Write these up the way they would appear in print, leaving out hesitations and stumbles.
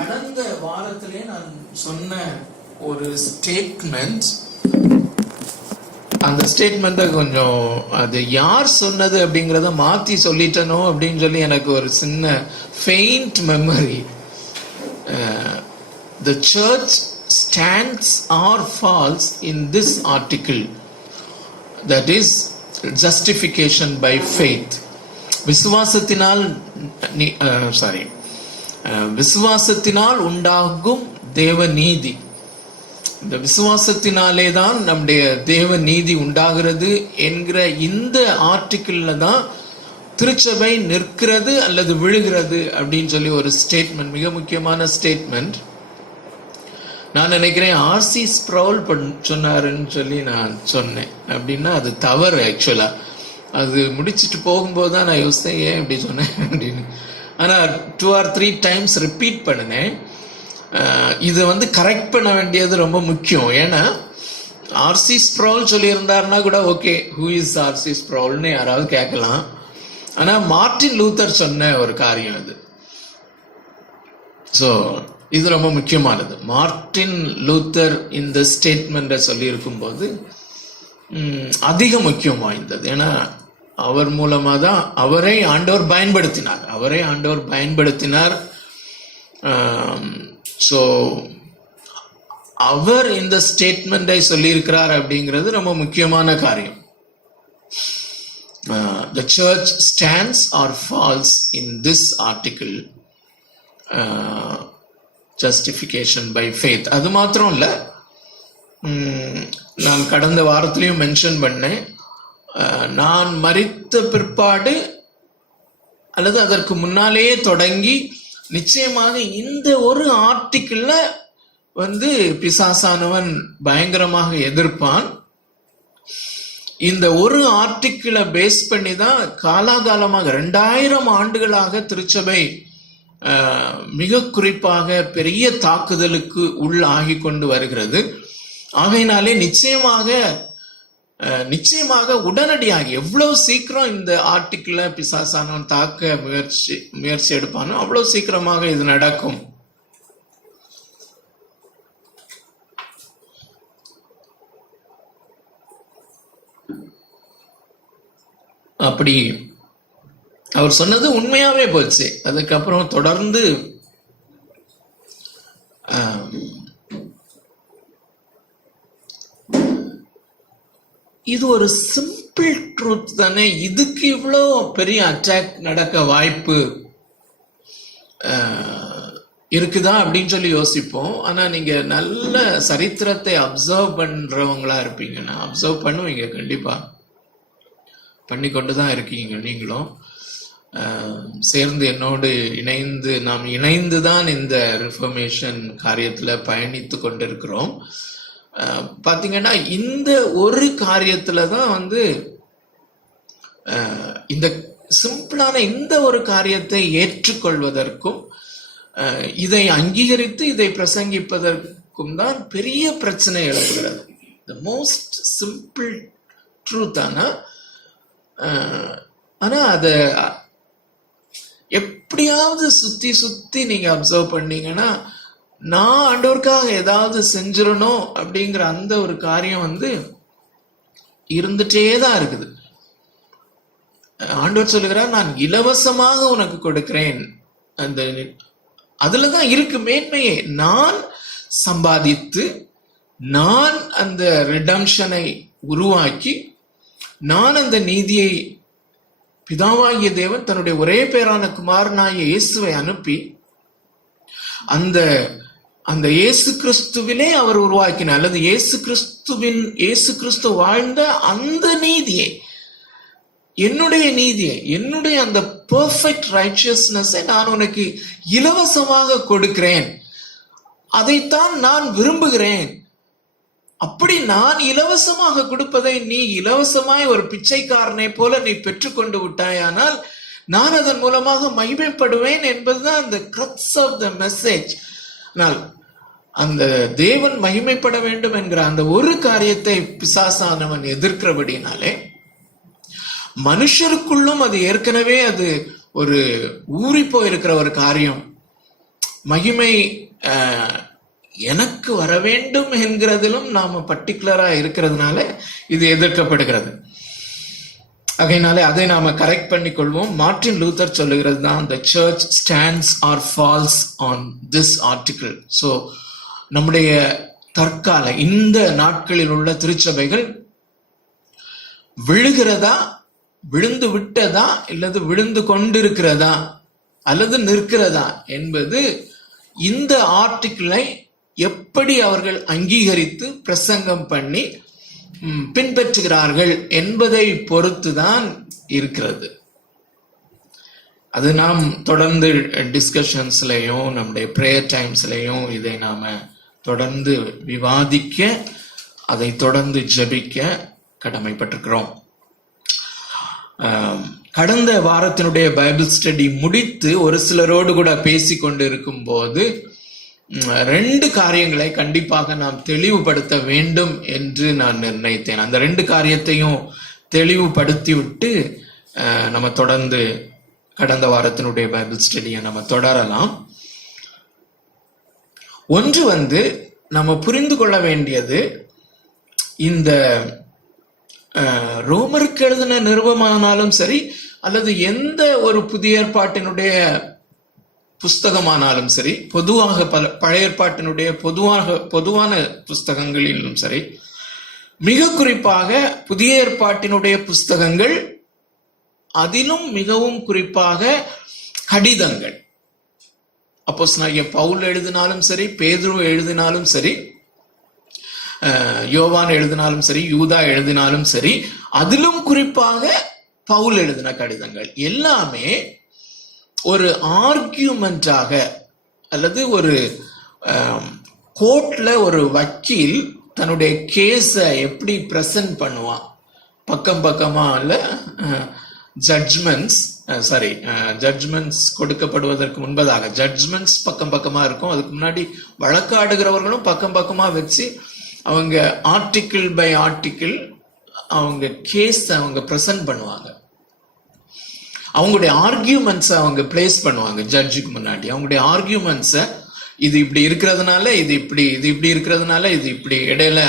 கடந்த வாரத்திலே நான் சொன்ன ஒரு ஸ்டேட்மெண்ட், அந்த ஸ்டேட்மெண்ட்டை கொஞ்சம் அது யார் சொன்னது அப்படிங்கிறத மாற்றி சொல்லிட்டனோ அப்படின்னு சொல்லி எனக்கு ஒரு சின்ன faint memory. The church stands or falls in this article, that is justification by faith. விசுவாசத்தினால் உண்டாகும் தேவ நீதி. இந்த விசுவாசத்தினாலே தான் நம்முடைய தேவ நீதி உண்டாகிறது என்கிற இந்த ஆர்டிக்கிள்ல தான் திருச்சபை நிற்கிறது அல்லது விழுகிறது அப்படின்னு சொல்லி ஒரு ஸ்டேட்மெண்ட், மிக முக்கியமான ஸ்டேட்மெண்ட். நான் நினைக்கிறேன் ஆர்சி ஸ்ப்ரவுல் சொன்னாருன்னு சொல்லி நான் சொன்னேன். அப்படின்னா அது தவறு. ஆக்சுவலா அது முடிச்சுட்டு போகும்போது தான் நான் யோசித்தேன் ஏன் இப்படி சொன்னேன் அப்படின்னு. ஆனால் 2 or 3 times ரிப்பீட் பண்ணினேன். இதை கரெக்ட் பண்ண வேண்டியது ரொம்ப முக்கியம். ஏன்னா ஆர்சி ஸ்ப்ரவுல் சொல்லியிருந்தாருன்னா கூட ஓகே, ஹூ இஸ் ஆர்சி ஸ்ப்ரவுல்னு யாராவது கேட்கலாம். ஆனால் மார்ட்டின் லூத்தர் சொன்ன ஒரு காரியம் அது. ஸோ இது ரொம்ப முக்கியமானது. மார்ட்டின் லூத்தர் இந்த ஸ்டேட்மெண்ட்டை சொல்லியிருக்கும் போது அதிக முக்கியம் வாய்ந்தது. ஏன்னா அவர் மூலமாக தான் அவரை ஆண்டவர் பயன்படுத்தினார். ஸோ அவர் இந்த ஸ்டேட்மெண்ட்டை சொல்லியிருக்கிறார் அப்படிங்கிறது ரொம்ப முக்கியமான காரியம். The church stands or falls in this article, justification by faith. அது மாத்திரம் இல்லை, நான் கடந்த வாரத்திலையும் மென்ஷன் பண்ணேன், நான் மரித்த பிற்பாடு அல்லது அதற்கு முன்னாலேயே தொடங்கி நிச்சயமாக இந்த ஒரு ஆர்டிக்கிள்ல பிசாசானவன் பயங்கரமாக எதிர்ப்பான். இந்த ஒரு ஆர்டிக்கிளை பேஸ் பண்ணி தான் காலாகாலமாக 2000 ஆண்டுகளாக திருச்சபை மிக குறிப்பாக பெரிய தாக்குதலுக்கு உள்ளாகி கொண்டு வருகிறது. ஆகையினாலே நிச்சயமாக உடனடியாக எவ்வளவு சீக்கிரம் இந்த ஆர்டிக்கிளை பிசாசானவன் தாக்க முயற்சி எடுப்பானோ அவ்வளவு சீக்கிரமாக இது நடக்கும். அப்படி அவர் சொன்னது உண்மையாவே போச்சு. அதுக்கப்புறம் தொடர்ந்து இது ஒரு சிம்பிள் ட்ரூத் தானே, இதுக்கு இவ்வளோ பெரிய அட்டாக் நடக்க வாய்ப்பு இருக்குதா அப்படின்னு சொல்லி யோசிப்போம். ஆனா நீங்க நல்ல சரித்திரத்தை அப்சர்வ் பண்றவங்களா இருப்பீங்கன்னா, அப்சர்வ் பண்ணுவீங்க, கண்டிப்பா பண்ணி கொண்டு தான் இருக்கீங்க. நீங்களும் சேர்ந்து என்னோடு நாம் இணைந்து தான் இந்த ரிஃபர்மேஷன் காரியத்துல பயணித்து கொண்டிருக்கிறோம். பாத்தீங்கன்னா இந்த ஒரு காரியத்துல தான் இந்த சிம்பிளான இந்த ஒரு காரியத்தை ஏற்றுக்கொள்வதற்கும் இதை அங்கீகரித்து இதை பிரசங்கிப்பதற்கும் தான் பெரிய பிரச்சனை எழுப்புகிறது. The most simple truth. ஆனா அதை எப்படியாவது சுத்தி நீங்க அப்சர்வ் பண்ணீங்கன்னா, நான் ஆண்டவருக்காக ஏதாவது செஞ்சிடணும் அப்படிங்கிற அந்த ஒரு காரியம் இருந்துட்டே தான் இருக்குது. ஆண்டவர் சொல்லுகிறார், நான் இலவசமாக உனக்கு கொடுக்கிறேன். அதுலதான் இருக்கு மேன்மையே. நான் சம்பாதித்து, நான் அந்த ரிடம்ஷனை உருவாக்கி, நான் அந்த நீதியை பிதாவாகிய தேவன் தன்னுடைய ஒரே பேரான குமாரனாகிய இயேசுவை அனுப்பி அந்த இயேசு கிறிஸ்துவிலே அவர் உருவாக்கினார். அல்லது இயேசு கிறிஸ்து வாழ்ந்த அந்த நீதியை, என்னுடைய அந்த பெர்ஃபெக்ட் ரைச்சியஸ்னஸை நான் உனக்கு இலவசமாக கொடுக்கிறேன். அதைத்தான் நான் விரும்புகிறேன். அப்படி நான் இலவசமாக கொடுப்பதை நீ இலவசமாய் ஒரு பிச்சைக்காரனை போல நீ பெற்றுக்கொண்டு விட்டாயானால் நான் அதன் மூலமாக மகிமைப்படுவேன் என்பதுதான் அந்த கிரக்ஸ் ஆஃப் த மெசேஜ். அந்த தேவன் மகிமைப்பட வேண்டும் என்கிற அந்த ஒரு காரியத்தை பிசாசானவன் எதிர்க்கிறபடினாலே மனுஷருக்குள்ளும் அது ஏற்கனவே அது ஒரு ஊறி போயிருக்கிற ஒரு காரியம். மகிமை எனக்கு வர வேண்டும் என்கிறதிலும் நாம பர்டிகுலரா இருக்கிறதுனால இது எதிர்க்கப்படுகிறது. அதனால அதை நாம கரெக்ட் பண்ணி கொள்வோம். மார்ட்டின் லூத்தர் சொல்லுகிறது தான், the church stands or falls on this article. So நம்முடைய தற்கால இந்த நாட்களில் உள்ள திருச்சபைகள் விழுகிறதா, விழுந்து விட்டதா, இல்லது விழுந்து கொண்டிருக்கிறதா, அல்லது நிற்கிறதா என்பது இந்த ஆர்டிக்கிளை எப்படி அவர்கள் அங்கீகரித்து பிரசங்கம் பண்ணி பின்பற்றுகிறார்கள் என்பதை பொறுத்துதான் இருக்கிறது. அது நாம் தொடர்ந்து டிஸ்கஷன்ஸ்லையும் நம்முடைய பிரேயர் டைம்ஸ்லையும் இதை நாம தொடர்ந்து விவாதிக்க, அதை தொடர்ந்து ஜெபிக்க கடமைப்பட்டிருக்கிறோம். கடந்த வாரத்தினுடைய பைபிள் ஸ்டடி முடித்து ஒரு சிலரோடு கூட பேசிக்கொண்டு இருக்கும் போது 2 காரியங்களை கண்டிப்பாக நாம் தெளிவுபடுத்த வேண்டும் என்று நான் நிர்ணயித்தேன். அந்த 2 காரியத்தையும் தெளிவுபடுத்தி விட்டு நம்ம தொடர்ந்து கடந்த வாரத்தினுடைய பைபிள் ஸ்டடியை நம்ம தொடரலாம். ஒன்று நம்ம புரிந்து கொள்ள வேண்டியது, இந்த ரோமருக்கு எழுதின நிருபமானாலும் சரி, அல்லது எந்த ஒரு புதிய ஏற்பாட்டினுடைய புஸ்தகமானாலும் சரி, பொதுவாக பழைய ஏற்பாட்டினுடைய பொதுவான புஸ்தகங்களிலும் சரி, மிக குறிப்பாக புதிய ஏற்பாட்டினுடைய புஸ்தகங்கள், அதிலும் மிகவும் குறிப்பாக கடிதங்கள், அப்போஸ்தலனாகிய பவுல் எழுதினாலும் சரி, பேதுரு எழுதினாலும் சரி, யோவான் எழுதினாலும் சரி, யூதா எழுதினாலும் சரி, அதிலும் குறிப்பாக பவுல் எழுதின கடிதங்கள் எல்லாமே ஒரு ஆர்கியூமெண்டாக, அல்லது ஒரு கோர்ட்ல ஒரு வக்கீல் தன்னுடைய கேஸை எப்படி பிரசன்ட் பண்ணுவான், பக்கம் பக்கமா இல்ல ஜட்ஜ்மெண்ட்ஸ் கொடுக்கப்படுவதற்கு முன்பதாக ஜட்ஜ்மெண்ட்ஸ் பக்கம் பக்கமா இருக்கும். அதுக்கு முன்னாடி வழக்காடுகிறவர்களும் பக்கம் பக்கமா வச்சு அவங்க ஆர்டிக்கிள் பை ஆர்டிக்கிள் அவங்க கேஸ் அவங்க பிரசன்ட் பண்ணுவாங்க. அவங்களுடைய ஆர்கியூமெண்ட்ஸை அவங்க பிளேஸ் பண்ணுவாங்க ஜட்ஜுக்கு முன்னாடி. அவங்களுடைய ஆர்கியூமெண்ட்ஸை இது இப்படி இருக்கிறதுனால இது இப்படி இருக்கிறதுனால இது இப்படி, இடையில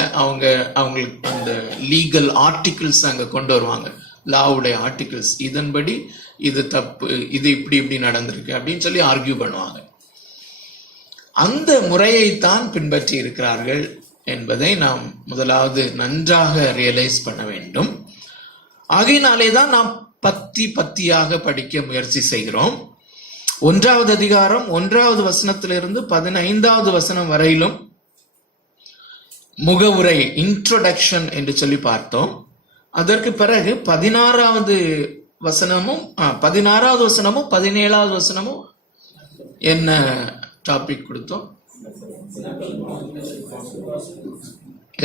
அவங்களுக்கு அந்த லீகல் ஆர்டிகிள்ஸ் அங்க கொண்டு வருவாங்க, லாவுடைய ஆர்டிகிள்ஸ், இதன்படி இது தப்பு, இது இப்படி நடந்திருக்கு அப்படின்னு சொல்லி ஆர்கியூ பண்ணுவாங்க. அந்த முறையைத்தான் பின்பற்றி இருக்கிறார்கள் என்பதை நாம் முதலாவது நன்றாக ரியலைஸ் பண்ண வேண்டும். ஆகையினாலே தான் நாம் பத்தியாக படிக்க முயற்சி செய்கிறோம். 1வது அதிகாரம் 1வது வசனத்திலிருந்து 15வது வசனம் வரையிலும் முகவுரை, இன்ட்ரோடக்ஷன் என்று சொல்லி பார்த்தோம். அதற்கு பிறகு 16வது வசனமும் 17வது வசனமும் என்ன டாபிக் கொடுத்தோம்?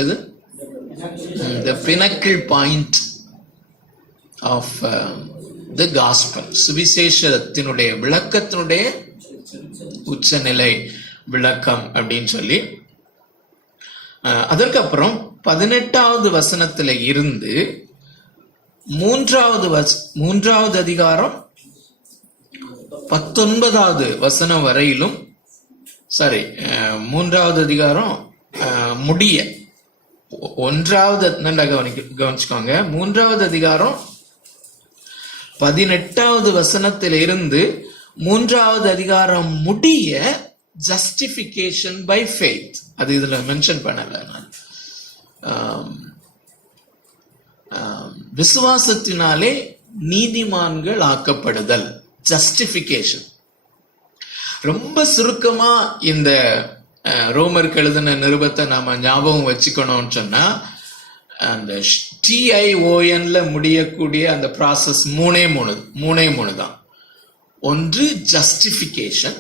எது? The pinnacle point of the gospel, சுவிசேஷத்தினுடைய விளக்கத்தினுடைய உச்சநிலை விளக்கம் அப்படின்னு சொல்லி, அதற்கப்புறம் 18வது வசனத்துல இருந்து 3வது அதிகாரம் 19வது வசனம் வரையிலும், 3வது அதிகாரம் முடிய 1வது நல்லா கவனிச்சுக்கோங்க. 3வது அதிகாரம் 18வது வசனத்திலிருந்து 3வது அதிகாரம் முடிய ஜஸ்டிஃபிகேஷன் பை ஃபெய்த். அது இதுல மென்ஷன் பண்ணல நான். விசுவாசத்தினாலே நீதிமான்கள் ஆக்கப்படுதல், ஜஸ்டிஃபிகேஷன். ரொம்ப சுருக்கமா இந்த ரோமருக்கு எழுதின நிருபத்தை நாம ஞாபகம் வச்சுக்கணும்னு சொன்னா, அந்த TIONல முடியக்கூடிய அந்த ப்ராசஸ் மூணே மூணு தான். ஒன்று ஜஸ்டிஃபிகேஷன்,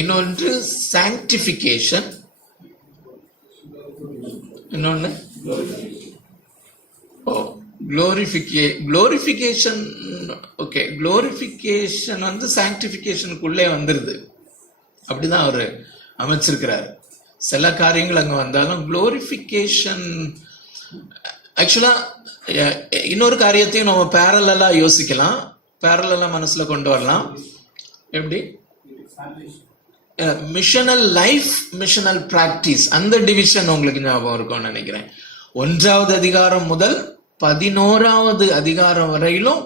இன்னொன்று சாங்டிஃபிகேஷன், இன்னொன்னு குளோரிஃபிகேஷன். ஓகே, குளோரிஃபிகேஷன் சாங்டிஃபிகேஷனுக்குள்ளே வந்துருது. அப்படிதான் அவரு அமைச்சிருக்கிறாரு. சில காரியங்கள் அங்க வந்தாலும் குளோரிஃபிகேஷன் ஆக்சுவலா இன்னொரு காரியத்தையும் நம்ம பேரலா யோசிக்கலாம், பேரலா மனசுல கொண்டு வரலாம். எப்படி? மிஷனல் லைஃப், மிஷனல் பிராக்டிஸ், அந்த டிவிஷன் உங்களுக்கு ஞாபகம் இருக்கும்னு நினைக்கிறேன். 1வது அதிகாரம் முதல் 11வது அதிகாரம் வரையிலும்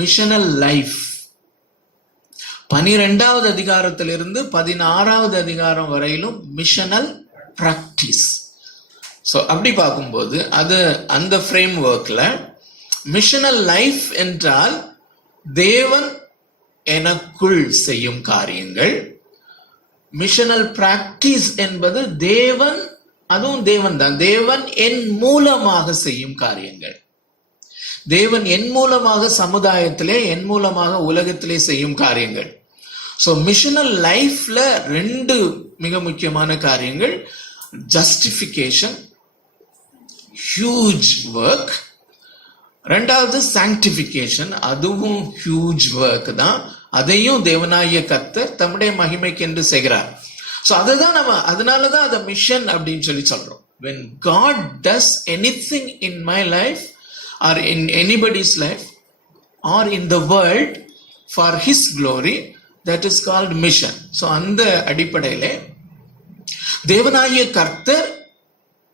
மிஷனல் லைஃப், 12வது அதிகாரத்திலிருந்து 16வது அதிகாரம் வரையிலும் மிஷனல் பிராக்டிஸ். ஸோ அப்படி பார்க்கும்போது அது அந்த ஃப்ரேம் ஒர்க்ல மிஷனல் லைஃப் என்றால் தேவன் எனக்குள் செய்யும் காரியங்கள். மிஷனல் பிராக்டிஸ் என்பது தேவன், அதுவும் தேவன் தான், தேவன் என் மூலமாக செய்யும் காரியங்கள். தேவன் என் மூலமாக சமுதாயத்திலே, என் மூலமாக உலகத்திலே செய்யும் காரியங்கள். ஸோ மிஷனல் லைஃப்ல 2 மிக முக்கியமான காரியங்கள். Justification, huge work. 2வது சாங்டிஃபிகேஷன், அதுவும் ஹியூஜ் ஒர்க் தான். அதையும் தேவனாகிய கர்த்தர் தம்முடைய மகிமைக்கு என்று செய்கிறார். ஸோ அதுதான் நம்ம, அதனாலதான் அதை மிஷன் அப்படின்னு சொல்லி சொல்றோம். when God does anything in my life or in anybody's life or in the world for his glory, that is called mission. So அந்த அடிப்படையிலே தேவனாகிய கர்த்தர்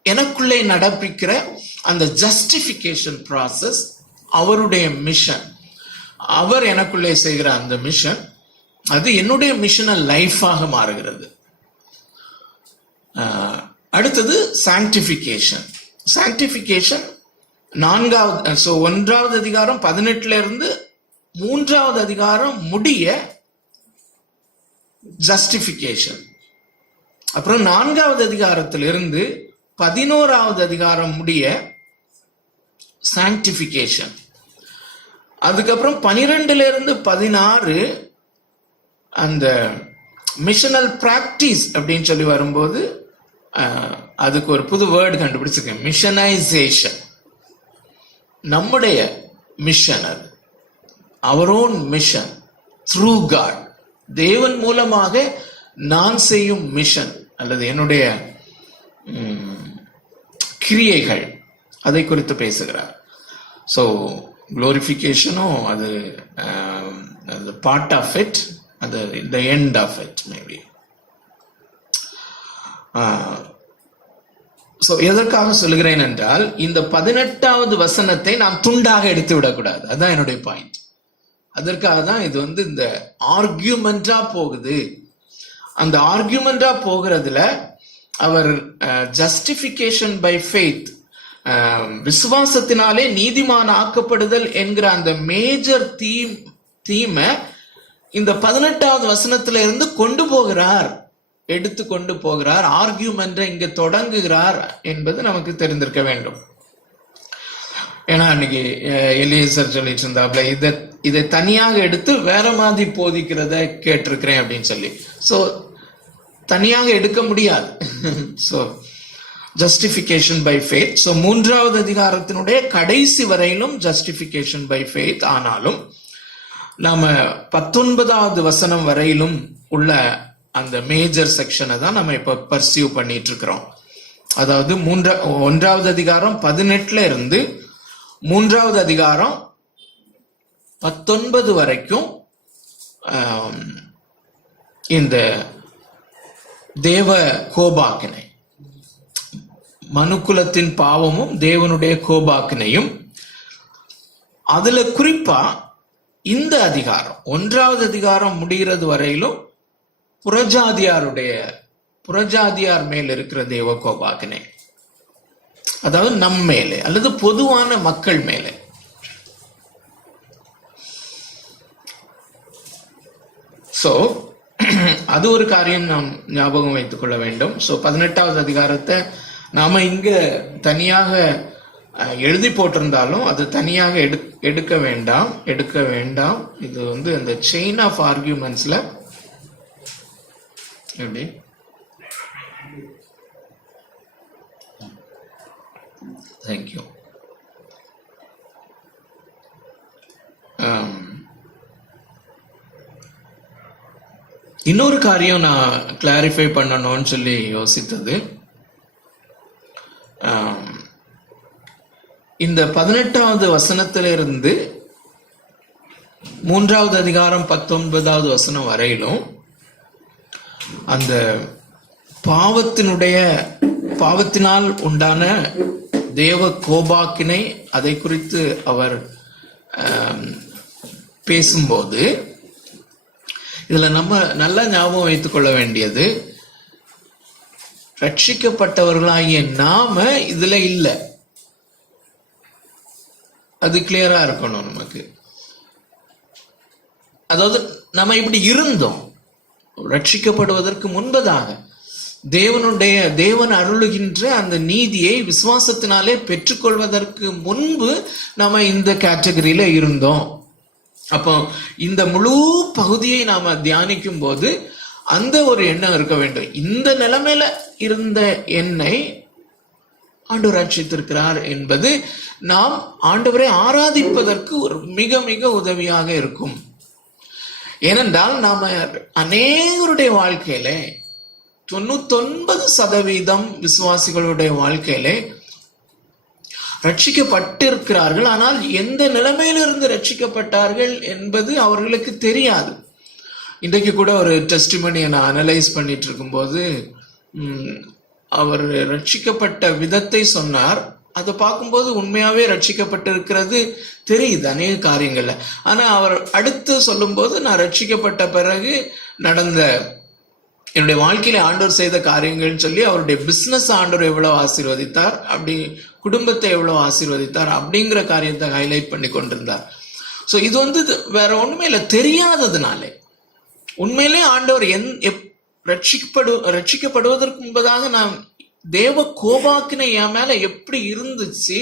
எனக்குள்ளே நடப்பிக்கிற அந்த ஜஸ்டிஃபிகேஷன் ப்ராசஸ் அவருடைய மிஷன். அவர் எனக்குள்ளே செய்கிற அந்த மிஷன், அது என்னுடைய மிஷனல் லைஃபாக மாறுகிறது. அடுத்தது சாங்டிஃபிகேஷன். சாங்டிஃபிகேஷன் 4வது, ஸோ 1வது அதிகாரம் 18ல இருந்து 3வது அதிகாரம் முடிய ஜஸ்டிஃபிகேஷன். அப்புறம் 4வது அதிகாரத்திலிருந்து 11வது அதிகாரம் முடிய சாங்டிஃபிகேஷன். அதுக்கப்புறம் 12ல இருந்து 16 அந்த மிஷனல் பிராக்டிஸ் அப்படின்னு சொல்லி வரும்போது அதுக்கு ஒரு புது வேர்டு கண்டுபிடிச்சிருக்கேன், மிஷனைசேஷன். நம்முடைய மிஷன், அது அவர் ஓன் மிஷன் த்ரூ காட். தேவன் மூலமாக நான் செய்யும் மிஷன் அல்லது என்னுடைய கிரியைகள், அதை குறித்து பேசுகிறார். ஸோ குளோரிஃபிகேஷனும் அது பார்ட் ஆஃப் இட், அது the end of it maybe. So எதற்காக சொல்லுகிறேன் என்றால், இந்த 18வது வசனத்தை நாம் துண்டாக எடுத்து விடக்கூடாது. அதுதான் என்னுடைய பாயிண்ட். அதற்காக தான் இது இந்த ஆர்கியூமெண்டா போகுது. அந்த ஆர்கியூமெண்டா போகிறதுல அவர் ஜஸ்டிஃபிகேஷன் பை ஃபெய்த், விசுவாசத்தினாலே நீதிமான் ஆக்கப்படுதல் என்கிற அந்த மேஜர் தீமை இந்த 18வது வசனத்துல இருந்து கொண்டு போகிறார், எடுத்து கொண்டு போகிறார், ஆர்கியூமெண்ட்டை இங்க தொடங்குகிறார் என்பது நமக்கு தெரிந்திருக்க வேண்டும். ஏன்னா அன்னைக்கு எலியேசர் சொல்லிட்டு இருந்தாப்ல, இதை தனியாக எடுத்து வேற மாதிரி போதிக்கிறத கேட்டிருக்கிறேன் அப்படின்னு சொல்லி. ஸோ தனியாக எடுக்க முடியாது. So justification by faith. So 3வது அதிகாரத்தினுடைய கடைசி வரையிலும் ஜஸ்டிஃபிகேஷன் பை ஃபெய்த். ஆனாலும் நாம 19வது வசனம் வரையிலும் உள்ள அந்த மேஜர் செக்ஷனை தான் நம்ம இப்ப பர்சியூ பண்ணிட்டு இருக்கிறோம். அதாவது 1வது அதிகாரம் 18ல இருந்து 3வது அதிகாரம் 19 வரைக்கும் இந்த தேவ கோபாக்கினை, மனுக்குலத்தின் பாவமும் தேவனுடைய கோபாக்கினையும், அதுல குறிப்பா இந்த அதிகாரம் 1வது அதிகாரம் முடிகிறது வரையிலும் புறஜாதியார் மேல் இருக்கிற தேவ கோபாக்கினை, அதாவது நம் மேலே அல்லது பொதுவான மக்கள் மேலே. சோ அது ஒரு காரியம் நாம் ஞாபகம் வைத்துக் கொள்ள வேண்டும். சோ 18வது அதிகாரத்தை நாம இங்க தனியாக எழுதி போட்டிருந்தாலும் அது தனியாக எடுக்க வேண்டாம். இது இந்த செயின் ஆஃப் ஆர்கியூமெண்ட்ஸ்ல எப்படி தேங்க்யூ. இன்னொரு காரியம் நான் கிளாரிஃபை பண்ணணும்னு சொல்லி யோசித்தது, இந்த 18வது வசனத்திலிருந்து 3வது அதிகாரம் 19வது வசனம் வரையிலும் அந்த பாவத்தினால் உண்டான தேவ கோபாக்கினை அதை குறித்து அவர் பேசும்போது இதுல நம்ம நல்லா ஞாபகம் வைத்துக் கொள்ள வேண்டியது, ரட்சிக்கப்பட்டவர்களாகிய நாம இதுல இல்லை. அது கிளியரா இருக்கணும் நமக்கு. அதாவது நம்ம இப்படி இருந்தோம் ரட்சிக்கப்படுவதற்கு முன்பதாக. தேவன் அருளுகின்ற அந்த நீதியை விசுவாசத்தினாலே பெற்றுக்கொள்வதற்கு முன்பு நாம இந்த கேட்டகரியில இருந்தோம். அப்போ இந்த முழு பகுதியை நாம தியானிக்கும் போது அந்த ஒரு எண்ணம் இருக்க வேண்டும். இந்த நிலைமையில இருந்த என்னை ஆண்டவர் ரட்சித்திருக்கிறார் என்பது நாம் ஆண்டவரை ஆராதிப்பதற்கு ஒரு மிக மிக உதவியாக இருக்கும். ஏனென்றால் நாம அநேகருடைய வாழ்க்கையில 99% விசுவாசிகளுடைய வாழ்க்கையிலே ரட்சிக்கப்பட்டிருக்கிறார்கள். ஆனால் எந்த நிலைமையிலிருந்து ரட்சிக்கப்பட்டார்கள் என்பது அவர்களுக்கு தெரியாது. இன்றைக்கு கூட ஒரு டெஸ்டிமனியை நான் அனலைஸ் பண்ணிட்டு இருக்கும்போது அவர் ரட்சிக்கப்பட்ட விதத்தை சொன்னார். அதை பார்க்கும்போது உண்மையாவே ரட்சிக்கப்பட்டிருக்கிறது தெரியுது அநேக காரியங்கள்ல. ஆனா அவர் அடுத்து சொல்லும் போது நான் ரட்சிக்கப்பட்ட பிறகு நடந்த என்னுடைய வாழ்க்கையில ஆண்டவர் செய்த காரியங்கள்னு சொல்லி அவருடைய பிசினஸ் ஆண்டவர் எவ்வளவு ஆசீர்வதித்தார், அப்படி குடும்பத்தை எவ்வளவு ஆசீர்வதித்தார் அப்படிங்கிற காரியத்தை ஹைலைட் பண்ணி கொண்டிருந்தார். ஸோ இது வேற ஒண்ணுமே இல்லை, தெரியாததுனாலே. உண்மையிலே ஆண்டவர் ரட்சிக்கப்படுவதற்கு முன்பதாக நான் தேவ கோபாக்கினை என் மேல எப்படி இருந்துச்சு,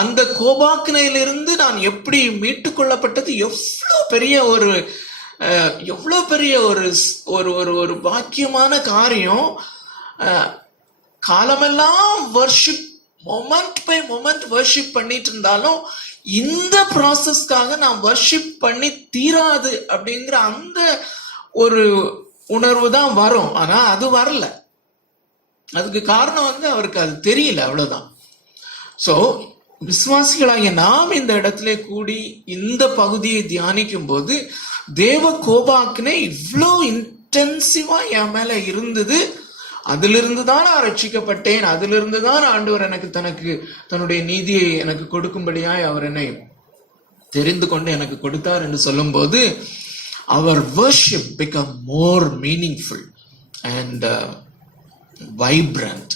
அந்த கோபாக்கினையிலிருந்து நான் எப்படி மீட்டு கொள்ளப்பட்டது, எவ்வளவு பெரிய ஒரு பாக்கியமான காரியம். காலமெல்லாம் worship, moment by moment worship பண்ணிட்டு இருந்தாலும் இந்த ப்ராசஸ்க்காக நான் வர்ஷிப் பண்ணி தீராது அப்படிங்கிற அந்த ஒரு உணர்வு தான் வரும். ஆனா அது வரல. அதுக்கு காரணம் அவருக்கு அது தெரியல, அவ்வளவுதான். சோ விசுவாசிகளாகிய நாம் இந்த இடத்துல கூடி இந்த பகுதியை தியானிக்கும் போது தேவ கோபாக்கினை இவ்வளோ இன்டென்சிவா என் மேல இருந்தது. அதிலிருந்து தான் நான் ரட்சிக்கப்பட்டேன். அதிலிருந்து தான் ஆண்டவர் எனக்கு தன்னுடைய நீதியை எனக்கு கொடுக்கும்படியாய் அவர் என்னை தெரிந்து கொண்டு எனக்கு கொடுத்தார் என்று சொல்லும் போது our worship become more meaningful and vibrant.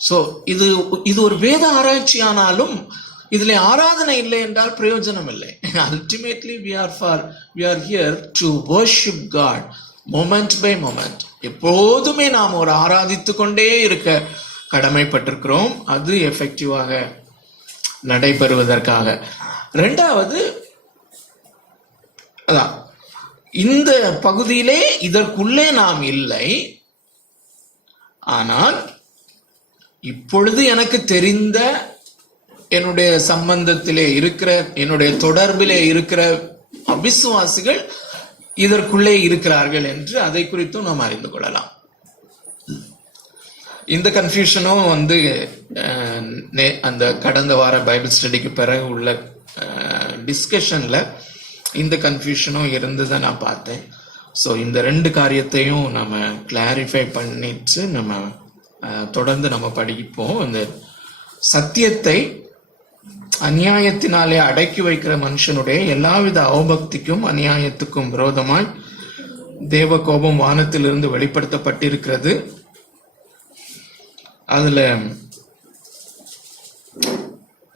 So இது ஒரு வேத ஆராய்ச்சி. ஆனாலும் இதுல ஆராதனை இல்லை என்றால் பிரயோஜனம் இல்லை. Ultimately we are here to worship God moment by moment. எப்போதுமே நாம் ஒரு ஆராதித்து கொண்டே இருக்க கடமைப்பட்டிருக்கிறோம், அது எஃபெக்டிவாக நடைபெறுவதற்காக. ரெண்டாவது அதான் இந்த பகுதியிலே இதற்குள்ளே நாம் இல்லை. ஆனால் இப்பொழுது எனக்கு தெரிந்த என்னுடைய சம்பந்தத்திலே இருக்கிற, என்னுடைய தொடர்பிலே இருக்கிற அவிசுவாசிகள் இதற்குள்ளே இருக்கிறார்கள் என்று அதை குறித்தும் நாம் அறிந்து கொள்ளலாம். இந்த கன்ஃபியூஷனும் அந்த கடந்த வார பைபிள் ஸ்டடிக்கு பிறகு உள்ள டிஸ்கஷன்ல இந்த கன்ஃபியூஷனும் இருந்ததை நான் பார்த்தேன். ஸோ இந்த ரெண்டு காரியத்தையும் நம்ம கிளாரிஃபை பண்ணிட்டு நம்ம தொடர்ந்து நம்ம படிப்போம். இந்த சத்தியத்தை அநியாயத்தினாலே அடக்கி வைக்கிற மனுஷனுடைய எல்லாவித அவபக்திக்கும் அநியாயத்துக்கும் விரோதமாய் தேவ கோபம் வானத்திலிருந்து வெளிப்படுத்தப்பட்டிருக்கிறது. அதுல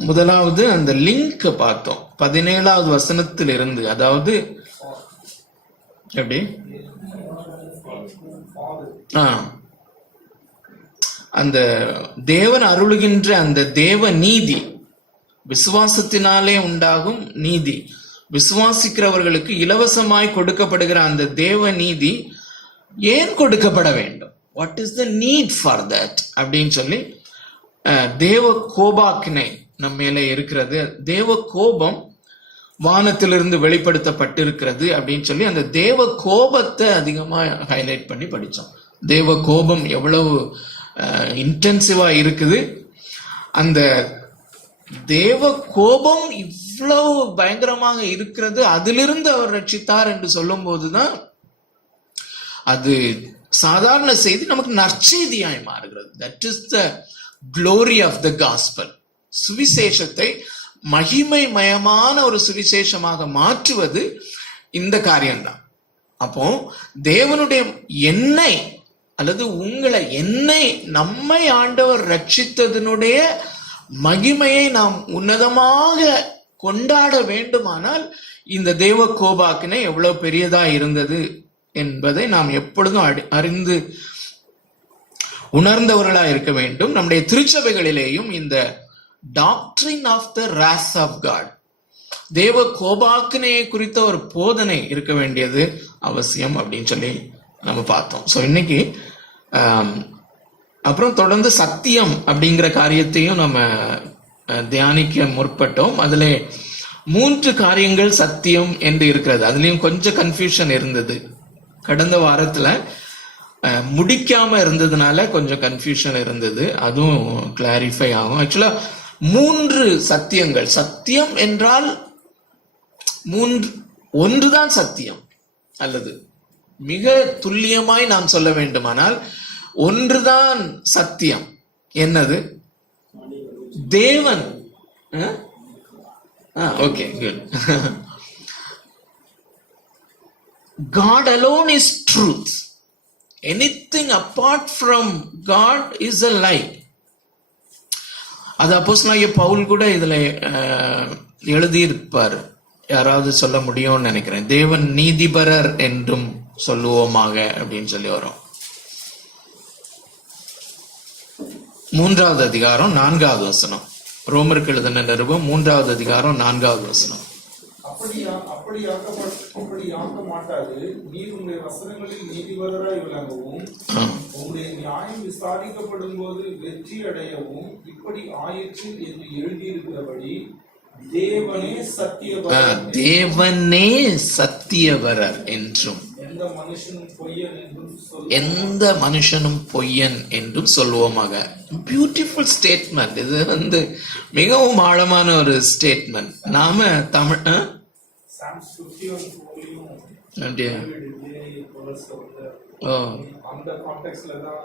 முதலாவது அந்த லிங்க் பார்த்தோம் 17வது வசனத்தில் இருந்து. அதாவது எப்படி அந்த தேவன் அருளுகின்ற அந்த தேவ நீதி, விசுவாசத்தினாலே உண்டாகும் நீதி, விசுவாசிக்கிறவர்களுக்கு இலவசமாய் கொடுக்கப்படுகிற அந்த தேவ நீதி ஏன் கொடுக்கப்பட வேண்டும், what is the need for that அப்படின்னு சொல்லி தேவ கோபாக்கினை நம்ம மேலே இருக்கிறது, தேவ கோபம் வானத்திலிருந்து வெளிப்படுத்தப்பட்டிருக்கிறது அப்படின்னு சொல்லி அந்த தேவ கோபத்தை அதிகமா ஹைலைட் பண்ணி படித்தோம். தேவ கோபம் எவ்வளவு இன்டென்சிவா இருக்குது, அந்த தேவ கோபம் இவ்வளவு பயங்கரமாக இருக்கிறது, அதிலிருந்து அவர் ரட்சித்தார் என்று சொல்லும் போதுதான் அது சாதாரண செய்தி நமக்கு நற்செய்தியாய் மாறுகிறது. That is the glory of the gospel. சுவிசேஷத்தை மகிமைமயமான ஒரு சுவிசேஷமாக மாற்றுவது இந்த காரியம்தான். அப்போ தேவனுடைய எண்ணெய் அல்லது உங்களை நம்மை ஆண்டவர் ரட்சித்ததனுடைய மகிமையை நாம் உன்னதமாக கொண்டாட வேண்டுமானால் இந்த தேவ கோபாக்கினை எவ்வளவு பெரியதா இருந்தது என்பதை நாம் எப்பொழுதும் அறிந்து உணர்ந்தவர்களா இருக்க வேண்டும். நம்முடைய திருச்சபைகளிலேயும் இந்த doctrine of the wrath of God, தேவ கோபாக்கினையை குறித்த ஒரு போதனை இருக்க வேண்டியது அவசியம் அப்படின்னு சொல்லி நம்ம பார்த்தோம். ஸோ இன்னைக்கு அப்புறம் தொடர்ந்து சத்தியம் அப்படிங்கிற காரியத்தையும் நம்ம தியானிக்க முற்பட்டோம். அதுல 3 காரியங்கள் சத்தியம் என்று இருக்கிறது. அதுலயும் கொஞ்சம் கன்ஃபியூஷன் இருந்தது. கடந்த வாரத்துல முடிக்காம இருந்ததுனால கொஞ்சம் கன்ஃபியூஷன் இருந்தது. அதுவும் கிளாரிஃபை ஆகும். ஆக்சுவலா 3 சத்தியங்கள். சத்தியம் என்றால் 3, ஒன்றுதான் சத்தியம், அல்லது மிக துல்லியமாய் நாம் சொல்ல வேண்டுமானால் ஒன்றுதான் சத்தியம். என்னது? தேவன். Okay, good. God alone is truth. Anything apart from God is a lie. அது அப்போஸ்தலனாகிய பவுல் கூட இதுல எழுதியிருப்பார். யாராவது சொல்ல முடியும்னு நினைக்கிறேன். தேவன் நீதிபரர் என்றும் சொல்லுவோமாக அப்படின்னு சொல்லி வரும். 3வது அதிகாரம் 4வது வசனம். ரோமருக்கு எழுதின நிருபம் 3வது அதிகாரம் 4வது வசனம். அப்படி ஆக்க மாட்டாது. நீர் உங்களுடைய வசனங்களில் நீதிபரராய் விளங்கவும் உங்களுடைய நியாயம் விசாரிக்கப்படும் போது வெற்றி அடையவும் இப்படி ஆயிற்று என்று எழுதியிருக்கிறபடி தேவனே சத்தியவரர் என்றும் எந்த மனுஷனும் பொய்யன் என்றும் சொல்லுவோமாக. Beautiful statement. இது மிகவும் ஆழமான ஒரு ஸ்டேட்மெண்ட். நாம தமிழ் அந்த கான்டெக்ஸ்ட்ல தான்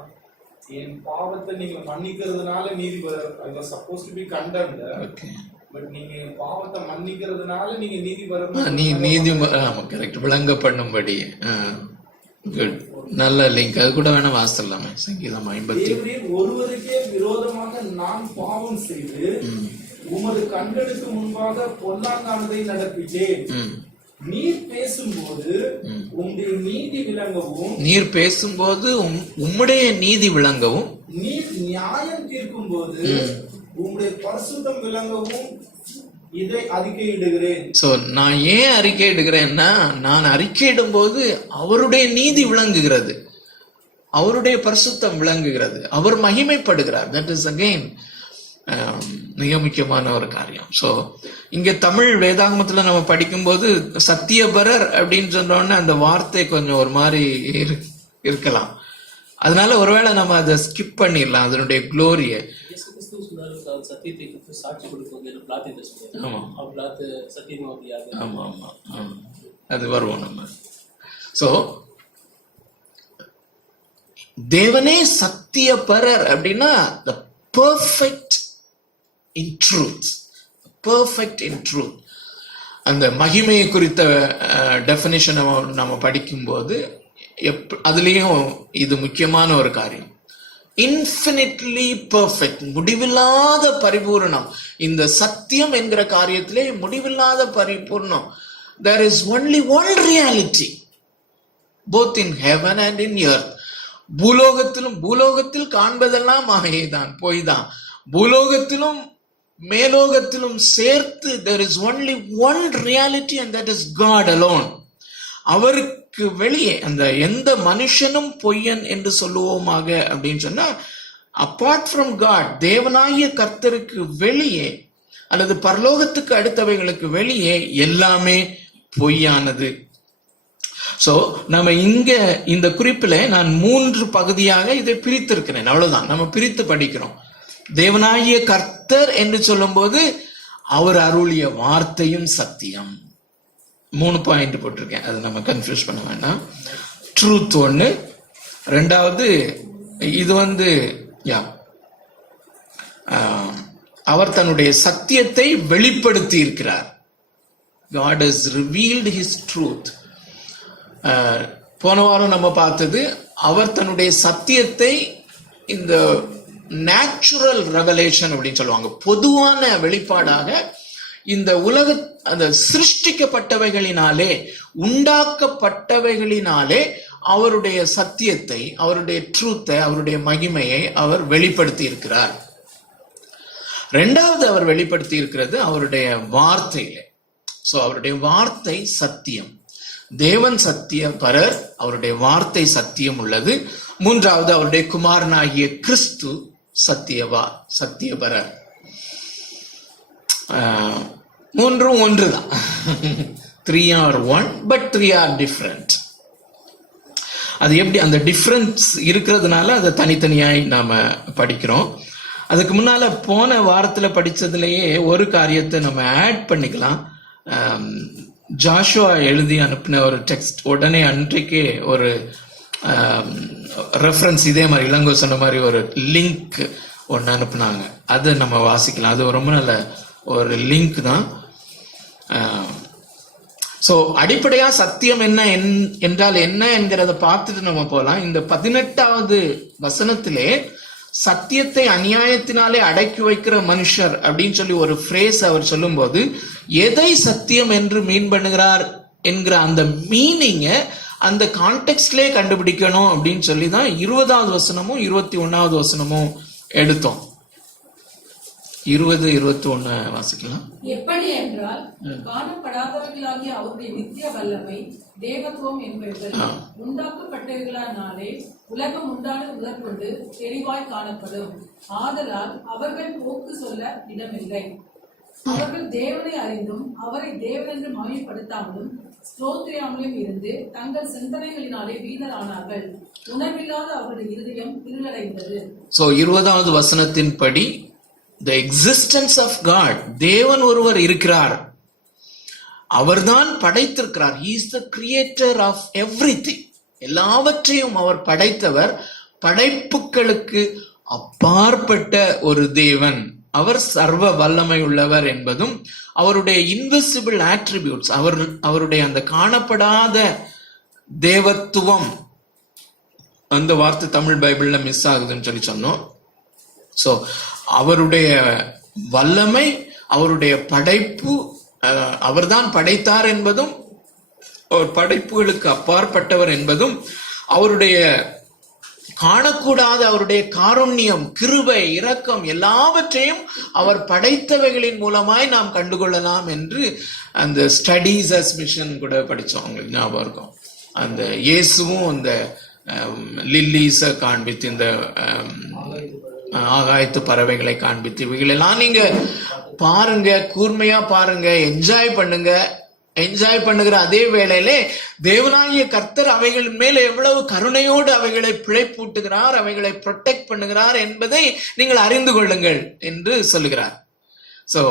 என் பாவத்தை நீங்க மன்னிக்கிறதுனால நீதிபரர். I was supposed to be condemned. But நீங்க பாவத்தை மன்னிக்கிறதுனால நீங்க நீதிபரர். ஆமா, கரெக்ட். விளங்க பண்ணும்படி. குட். நல்ல லிங்க். அது கூட வேணா வாசிடலாமே. சங்கீதம் 50. ஒருவருக்கே விரோதமாக நான் பாவம் செய்து உமது கண்களுக்கு முன்பாக பொல்லாங்கானதை நடப்பிட்டேன். நீர் பேசும்போது உம்முடைய நீதி விளங்கவும், நீர் பேசும்போது உம்முடைய நீதி விளங்கவும், நீர் நியாயம் தீர்க்கும் போது உம்முடைய பரிசுத்தம் விளங்கவும் இதை அறிக்கையிடுகிறேன். சோ நான் ஏன் அறிக்கையிடுகிறேன்னா, நான் அறிக்கையிடும் போது அவருடைய நீதி விளங்குகிறது, அவருடைய பரிசுத்தம் விளங்குகிறது, அவர் மகிமைப்படுகிறார். தட் இஸ் அகெயின் மிக முக்கியமான ஒரு காரியம். ஸோ இங்க தமிழ் வேதாகமத்துல நம்ம படிக்கும்போது சத்தியபரர் அப்படின்னு சொன்னோடனே அந்த வார்த்தை கொஞ்சம் ஒரு மாதிரி இருக்கலாம். அதனால ஒருவேளை நம்ம அதை ஸ்கிப் பண்ணிடலாம், அதனுடைய குளோரிய. ஆமா ஆமா, அது வருவோம் நம்ம. ஸோ தேவனே சத்தியபரர் அப்படின்னா the perfect in truth, perfect in truth. அந்த மகிமையை குறித்த டெஃபினிஷன் நம்ம படிக்கும்போது அதுலேயும் இது முக்கியமான ஒரு காரியம். இன்ஃபினிட்லி பர்ஃபெக்ட், முடிவில்லாத பரிபூர்ணம். இந்த சத்தியம் என்கிற காரியத்திலே முடிவில்லாத பரிபூர்ணம். there is only one reality both in heaven and in earth. பூலோகத்தில் காண்பதெல்லாம் மாயைதான், பொய் தான். பூலோகத்திலும் மேலோகத்திலும் சேர்த்து there is only one reality and that is God alone. அவருக்கு வெளியே அந்த எந்த மனுஷனும் பொய்யன் என்று சொல்லுவோமாக அப்படின்னு சொன்னா, apart from God, தேவனாகிய கர்த்தருக்கு வெளியே அல்லது பரலோகத்துக்கு அடுத்தவைகளுக்கு வெளியே எல்லாமே பொய்யானது. சோ நம்ம இங்க இந்த குறிப்பில் நான் 3 பகுதியாக இதை பிரித்திருக்கிறேன். அவ்வளவுதான், நம்ம பிரித்து படிக்கிறோம். தேவனாகிய கர்த்தர் என்று சொல்லும் போது அவர் அருளிய வார்த்தையும் சத்தியம். 3 பாயிண்ட் போட்டிருக்கேன், அதை நம்ம கன்ஃபியூஸ் பண்ண வேண்டாம். ட்ரூத் 1, ரெண்டாவது இது அவர் தன்னுடைய சத்தியத்தை வெளிப்படுத்தி இருக்கிறார். God has revealed his truth. போன வாரம் நம்ம பார்த்தது அவர் தன்னுடைய சத்தியத்தை இந்த நேச்சுரல் ரெவலேஷன் அப்படின்னு சொல்லுவாங்க, பொதுவான வெளிப்பாடாக இந்த அந்த சிருஷ்டிக்கப்பட்டவைகளினாலே உண்டாக்கப்பட்டவைகளினாலே அவருடைய சத்தியத்தை, அவருடைய ட்ரூத்தை, அவருடைய மகிமையை அவர் வெளிப்படுத்தி இருக்கிறார். ரெண்டாவது அவர் வெளிப்படுத்தி இருக்கிறது அவருடைய வார்த்தையிலே. சோ அவருடைய வார்த்தை சத்தியம். தேவன் சத்தியபரர், அவருடைய வார்த்தை சத்தியம் உள்ளது. மூன்றாவது அவருடைய குமாரனாகிய கிறிஸ்து சத்தியபரர். மூன்றும் ஒன்றுதான். 3 are one but 3 are different. அது எப்படி அந்த டிஃபரன்ஸ் இருக்கிறதுனால அதை தனித்தனியாய் நாம படிக்கிறோம். அதுக்கு முன்னால போன வாரத்துல படிச்சதுலயே ஒரு காரியத்தை நம்ம ஆட் பண்ணிக்கலாம். ஜாஷுவா எழுதி அனுப்பின ஒரு டெக்ஸ்ட், உடனே அன்றைக்கே ஒரு ரெஃபரன்ஸ், இதே மாதிரி இளங்கோ சொன்ன மாதிரி ஒரு லிங்க் ஒன்று அனுப்புனாங்க. அதை நம்ம வாசிக்கலாம். அது ரொம்ப நல்ல ஒரு லிங்க் தான். ஸோ அடிப்படையா சத்தியம் என்ன என்றால் என்ன என்கிறத பார்த்துட்டு நம்ம போகலாம். இந்த 18வது வசனத்திலே சத்தியத்தை அநியாயத்தினாலே அடக்கி வைக்கிற மனுஷர் அப்படின்னு சொல்லி ஒரு ஃப்ரேஸ் அவர் சொல்லும் போது எதை சத்தியம் என்று மீன் பண்ணுகிறார் என்கிற அந்த மீனிங்க அந்த கான்டெக்ட்லயே கண்டுபிடிக்கணும் அப்படின்னு சொல்லி தான் 20வது வசனமும் 21வது வசனமும் எடுத்தோம். 20, 21 வாசிக்கலாம். எப்படி என்றால் காணப்படாதவர்களாகிய அவருடைய நித்திய வல்லமை தேவத்துவம் என்பவர்கள் உண்டாக்கப்பட்டவர்களானாலே உலகம் உண்டானது முதற்கொண்டு தெளிவாய் காணப்படும். ஆதலால் அவர்கள் போக்கு சொல்ல இடமில்லை. அவர்கள் தேவனை அறிந்தும் அவரை தேவன் என்று மகிமைப்படுத்தாமலும் ஸ்தோத்திராமலும் இருந்து தங்கள் சிந்தனைகளினாலே வீணரானார்கள். உணர்வில்லாத அவருடைய இருதயம் இருளடைந்தது. சோ 20வது வசனத்தின் படி the existence of God, தேவன் ஒருவர் இருக்கிறார், அவர்தான் படைத்திருக்கிறார். he is the creator of everything. எல்லாவற்றையும் அவர் படைத்தவர். படைப்புகளுக்கு அப்பாற்பட்ட ஒரு தேவன். அவர் சர்வ வல்லமை உள்ளவர் என்பதும் அவருடைய இன்விசிபிள் ஆட்ரிபியூட்ஸ், அவருடைய அந்த காணப்படாத தேவத்துவம், அந்த வார்த்தை தமிழ் பைபிள்ல மிஸ் ஆகுதுன்னு சொல்லி சொன்னோம். சோ அவருடைய வல்லமை, அவருடைய படைப்பு, அவர்தான் படைத்தார் என்பதும், படைப்புகளுக்கு அப்பாற்பட்டவர் என்பதும், அவருடைய காணக்கூடாத அவருடைய காருண்யம், கிருபை, இரக்கம் எல்லாவற்றையும் அவர் படைத்தவைகளின் மூலமாய் நாம் கண்டுகொள்ளலாம் என்று அந்த ஸ்டடீஸ் அஸ் மிஷன் கூட படித்தோம். உங்களுக்கு ஞாபகம் இருக்கும். அந்த இயேசுவும் அந்த லில்லிஸை காண்பித்து, இந்த ஆகாயத்து பறவைகளை காண்பித்து, இவைகளெல்லாம் நீங்க பாருங்க, கூர்மையா பாருங்க, என்ஜாய் பண்ணுங்க. என்ஜாய் பண்ணுகிற அதே வேளையிலே தேவனாகிய கர்த்தர் அவைகள் மேல எவ்வளவு கருணையோடு அவைகளை பிழைப்பூட்டுகிறார், அவைகளை ப்ரொடெக்ட் பண்ணுகிறார் என்பதை நீங்கள் அறிந்து கொள்ளுங்கள் என்று சொல்லுகிறார். சோ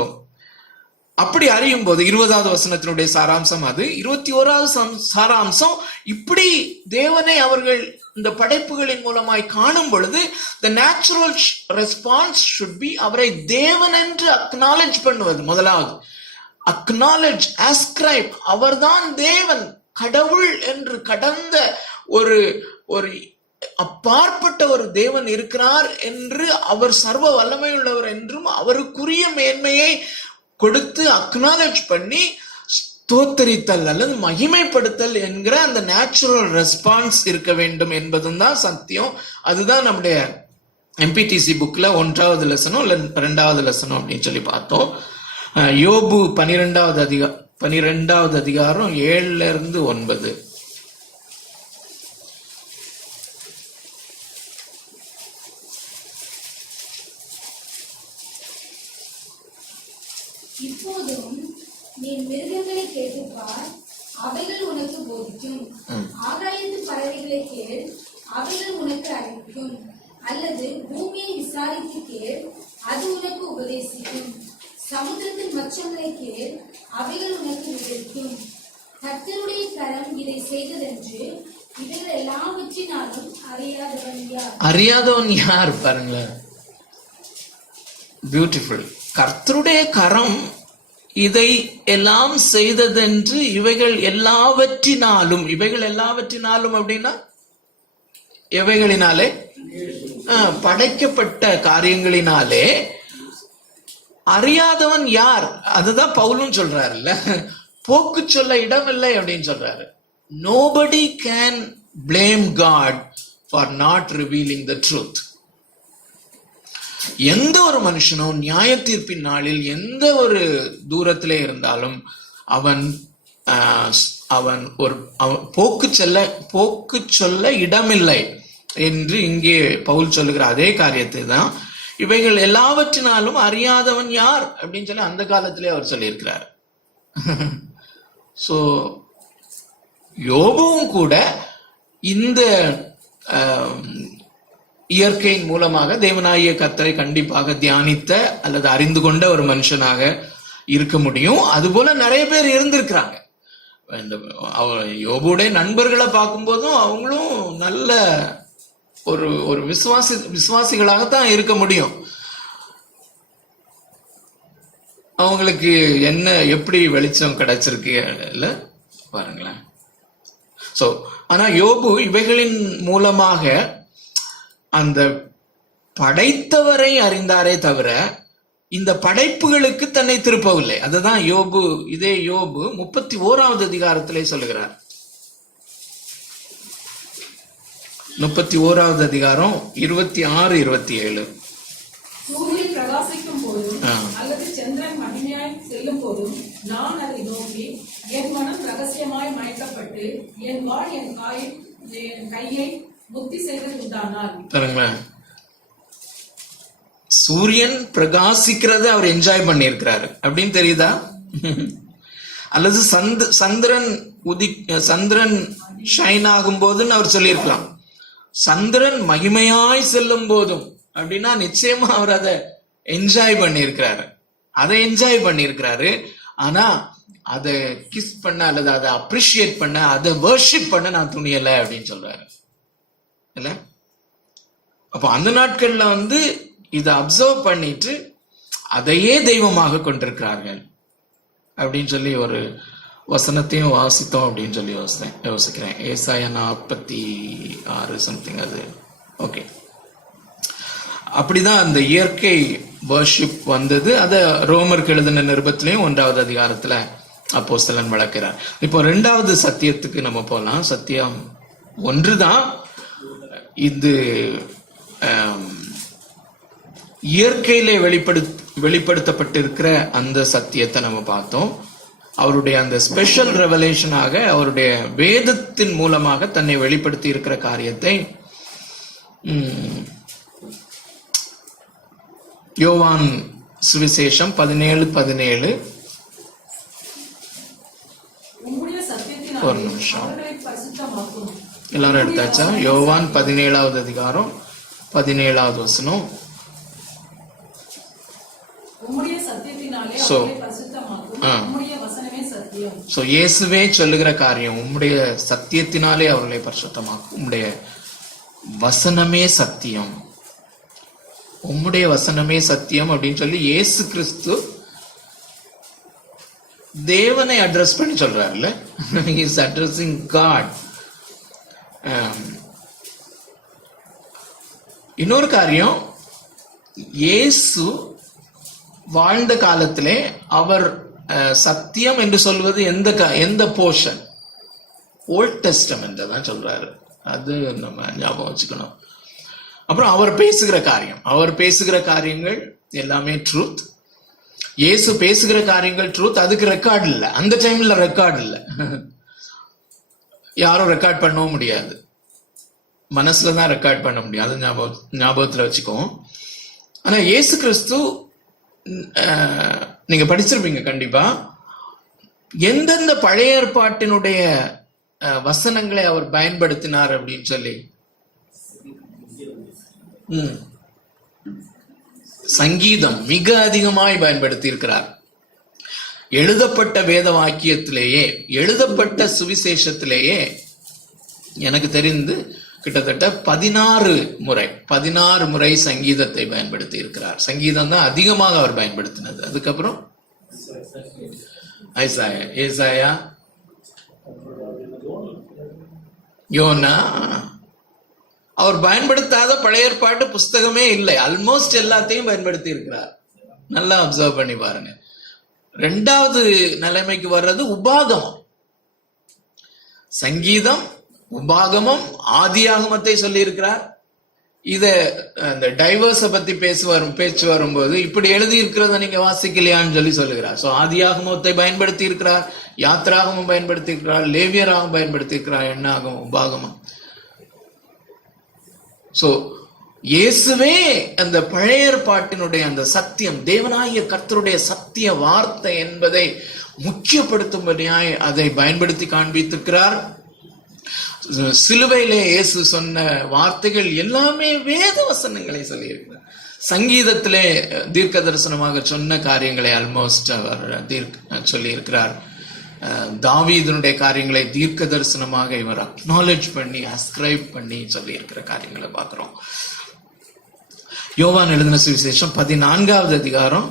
அப்படி அறியும் போது 20வது வசனத்தினுடைய சாராம்சம் அது. 21வது சாராம்சம், இப்படி தேவனை அவர்கள் இந்த படைப்புகளின் மூலமாய் காணும் பொழுது the natural response should be அவரை தேவன் என்று acknowledge பண்ணுவது. முதலாவது acknowledge, ascribe, அவர்தான் தேவன், கடவுள் என்று கடந்த ஒரு அப்பாற்பட்ட ஒரு தேவன் இருக்கிறார் என்று, அவர் சர்வ வல்லமை உள்ளவர் என்றும் அவருக்குரிய மேன்மையை கொடுத்து அக்னாலேஜ் பண்ணி ஸ்தோத்தரித்தல் அல்லது மகிமைப்படுத்தல் என்கிற அந்த நேச்சுரல் ரெஸ்பான்ஸ் இருக்க வேண்டும் என்பதும் தான் சத்தியம். அதுதான் நம்முடைய எம்பிடிசி புக்ல 1வது லெசனோ இல்ல 2வது லெசனோ அப்படின்னு சொல்லி பார்த்தோம். யோபு 12வது அதிகாரம் 7 இருந்து 9. இப்போதும் நீ மிருகங்களை கேட்டுப்பார், அவைகள் உனக்கு போதிக்கும். ஆகாயத்து பறவைகளை கேள், அவைகள் உனக்கு அறிவிக்கும். அல்லது பூமியை விசாரித்து கேள், அது உனக்கு உபதேசிக்கும். சமுத்திரத்தின் மச்சங்களை கேள், அவைகள் உனக்கு விவரிக்கும். கர்த்தருடைய கரம் இதை செய்ததென்று இவைகள் எல்லாவற்றினாலும் அறியாதவன் யார்? அறியாதவன் யார் பாருங்களேன். பியூட்டிஃபுல். கர்த்தருடைய கரம் இதை எல்லாம் செய்ததென்று இவைகள் எல்லாவற்றினாலும். இவைகள் எல்லாவற்றினாலும் அப்படின்னா எவைகளினாலே? படைக்கப்பட்ட காரியங்களினாலே அறியாதவன் யார்? அதுதான் பவுலும் சொல்றாருல்ல, போக்கு சொல்ல இடமில்லை அப்படின்னு சொல்றாரு. Nobody can blame God for not revealing the truth. எந்த ஒரு மனுஷனும் நியாய தீர்ப்பின் நாளில் எந்த ஒரு தூரத்திலே இருந்தாலும் அவன் ஒரு போக்கு சொல்ல இடமில்லை என்று இங்கே பவுல் சொல்லுகிற அதே காரியத்தை தான் இவைகள் எல்லாவற்றினாலும் அறியாதவன் யார் அப்படின்னு சொல்லி அந்த காலத்திலே அவர் சொல்லியிருக்கிறார். சோ யோபுவும் கூட இந்த இயற்கையின் மூலமாக தேவனாகிய கர்த்தரை கண்டிப்பாக தியானித்த அல்லது அறிந்து கொண்ட ஒரு மனுஷனாக இருக்க முடியும். அதுபோல நிறைய பேர் இருந்திருக்கிறாங்க. யோபுடைய நண்பர்களை பார்க்கும்போதும் அவங்களும் நல்ல ஒரு விசுவாசிகளாகத்தான் இருக்க முடியும். அவங்களுக்கு என்ன எப்படி வெளிச்சம் கிடைச்சிருக்கு இல்ல பாருங்களேன். சோ ஆனா யோபு இவைகளின் மூலமாக அந்த படைத்தவரை அறிந்தாரே தவிர இந்த படைப்புகளுக்கு தன்னை திருப்பவில்லை. அதுதான் யோபு, இதே யோபு 31வது அதிகாரத்திலே சொல்லுகிறார். 31வது அதிகாரம் 26, 27. சூரியன் பிரகாசிக்கும் போதும் அல்லது சந்திரன் மகிமையாய் செல்லும் போதும் நான் அதை நோக்கி என் மனம் ரகசியமாய் மயக்கப்பட்டு என் வாழ் என் கையை புத்தி செய்வது உண்டானால். சூரியன் பிரகாசிக்கிறத அவர் என்ஜாய் பண்ணியிருக்கிறாரு அப்படின்னு தெரியுதா? அல்லது சந்திரன் ஷைன் ஆகும் போதுன்னு அவர் சொல்லியிருக்கலாம். சந்திரன் மகிமையாய் செல்லும் போதும் அப்படின்னா நிச்சயமா அவர் அதை என்ஜாய் பண்ணியிருக்கிறாரு. ஆனா அதை கிஸ் பண்ண அல்லது அதை அப்ரிஷியேட் பண்ண, அதை வர்ஷிப் பண்ண நான் துணியல அப்படின்னு சொல்றாரு இல்ல. அப்ப அந்த நாட்கள்ல இதை அப்சர்வ் பண்ணிட்டு அதையே தெய்வமாக கொண்டிருக்கிறார்கள் அப்படின்னு சொல்லி ஒரு வசனத்தையும் வாசித்தோம் அப்படின்னு சொல்லி யோசிக்கிறேன். ஏசாயா 46 சம்திங் அது. ஓகே, அப்படிதான் அந்த இயற்கை வர்ஷிப் வந்தது. அதை ரோமருக்கு எழுதின நிருபத்திலையும் 1வது அதிகாரத்துல அப்போஸ்தலன் வளர்க்கிறார். இப்போ 2வது சத்தியத்துக்கு நம்ம போலாம். சத்தியம் ஒன்றுதான். இது இயற்கையிலே வெளிப்படுத்தப்பட்டிருக்கிற அந்த சத்தியத்தை நம்ம பார்த்தோம். அவருடைய அந்த ஸ்பெஷல் ரெவலேஷனாக அவருடைய வேதத்தின் மூலமாக தன்னை வெளிப்படுத்தி இருக்கிற காரியத்தை யோவான் சுவிசேஷம் 17:17. ஒரு நிமிஷம், எல்லாரும் எடுத்தாச்சா? யோவான் 17வது அதிகாரம் 17வது வசனம். இயேசுவே சொல்லுகிற காரியம், உம்முடைய சத்தியத்தினாலே அவர்களை பரிசுத்தமாக்கும். உம்முடைய வசனமே சத்தியம், உம்முடைய வசனமே சத்தியம் அப்படின்னு சொல்லி இயேசு கிறிஸ்து தேவனை அட்ரஸ் பண்ணி சொல்றாருல்ல. He is addressing God. இன்னொரு காரியம், இயேசு வாழ்ந்த காலத்திலே அவர் சத்தியம் என்று சொல்வது எந்த போர்ஷன்? ஓல்ட் டெஸ்டமென்ட் தான் சொல்றாரு. அது நம்ம ஞாபகம் வச்சுக்கணும். அப்புறம் அவர் பேசுகிற காரியங்கள் எல்லாமே ட்ரூத். இயேசு பேசுகிற காரியங்கள் ட்ரூத். அதுக்கு ரெக்கார்ட் இல்லை, அந்த டைம்ல ரெக்கார்ட் இல்லை, யாரும் ரெக்கார்ட் பண்ணவும் முடியாது, மனசுலதான் ரெக்கார்ட் பண்ண முடியும். அது ஞாபகத்துல வச்சுக்கோம். ஆனா இயேசு கிறிஸ்து, நீங்க படிச்சிருப்பீங்க கண்டிப்பா, எந்தெந்த பழைய ஏற்பாட்டினுடைய வசனங்களை அவர் பயன்படுத்தினார் அப்படின்னு சொல்லி. சங்கீதம் மிக அதிகமாய் பயன்படுத்தி இருக்கிறார். எழுதப்பட்ட வேத வாக்கியத்திலேயே, எழுதப்பட்ட சுவிசேஷத்திலேயே எனக்கு தெரிந்து கிட்டத்தட்ட 16 முறை சங்கீதத்தை பயன்படுத்தி இருக்கிறார். சங்கீதம் தான் அதிகமாக அவர் பயன்படுத்தினது. அதுக்கப்புறம் ஏசாயா, யோனா. அவர் பயன்படுத்தாத பழைய ஏற்பாட்டு புஸ்தகமே இல்லை. ஆல்மோஸ்ட் எல்லாத்தையும் பயன்படுத்தி இருக்கிறார். நல்லா அப்சர்வ் பண்ணி பாருங்க. 2வது நிலைமைக்கு வர்றது உபாகமம். சங்கீதம், உபாகமம், ஆதியாகமத்தை சொல்லி இருக்கிறார். இத அந்த டைவர்ஸ பத்தி பேச்சு வரும்போது இப்படி எழுதி இருக்கிறத நீங்க வாசிக்கலையான்னு சொல்லி சொல்லுகிறார். சோ ஆதியாகமத்தை பயன்படுத்தி இருக்கிறார், யாத்ராகமம் பயன்படுத்தி இருக்கிறார், லேவியராகம் பயன்படுத்தி இருக்கிறார், எண்ணாகமம், உபாகமம். சோ இயேசுவே அந்த பழைய ஏற்பாட்டினுடைய அந்த சத்தியம், தேவனாகிய கர்த்தருடைய சத்திய வார்த்தை என்பதை முக்கியப்படுத்தும்படியாய் அதை பயன்படுத்தி காண்பித்திருக்கிறார். சிலுவையிலே இயேசு சொன்ன வார்த்தைகள் எல்லாமே வேத வசனங்களை சொல்லியிருக்கிறார். சங்கீதத்திலே தீர்க்க தரிசனமாக சொன்ன காரியங்களை ஆல்மோஸ்ட் அவர் சொல்லி இருக்கிறார். தாவீதுனுடைய காரியங்களை தீர்க்க தரிசனமாக இவர் அக்னாலேஜ் பண்ணி அஸ்கிரைப் பண்ணி சொல்லி இருக்கிற காரியங்களை பார்க்கிறோம். யோவான் எழுதின சுவிசேஷம் 14வது அதிகாரம்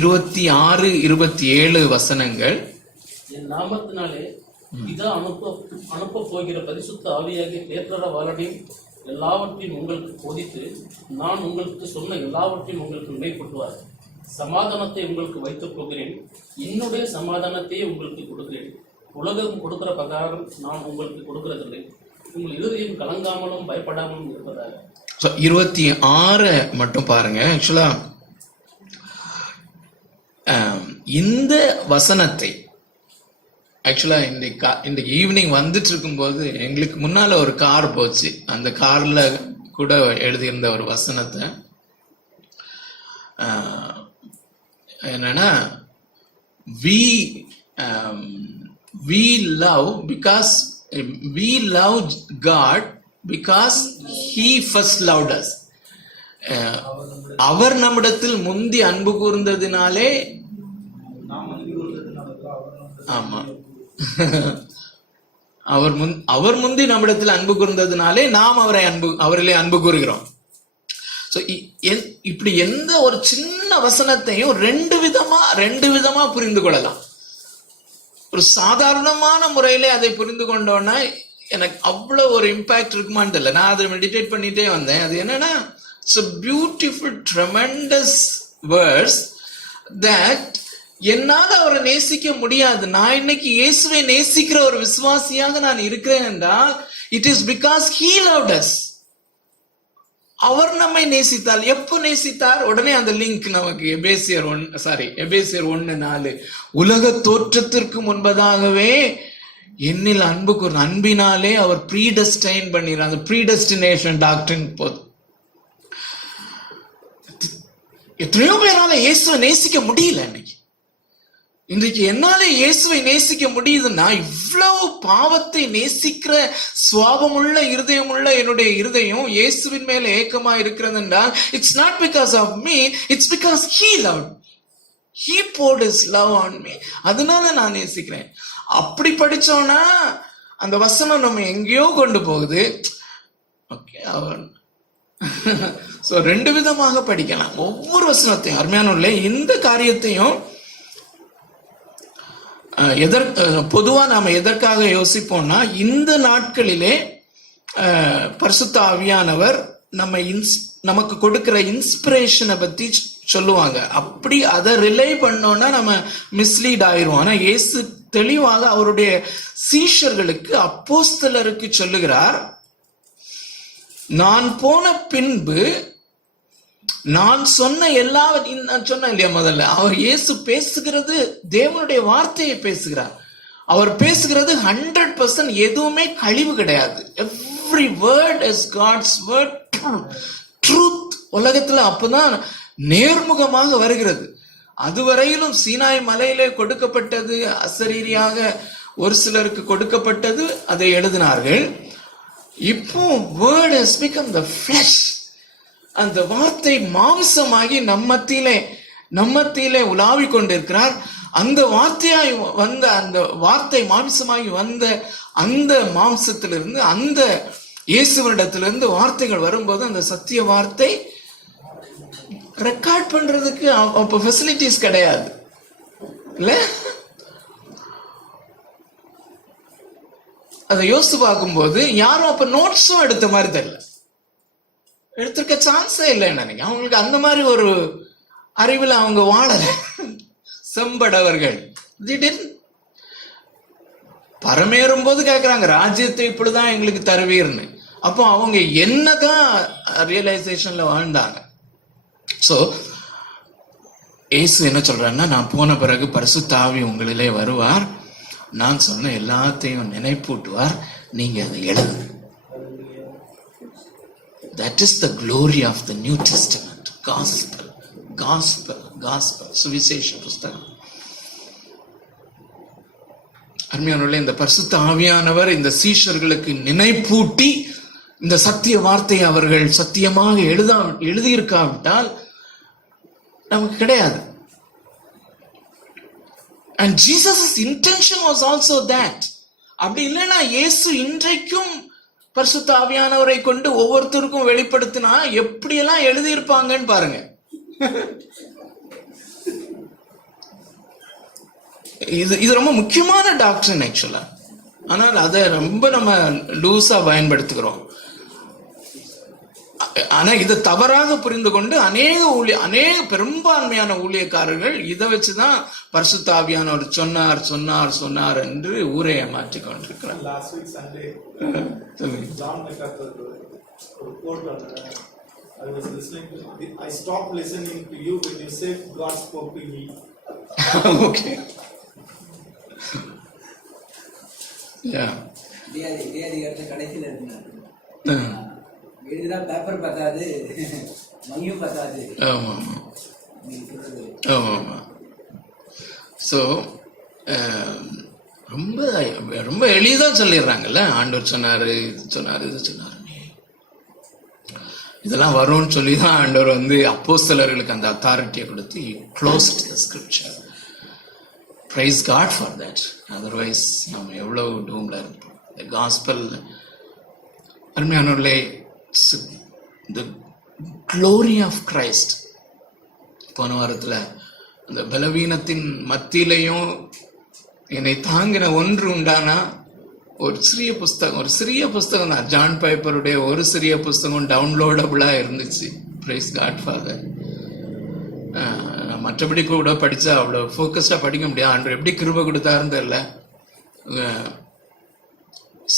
26, 27 வசனங்கள். என் நாமத்தினாலே இதா அனுப்ப போகிற பரிசுத்த ஆவியாகிய தேற்றரவாளனையும் எல்லாவற்றையும் உங்களுக்கு போதித்து நான் உங்களுக்கு சொன்ன எல்லாவற்றையும் உங்களுக்கு நினைப்பூட்டுவார். சமாதானத்தை உங்களுக்கு வைத்துக் போகிறேன், என்னுடைய சமாதானத்தையே உங்களுக்கு கொடுக்கிறேன். உலகம் கொடுக்கிற பிரகாரம் நான் உங்களுக்கு கொடுக்கிறதில்லை. உங்கள் இருதயம் கலங்காமலும் பயப்படாமலும் இருப்பதாக. 26 மட்டும் பாருங்க. ஆக்சுவலா இந்த வசனத்தை இன்னைக்கு ஈவினிங் வந்துட்டு இருக்கும்போது எங்களுக்கு முன்னால ஒரு கார் போச்சு. அந்த கார்ல கூட எழுதியிருந்த ஒரு வசனத்தை என்னன்னா, we love God because he first loved us. அவர் நம்மிடத்தில் முந்தி அன்பு கூர்ந்ததினாலே, ஆமா, அவர் முந்தி நம்மிடத்தில் அன்பு கூர்ந்ததினாலே நாம் அவரிலே அன்பு கூறுகிறோம். இப்படி எந்த ஒரு சின்ன வசனத்தையும் ரெண்டு விதமா புரிந்து கொள்ளலாம். ஒரு சாதாரணமான முறையிலே அதை புரிந்து கொண்டோன்னா எனக்கு அவ்வளவு ஒரு இம்பாக்ட் இருக்குமான்னு தெரியல. நான் அதை மெடிடேட் பண்ணிட்டே வந்தேன். அது என்னன்னா, it's a beautiful tremendous verse that என்னால அவரை நேசிக்க முடியாது. நான் இன்னைக்கு இயேசுவை நேசிக்கிற ஒரு விசுவாசியாக நான் இருக்கிறேன் என்றால் it is because he loved us. அவர் நம்மை நேசித்தால். எப்போ நேசித்தார்? உடனே அந்த லிங்க் நமக்கு எபேசியர் 1:4 உலக தோற்றத்திற்கு முன்பதாகவே என்னில் அன்பு கூர்ந்த அன்பினாலே அவர் ப்ரீடெஸ்டைன் பண்ணிடுறார். அந்த ப்ரீடெஸ்டினேஷன் டாக்டரின் போது எத்தனையோ பேரால இயேசுவை நேசிக்க முடியல. இன்றைக்கு என்னால இயேசுவை நேசிக்க முடியுதுன்னா, இவ்வளவு பாவத்தை நேசிக்கிற சுவாபமுள்ள இருதயமுள்ள என்னுடைய இருதயம் இயேசுவின் மேல ஏக்கமா இருக்கிறது என்றால், it's not because of me, it's because he loved me. He poured his love on me. அதனால நான் நேசிக்கிறேன். அப்படி படிச்சோம்னா அந்த வசனம் நம்ம எங்கேயோ கொண்டு போகுது. ஓகே, சோ ரெண்டு விதமாக படிக்கலாம் ஒவ்வொரு வசனத்தையும். அருமையானவர்களே, இந்த காரியத்தையும் பொதுவா நாம எதற்காக யோசிப்போம்னா, இந்த நாட்களிலே பரிசுத்த ஆவியானவர் நமக்கு கொடுக்கிற இன்ஸ்பிரேஷனை பத்தி சொல்லுவாங்க. அப்படி அதை ரிலே பண்ணோம்னா நம்ம மிஸ்லீட் ஆயிரும். ஆனா இயேசு தெளிவாக அவருடைய சீஷர்களுக்கு, அப்போஸ்தலருக்கு சொல்லுகிறார், நான் போன பின்பு நான் சொன்ன நான் சொன்னேன் இல்லையா முதல்ல, அவர் இயேசு பேசுகிறது தேவனுடைய வார்த்தையை பேசுகிறார். அவர் பேசுகிறது 100% எதுவுமே கழிவு கிடையாது. Every word is God's word, truth. உலகத்துல அப்பதான் நேர்முகமாக வருகிறது. அதுவரையிலும் சீனாய் மலையிலே கொடுக்கப்பட்டது, அசரீரியாக ஒரு சிலருக்கு கொடுக்கப்பட்டது, அதை எழுதினார்கள். இப்போ word has become the flesh. அந்த வார்த்தை மாம்சமாகி நம்மத்திலே உலாவிக் கொண்டிருக்கிறார். அந்த வார்த்தையாய் வந்த அந்த வார்த்தை மாம்சமாகி வந்த அந்த மாம்சத்திலிருந்து அந்த இயேசுவனிடத்திலிருந்து வார்த்தைகள் வரும்போது அந்த சத்திய வார்த்தை ரெக்கார்ட் பண்றதுக்கு அப்ப ஃபெசிலிட்டிஸ் கிடையாது இல்ல. அதை யோசித்து பார்க்கும்போது யாரும் அப்ப நோட்ஸும் எடுத்த மாதிரி தெரியல, எடுத்திருக்க சான்ஸே இல்லைன்னு நினைக்கிறேன். அவங்களுக்கு அந்த மாதிரி ஒரு அறிவில் அவங்க வாழல. செம்படவர்கள் பரமேறும் போது கேட்கிறாங்க ராஜ்யத்தை இப்படிதான் எங்களுக்கு தருவீர்னு. அப்போ அவங்க என்னதான் ரியலைசேஷன்ல வாழ்ந்தாங்க. சோ இயேசு என்ன சொல்றாருன்னா, நான் போன பிறகு பரிசுத்த ஆவி உங்களிலே வருவார், நான் சொன்ன எல்லாத்தையும் நினைப்பூட்டுவார், நீங்க அதை எழுதுங்க. That is the glory of the New Testament. Gospel, சுவிசேஷ புஸ்தகம். அருமையானவர்களே, இந்த பரிசுத்த ஆவியானவர் இந்த சீஷர்களுக்கு நினைப்பூட்டி இந்த சத்திய வார்த்தையை அவர்கள் சத்தியமாக எழுதியிருக்காவிட்டால் நமக்கு கிடையாது. And Jesus' intention was also that. அப்படி இல்லைன்னா இயேசு இன்றைக்கும் பரிசுத்த ஆவியானவரை கொண்டு ஒவ்வொருத்தருக்கும் வெளிப்படுத்தினா எப்படியெல்லாம் எழுதியிருப்பாங்கன்னு பாருங்க. இது ரொம்ப முக்கியமான டாக்டரின் ஆக்சுவலா. ஆனால் அதை ரொம்ப நம்ம லூஸா பயன்படுத்துகிறோம். ஆனா இதை தவறாக புரிந்து கொண்டு அநேக பெரும்பான்மையான ஊழியக்காரர்கள் இதை வச்சுதான் பரிசுத்த ஆவியானவர் சொன்னார் என்று ஊரை மாற்றிக் கொண்டிருக்கிறார். கடைசியில் எழுதினா பேப்பர் பத்தாது, மணியும் பத்தாது. ஸோ ரொம்ப ரொம்ப எளிதா சொல்லிடுறாங்கல்ல, ஆண்டவர் சொன்னாரு, இது சொன்னாரு, இதெல்லாம் வரும்னு சொல்லிதான் ஆண்டவர் அப்போஸ்தலர்களுக்கு அந்த அத்தாரிட்டியை கொடுத்து closed the scripture. Praise God for that. Otherwise நம்ம எவ்வளவு டூம்ல இருப்போம். The gospel, அருமையானவர்களே, the glory of Christ. போன வாரத்துல அந்த பலவீனத்தின் மத்தியிலையும் என்னை தாங்கின ஒன்று உண்டானா ஒரு சிறிய புஸ்தகம் தான். ஜான் பைப்பருடைய ஒரு சிறிய புஸ்தகம் டவுன்லோடபிளா இருந்துச்சு. Praise God father. மற்றபடி கூட படிச்சா அவ்வளவு ஃபோக்கஸ்டா படிக்க முடியாது. ஆண்டவர் எப்படி கிருபை கொடுத்தாருன்னு தெரியல.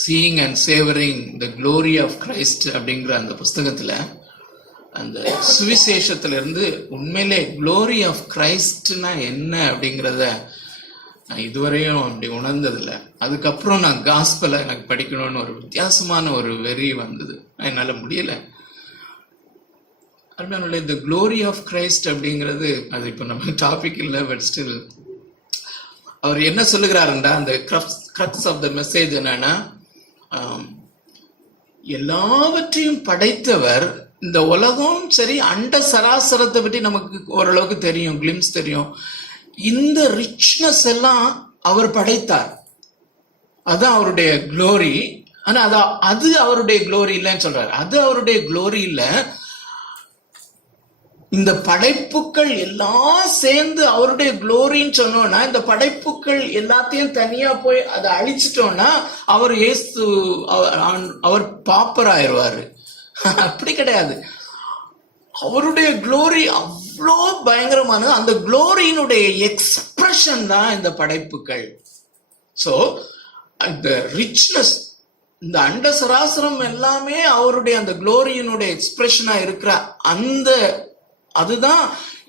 Seeing and savouring the glory of Christ அப்படிங்கிற அந்த புஸ்தகத்துல அந்த சுவிசேஷத்திலிருந்து உண்மையிலே க்ளோரி ஆஃப் கிரைஸ்ட்னா என்ன அப்படிங்கிறத நான் இதுவரையும் அப்படி உணர்ந்ததில்லை. அதுக்கப்புறம் நான் காஸ்பலை எனக்கு படிக்கணும்னு ஒரு வித்தியாசமான ஒரு வெறி வந்தது. என்னால முடியல. அருமையானவர்களே, இந்த க்ளோரி ஆஃப் கிரைஸ்ட் அப்படிங்கிறது அது இப்போ நம்ம டாபிக் இல்லை. பட் ஸ்டில் அவர் என்ன சொல்லுகிறாருண்டா, அந்த கிரக்ஸ் ஆஃப் த மெசேஜ் என்னன்னா, எல்லாவற்றையும் படைத்தவர். இந்த உலகம் சரி, அண்ட சராசரத்தை பற்றி நமக்கு ஓரளவுக்கு தெரியும், கிளிம்ஸ் தெரியும். இந்த ரிச்னஸ் எல்லாம் அவர் படைத்தார். அதான் அவருடைய க்ளோரி. ஆனா அது அவருடைய க்ளோரி இல்லைன்னு சொல்றாரு. அது அவருடைய க்ளோரி இல்ல. இந்த படைப்புகள் எல்லாம் சேர்ந்து அவருடைய க்ளோரின்னு சொன்னோம்னா, இந்த படைப்புகள் எல்லாத்தையும் தனியா போய் அதை அழிச்சிட்டோம்னா அவர் பாப்பர் ஆயிடுவாரு. அப்படி கிடையாது. அவருடைய க்ளோரி அவ்வளோ பயங்கரமான, அந்த க்ளோரியினுடைய எக்ஸ்பிரஷன் தான் இந்த படைப்புகள். ஸோ இந்த ரிச்னஸ், இந்த அண்ட சராசரம் எல்லாமே அவருடைய அந்த க்ளோரியினுடைய எக்ஸ்பிரஷனா இருக்கிற அதுதான்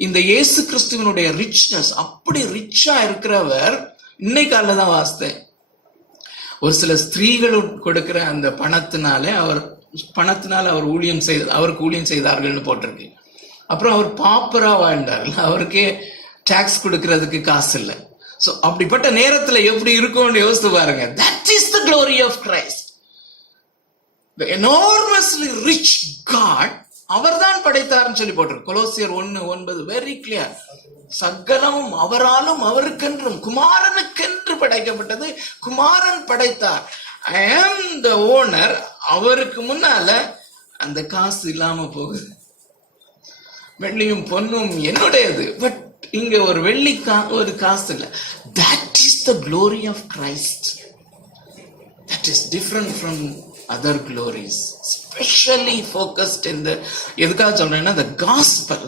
இந்த இயேசு கிறிஸ்துவனுடைய ரிச்னஸ். அப்படி ரிச்சா இருக்கிறவர். இன்னைக்கு தான் வாசித்தேன், ஒரு சில ஸ்திரீகள் கொடுக்கிற அந்த பணத்தினால அவர் அவருக்கு ஊழியம் செய்தார்கள்னு போட்டிருக்கு. அப்புறம் அவர் பாப்பரா வாழ்ந்தார்கள், அவருக்கே டாக்ஸ் கொடுக்கறதுக்கு காசு இல்லை. ஸோ அப்படிப்பட்ட நேரத்துல எப்படி இருக்கும்னு யோசித்து பாருங்க. That is the glory of Christ. The enormously rich God அவர்தான் படைத்தார்னு சொல்லி போட்டிருக்கு. கொலோசியர் 1:9 வெரி கிளியர். சகலமும் அவராலும் அவருக்கென்றும் குமாரனுக்கென்று படைக்கப்பட்டது. குமாரன் படைத்தார். ஐ ஆம் த ஓனர். அவருக்கு முன்னால அந்த காசு இல்லாம போகுது. வெள்ளியும் பொன்னும் என்னுடையது. பட் இங்க ஒரு வெள்ளி ஒரு காசு இல்ல. That is the glory of Christ. That is different from other glories, especially focused in the, எதுக்காக சொல்றேன்னா, the gospel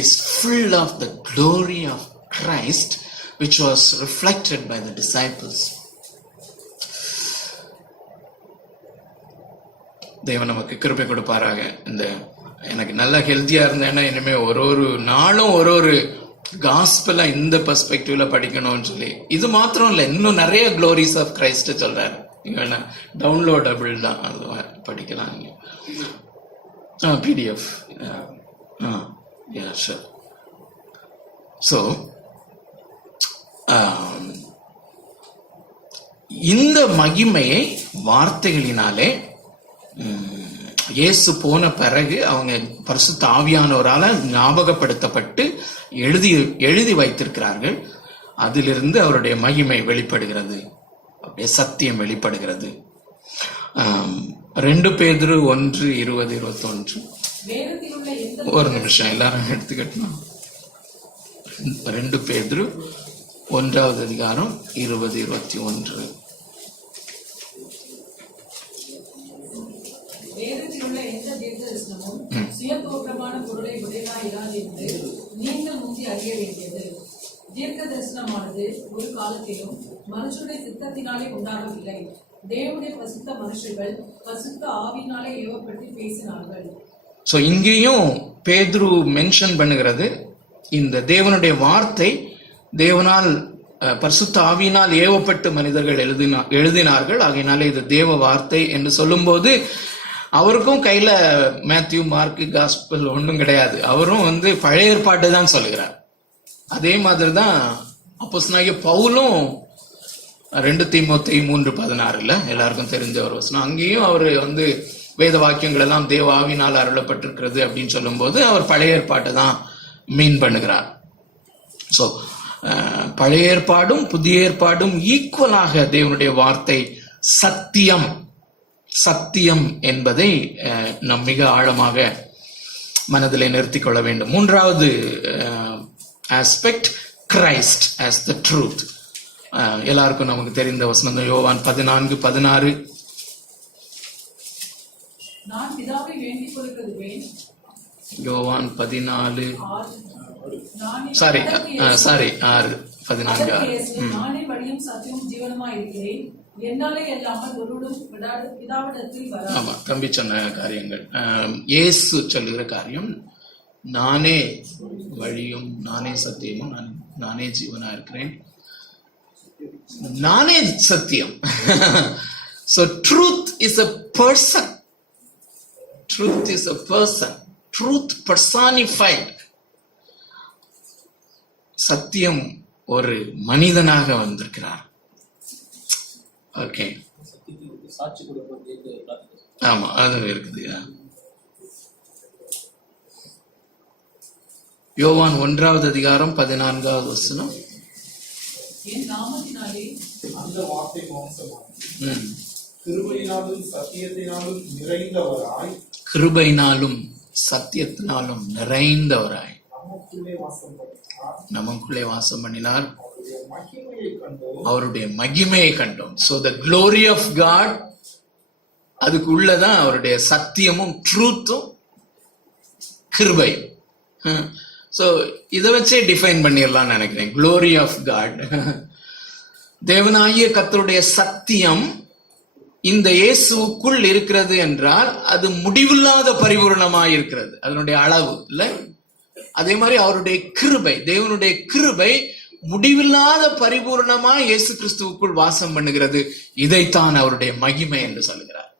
is full of the glory of Christ which was reflected by the disciples. தேவன் நமக்கு கிருபை கொடுப்பாராக. இந்த எனக்கு நல்ல ஹெல்த்தியா இருந்தேன்னா இனிமே ஒரு நாளும் ஒரு காஸ்பலா இந்த பெர்ஸ்பெக்டிவ்ல படிக்கணும்னு சொல்லி. இது மாத்திரம் இல்ல, இன்னும் நிறைய க்ளோரிஸ் ஆஃப் கிரைஸ்ட் சொல்றாரு. நீங்க டவுன்லோடபிள் தான், அது படிக்கலாம் நீங்க. PDF. ஷூர். ஸோ இந்த மகிமையை வார்த்தைகளினாலே இயேசு போன பிறகு அவங்க பரிசுத்த ஆவியானவரால ஞாபகப்படுத்தப்பட்டு எழுதி வைத்திருக்கிறார்கள். அதிலிருந்து அவருடைய மகிமை வெளிப்படுகிறது, அப்படியே சத்தியம் வெளிப்படுகிறது. 2 பேதுரு 1:20-21. ஒரு நிமிஷம் எல்லாரும் எடுத்துக்கிட்டோம். 2 பேதுரு 1:20-21. வேதத்திலுள்ள எந்த தீர்க்கதரிசனமும் சுயதோற்றமான பொருளை உடையதாயிராது என்று நீங்கள் முந்தி அறிய வேண்டியது. தீர்க்க தரிசனமானது ஒரு காலத்திலும் மனுஷனுடைய சித்தத்தினாலே உண்டாகவில்லை. தேவனுடைய பசுத்த மனுஷர்கள் பசுத்த ஆவியினாலே ஏவப்பட்டு பேசினார்கள். சோ இங்கேயும் பேதுரு மென்ஷன் பண்ணுகிறது, இந்த தேவனுடைய வார்த்தை தேவனால் பரிசுத்த ஆவியினால் ஏவப்பட்டு மனிதர்கள் எழுதினார்கள். ஆகையினாலே இது தேவ வார்த்தை என்று சொல்லும் போது அவருக்கும் கையில மேத்யூ, மார்க், காஸ்பல் ஒன்றும் கிடையாது. அவரும் பழைய ஏற்பாட்டை தான் சொல்லுகிறார். அதே மாதிரிதான் அப்போஸ்தலனாகிய பவுலும் 2 தீமோத்தேயு 3:16 எல்லாருக்கும் தெரிஞ்ச ஒரு வசனம். அங்கேயும் அவர் வேத வாக்கியங்கள் எல்லாம் தேவ ஆவியினால் அருளப்பட்டிருக்கிறது அப்படின்னு சொல்லும் போது அவர் பழைய ஏற்பாட்டை தான் மீன் பண்ணுகிறார். ஸோ பழைய ஏற்பாடும் புதிய ஏற்பாடும் ஈக்குவலாக தேவனுடைய வார்த்தை சத்தியம் சத்தியம் என்பதை நாம் மிக ஆழமாக மனதிலே நிறுத்திக் கொள்ள வேண்டும். 3வது aspect, Christ as the truth. எல்லாருக்கும் நமக்கு தெரிந்த வசனம் யோவான் 14:16. யோவான் 14 6:14. நானே வழியும் சத்தியமும் ஜீவனுமாய் இருக்கிறேன், என்னாலே அல்லாமல் ஒருவரும் பிதாவிடத்தில் வராது. ஆமா, தம்பி சொன்ன காரியங்கள். இயேசு சொல்லுகிற காரியம், நானே வழியும் நானே சத்தியமும் நானே ஜீவனா இருக்கிறேன், நானே சத்தியம். So truth is a person. Truth is a person. Truth personified. சத்தியம் ஒரு மனிதனாக வந்திருக்கிறார். ஓகே, ஆமா, அது இருக்குது. யோவான் 1:14 என் நாமத்தினாலே அந்த வார்த்தை மாம்சமானது, கிருபையினாலும் சத்தியத்தினாலும் நிறைந்தவராய், கிருபையினாலும் சத்தியத்தினாலும் நிறைந்தவராய் நமக்குள்ளே வாசம் பண்ணினார். அவருடைய மகிமையை கண்டோம். So the glory of God, அதுக்கு உள்ளதான் அவருடைய சத்தியமும் ட்ரூத்தும் கிருபையும். So இதை வச்சே டிஃபைன் பண்ணிடலாம் நினைக்கிறேன். glory of God, தேவனாகிய கர்த்தருடைய சத்தியம் இந்த இயேசுவுக்குள் இருக்கிறது என்றால் அது முடிவில்லாத பரிபூரணமாய் இருக்கிறது, அதனுடைய அளவு இல்ல. அதே மாதிரி அவருடைய கிருபை, தேவனுடைய கிருபை முடிவில்லாத பரிபூர்ணமாய் இயேசு கிறிஸ்துவுக்குள் வாசம் பண்ணுகிறது. இதைத்தான் அவருடைய மகிமை என்று சொல்லுகிறார்.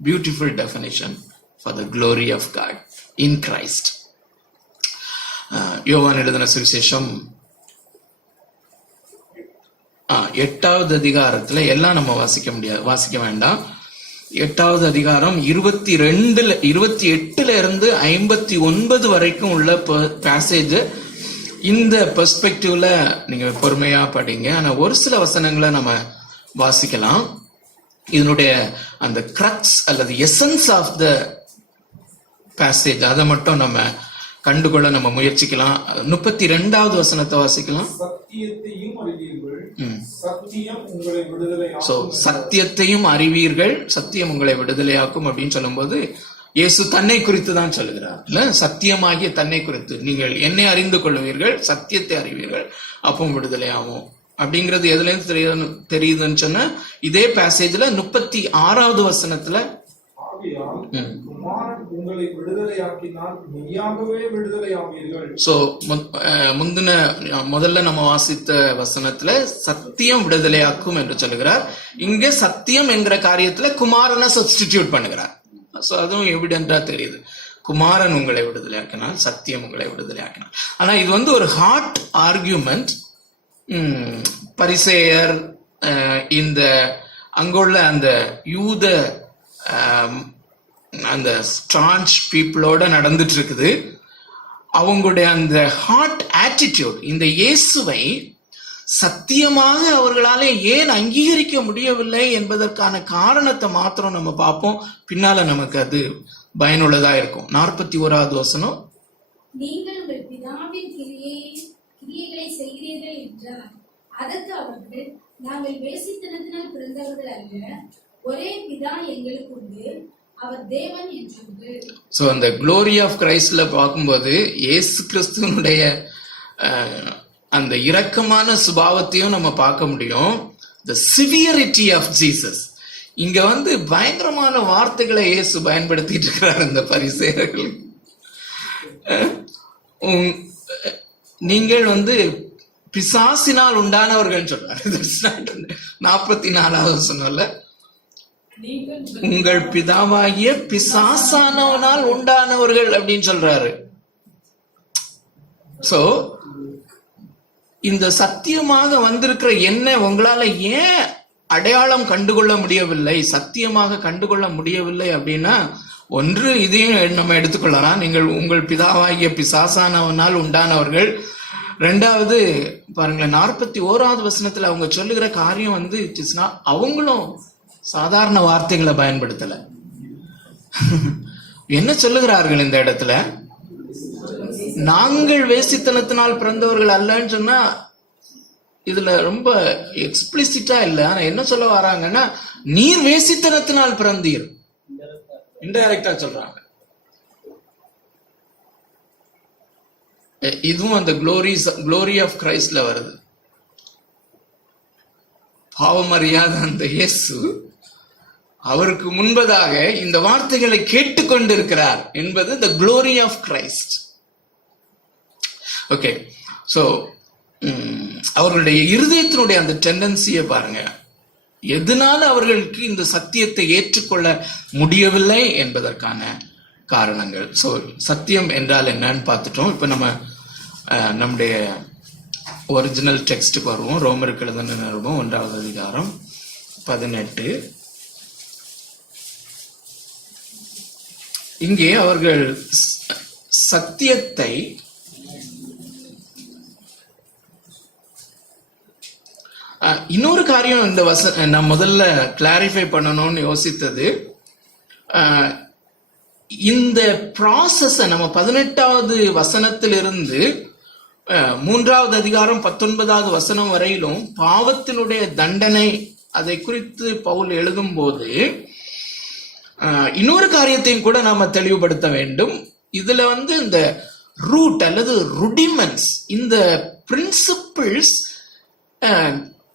Beautiful definition for the glory of God in Christ. Yovan எழுதின சுவிசேஷம் 8வது அதிகாரத்துல எல்லாம் நம்ம வாசிக்க வேண்டாம். 8வது அதிகாரம் 28 இருந்து 59 வரைக்கும் உள்ள பேசேஜ் இந்த பெர்ஸ்பெக்டிவ்ல நீங்க பொறுமையா படிங்க. ஆனா ஒரு சில வசனங்களை நம்ம வாசிக்கலாம். இதனுடைய அந்த கிரக்ஸ் அல்லது எசன்ஸ் ஆஃப் த பேசேஜ் அதை மட்டும் நம்ம கண்டுகொள்ள நம்ம முயற்சிக்கலாம். 32வது வசனத்தை வாசிக்கலாம். சத்தியத்தையும் அறிவீர்கள், சத்தியம் உங்களை விடுதலையாக்கும். சோ சத்தியத்தையும் அறிவீர்கள், சத்தியம் உங்களை விடுதலையாக்கும் அப்படின்னு சொல்லும்போது இயேசு தன்னை குறித்து தான் சொல்லுகிறார் இல்ல, சத்தியமாகிய தன்னை குறித்து. நீங்கள் என்னை அறிந்து கொள்வீர்கள், சத்தியத்தை அறிவீர்கள், அப்போ விடுதலையாகும் அப்படிங்கிறது எதுல இருந்து தெரியுதுன்னு சொன்னா இதே பேசேஜ்ல 36வது வசனத்துல குமாரன் உங்களை விடுதலையாக்கினால் மெய்யாகவே விடுதலையாவீர்கள். சோ முதல்ல நம்ம வாசித்த வசனத்துல சத்தியம் விடுதலையாக்கும் என்று சொல்லுகிறார். இங்க சத்தியம் என்கிற காரியத்துல குமாரனை சப்ஸ்டிடியூட் பண்ணுகிறார். சோ அதுவும் எவிடென்டா தெரியுது. குமாரன் உங்களை விடுதலையாக்கினால், சத்தியம் உங்களை விடுதலையாக்கினால். ஆனா இது வந்து ஒரு ஹாட் ஆர்கியூமெண்ட். பரிசேயர் இந்த அங்குள்ள அந்த யூத அந்த ஸ்டான்ச் பீப்புளோட நடந்துட்டு இருக்குது. அவங்களுடைய அந்த ஹாட் ஆட்டிடியூட், இந்த இயேசுவை சத்தியமாக அவர்களாலே ஏன் அங்கீகரிக்க முடியவில்லை என்பதற்கான காரணத்தை மாத்திரம் நம்ம பார்ப்போம். பின்னால நமக்கு அது பயனுள்ளதா இருக்கும். 41வது வசனம். நீங்கள் உங்கள் பிதாவின் கிரியைகளை செய்கிறீர்கள் என்றார். அதற்கு அவர்கள், நாங்கள் வேசித்தனத்தினால் பிறந்தவர்கள் அல்ல, ஒரே பிதா எங்களுக்கு உண்டு, அவர் தேவன் என்றார்கள். சோ அந்த க்ளோரி ஆஃப் கிரைஸ்ட்ல பார்க்கும்போது இயேசு கிறிஸ்துவனுடைய அந்த இரக்கமான சுபாவத்தையும் நம்ம பார்க்க முடியும். the severity of Jesus. இங்க வந்து பயங்கரமான வார்த்தைகளை இயேசு பயன்படுத்திட்டு இருக்கிறார் இந்த பரிசேயர்கள். நீங்கள் வந்து பிசாசினால் உண்டானவர்கள் சொல்றாரு. 44வது சொன்னல, உங்கள் பிதாவாகிய பிசாசானவனால் உண்டானவர்கள் அப்படின்னு சொல்றாரு. சோ இந்த சத்தியமாக வந்திருக்கிற என்ன உங்களால ஏன் அடையாளம் கண்டுகொள்ள முடியவில்லை, சத்தியமாக கண்டுகொள்ள முடியவில்லை அப்படின்னா, ஒன்று இதையும் நம்ம எடுத்துக்கொள்ளலாம், நீங்கள் உங்கள் பிதாவாகிய பிசாசானவனால் உண்டானவர்கள். ரெண்டாவது பாருங்களேன், 41வது வசனத்துல அவங்க சொல்லுகிற காரியம் வந்து அவங்களும் சாதாரண வார்த்தைகளை பயன்படுத்தல. என்ன சொல்லுகிறார்கள் இந்த இடத்துல? நாங்கள் வேசித்தனத்தினால் பிறந்தவர்கள் அல்லன்னு சொன்னா இதுல ரொம்ப எக்ஸ்பிளிசிட்டா இல்ல. ஆனா என்ன சொல்ல வராங்கன்னா, நீர் வேசித்தனத்தினால் பிறந்தீர், இன்டைரக்டா சொல்றாங்க. இதுவும் அந்த க்ளோரி ஆஃப் கிரைஸ்ட்ல வருது. பாவம் அறியாத அந்த இயேசு அவருக்கு முன்பதாக இந்த வார்த்தைகளை கேட்டுக்கொண்டிருக்கிறார் என்பது the glory of Christ. Okay, so அவர்களுடைய இருதயத்தினுடைய அந்த டெண்டன்சியை பாருங்க. எதனால அவர்களுக்கு இந்த சத்தியத்தை ஏற்றுக்கொள்ள முடியவில்லை என்பதற்கான காரணங்கள். சோ சத்தியம் என்றால் என்னன்னு பார்த்துட்டோம். இப்ப நம்ம நம்முடைய ஒரிஜினல் டெக்ஸ்டுக்கு வருவோம். ரோமருக்கு எழுதின நிருபம் 1வது அதிகாரம் 18. இங்கே அவர்கள் சத்தியத்தை இன்னொரு காரியம் இந்த நான் முதல்ல கிளாரிஃபை பண்ணணும்னு யோசித்தது, இந்த ப்ராசஸ நம்ம 18வது வசனத்திலிருந்து 3வது அதிகாரம் 19வது வசனம் வரையிலும் பாவத்தினுடைய தண்டனை அதை குறித்து பவுல் எழுதும் போது இன்னொரு காரியத்தையும் கூட நாம தெளிவுபடுத்த வேண்டும். இதுல வந்து இந்த ரூட் அல்லது ருடிமெண்ட்ஸ், இந்த பிரின்சிபிள்ஸ்,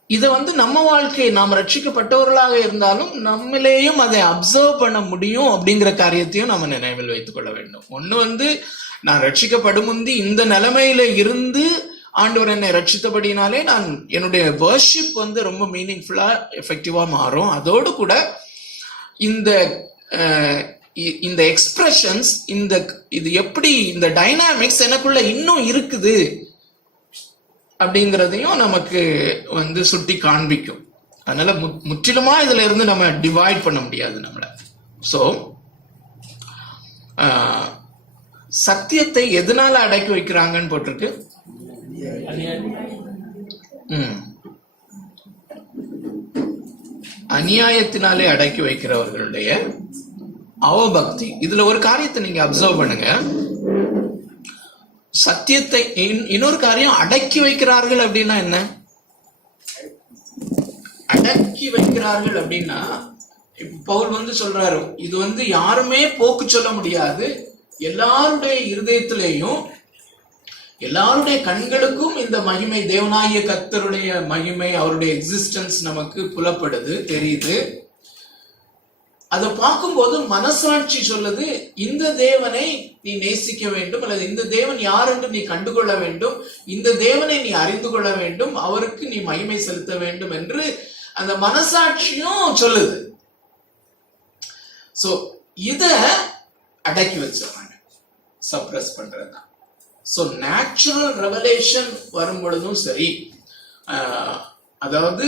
இதை வந்து நம்ம வாழ்க்கை நாம் ரட்சிக்கப்பட்டவர்களாக இருந்தாலும் நம்மளேயும் அதை அப்சர்வ் பண்ண முடியும் அப்படிங்கிற காரியத்தையும் நம்ம நினைவில் வைத்துக் கொள்ள வேண்டும். ஒண்ணு வந்து நான் ரட்சிக்கப்படும் முந்தி இந்த நிலைமையில இருந்து ஆண்டவர் என்னை ரட்சித்தபடினாலே நான் என்னுடைய வர்ஷிப் வந்து ரொம்ப மீனிங்ஃபுல்லா எஃபெக்டிவா மாறும். அதோடு கூட இந்த எக்ஸ்பிரஷன்ஸ், இது எப்படி இந்த டைனாமிக்ஸ் எனக்குள்ள இன்னும் இருக்குது அப்படிங்கிறதையும் நமக்கு வந்து சுட்டி காண்பிக்கும். அதனால முற்றிலுமா இதுல இருந்து நம்ம டிவைட் பண்ண முடியாது நம்மள. சோ சத்தியத்தை எதனால அடக்கி வைக்கிறாங்கன்னு போட்டிருக்கு. அநியாயத்தினாலே அடக்கி வைக்கிறவர்களுடைய அவபக்தி. இதுல ஒரு காரியத்தை நீங்க அப்சர்வ் பண்ணுங்க. சத்தியத்தை இன்னொரு காரியம், அடக்கி வைக்கிறார்கள் அப்படின்னா என்ன? அடக்கி வைக்கிறார்கள் அப்படின்னா பவுல் சொல்றாரு, இது யாருமே போக்கு சொல்ல முடியாது, எல்லாருடைய இருதயத்திலேயும் எல்லாருடைய கண்களுக்கும் இந்த மகிமை, தேவனாகிய கர்த்தருடைய மகிமை, அவருடைய எக்ஸிஸ்டன்ஸ் நமக்கு புலப்படுது, தெரியுது. அதை பார்க்கும்போது மனசாட்சி சொல்லுது, இந்த தேவனை நீ நேசிக்க வேண்டும், அல்லது இந்த தேவன் யார் என்று நீ கண்டுகொள்ள வேண்டும், இந்த தேவனை நீ அறிந்து கொள்ள வேண்டும், அவருக்கு நீ மகிமை செலுத்த வேண்டும் என்று அந்த மனசாட்சியும் சொல்லுது. சோ இத அடக்கி வச்சிடறாங்க, சப்ரஸ் பண்றதுதான். சோ நேச்சுரல் ரெவலேஷன் வரும் பொழுதும் சரி, அதாவது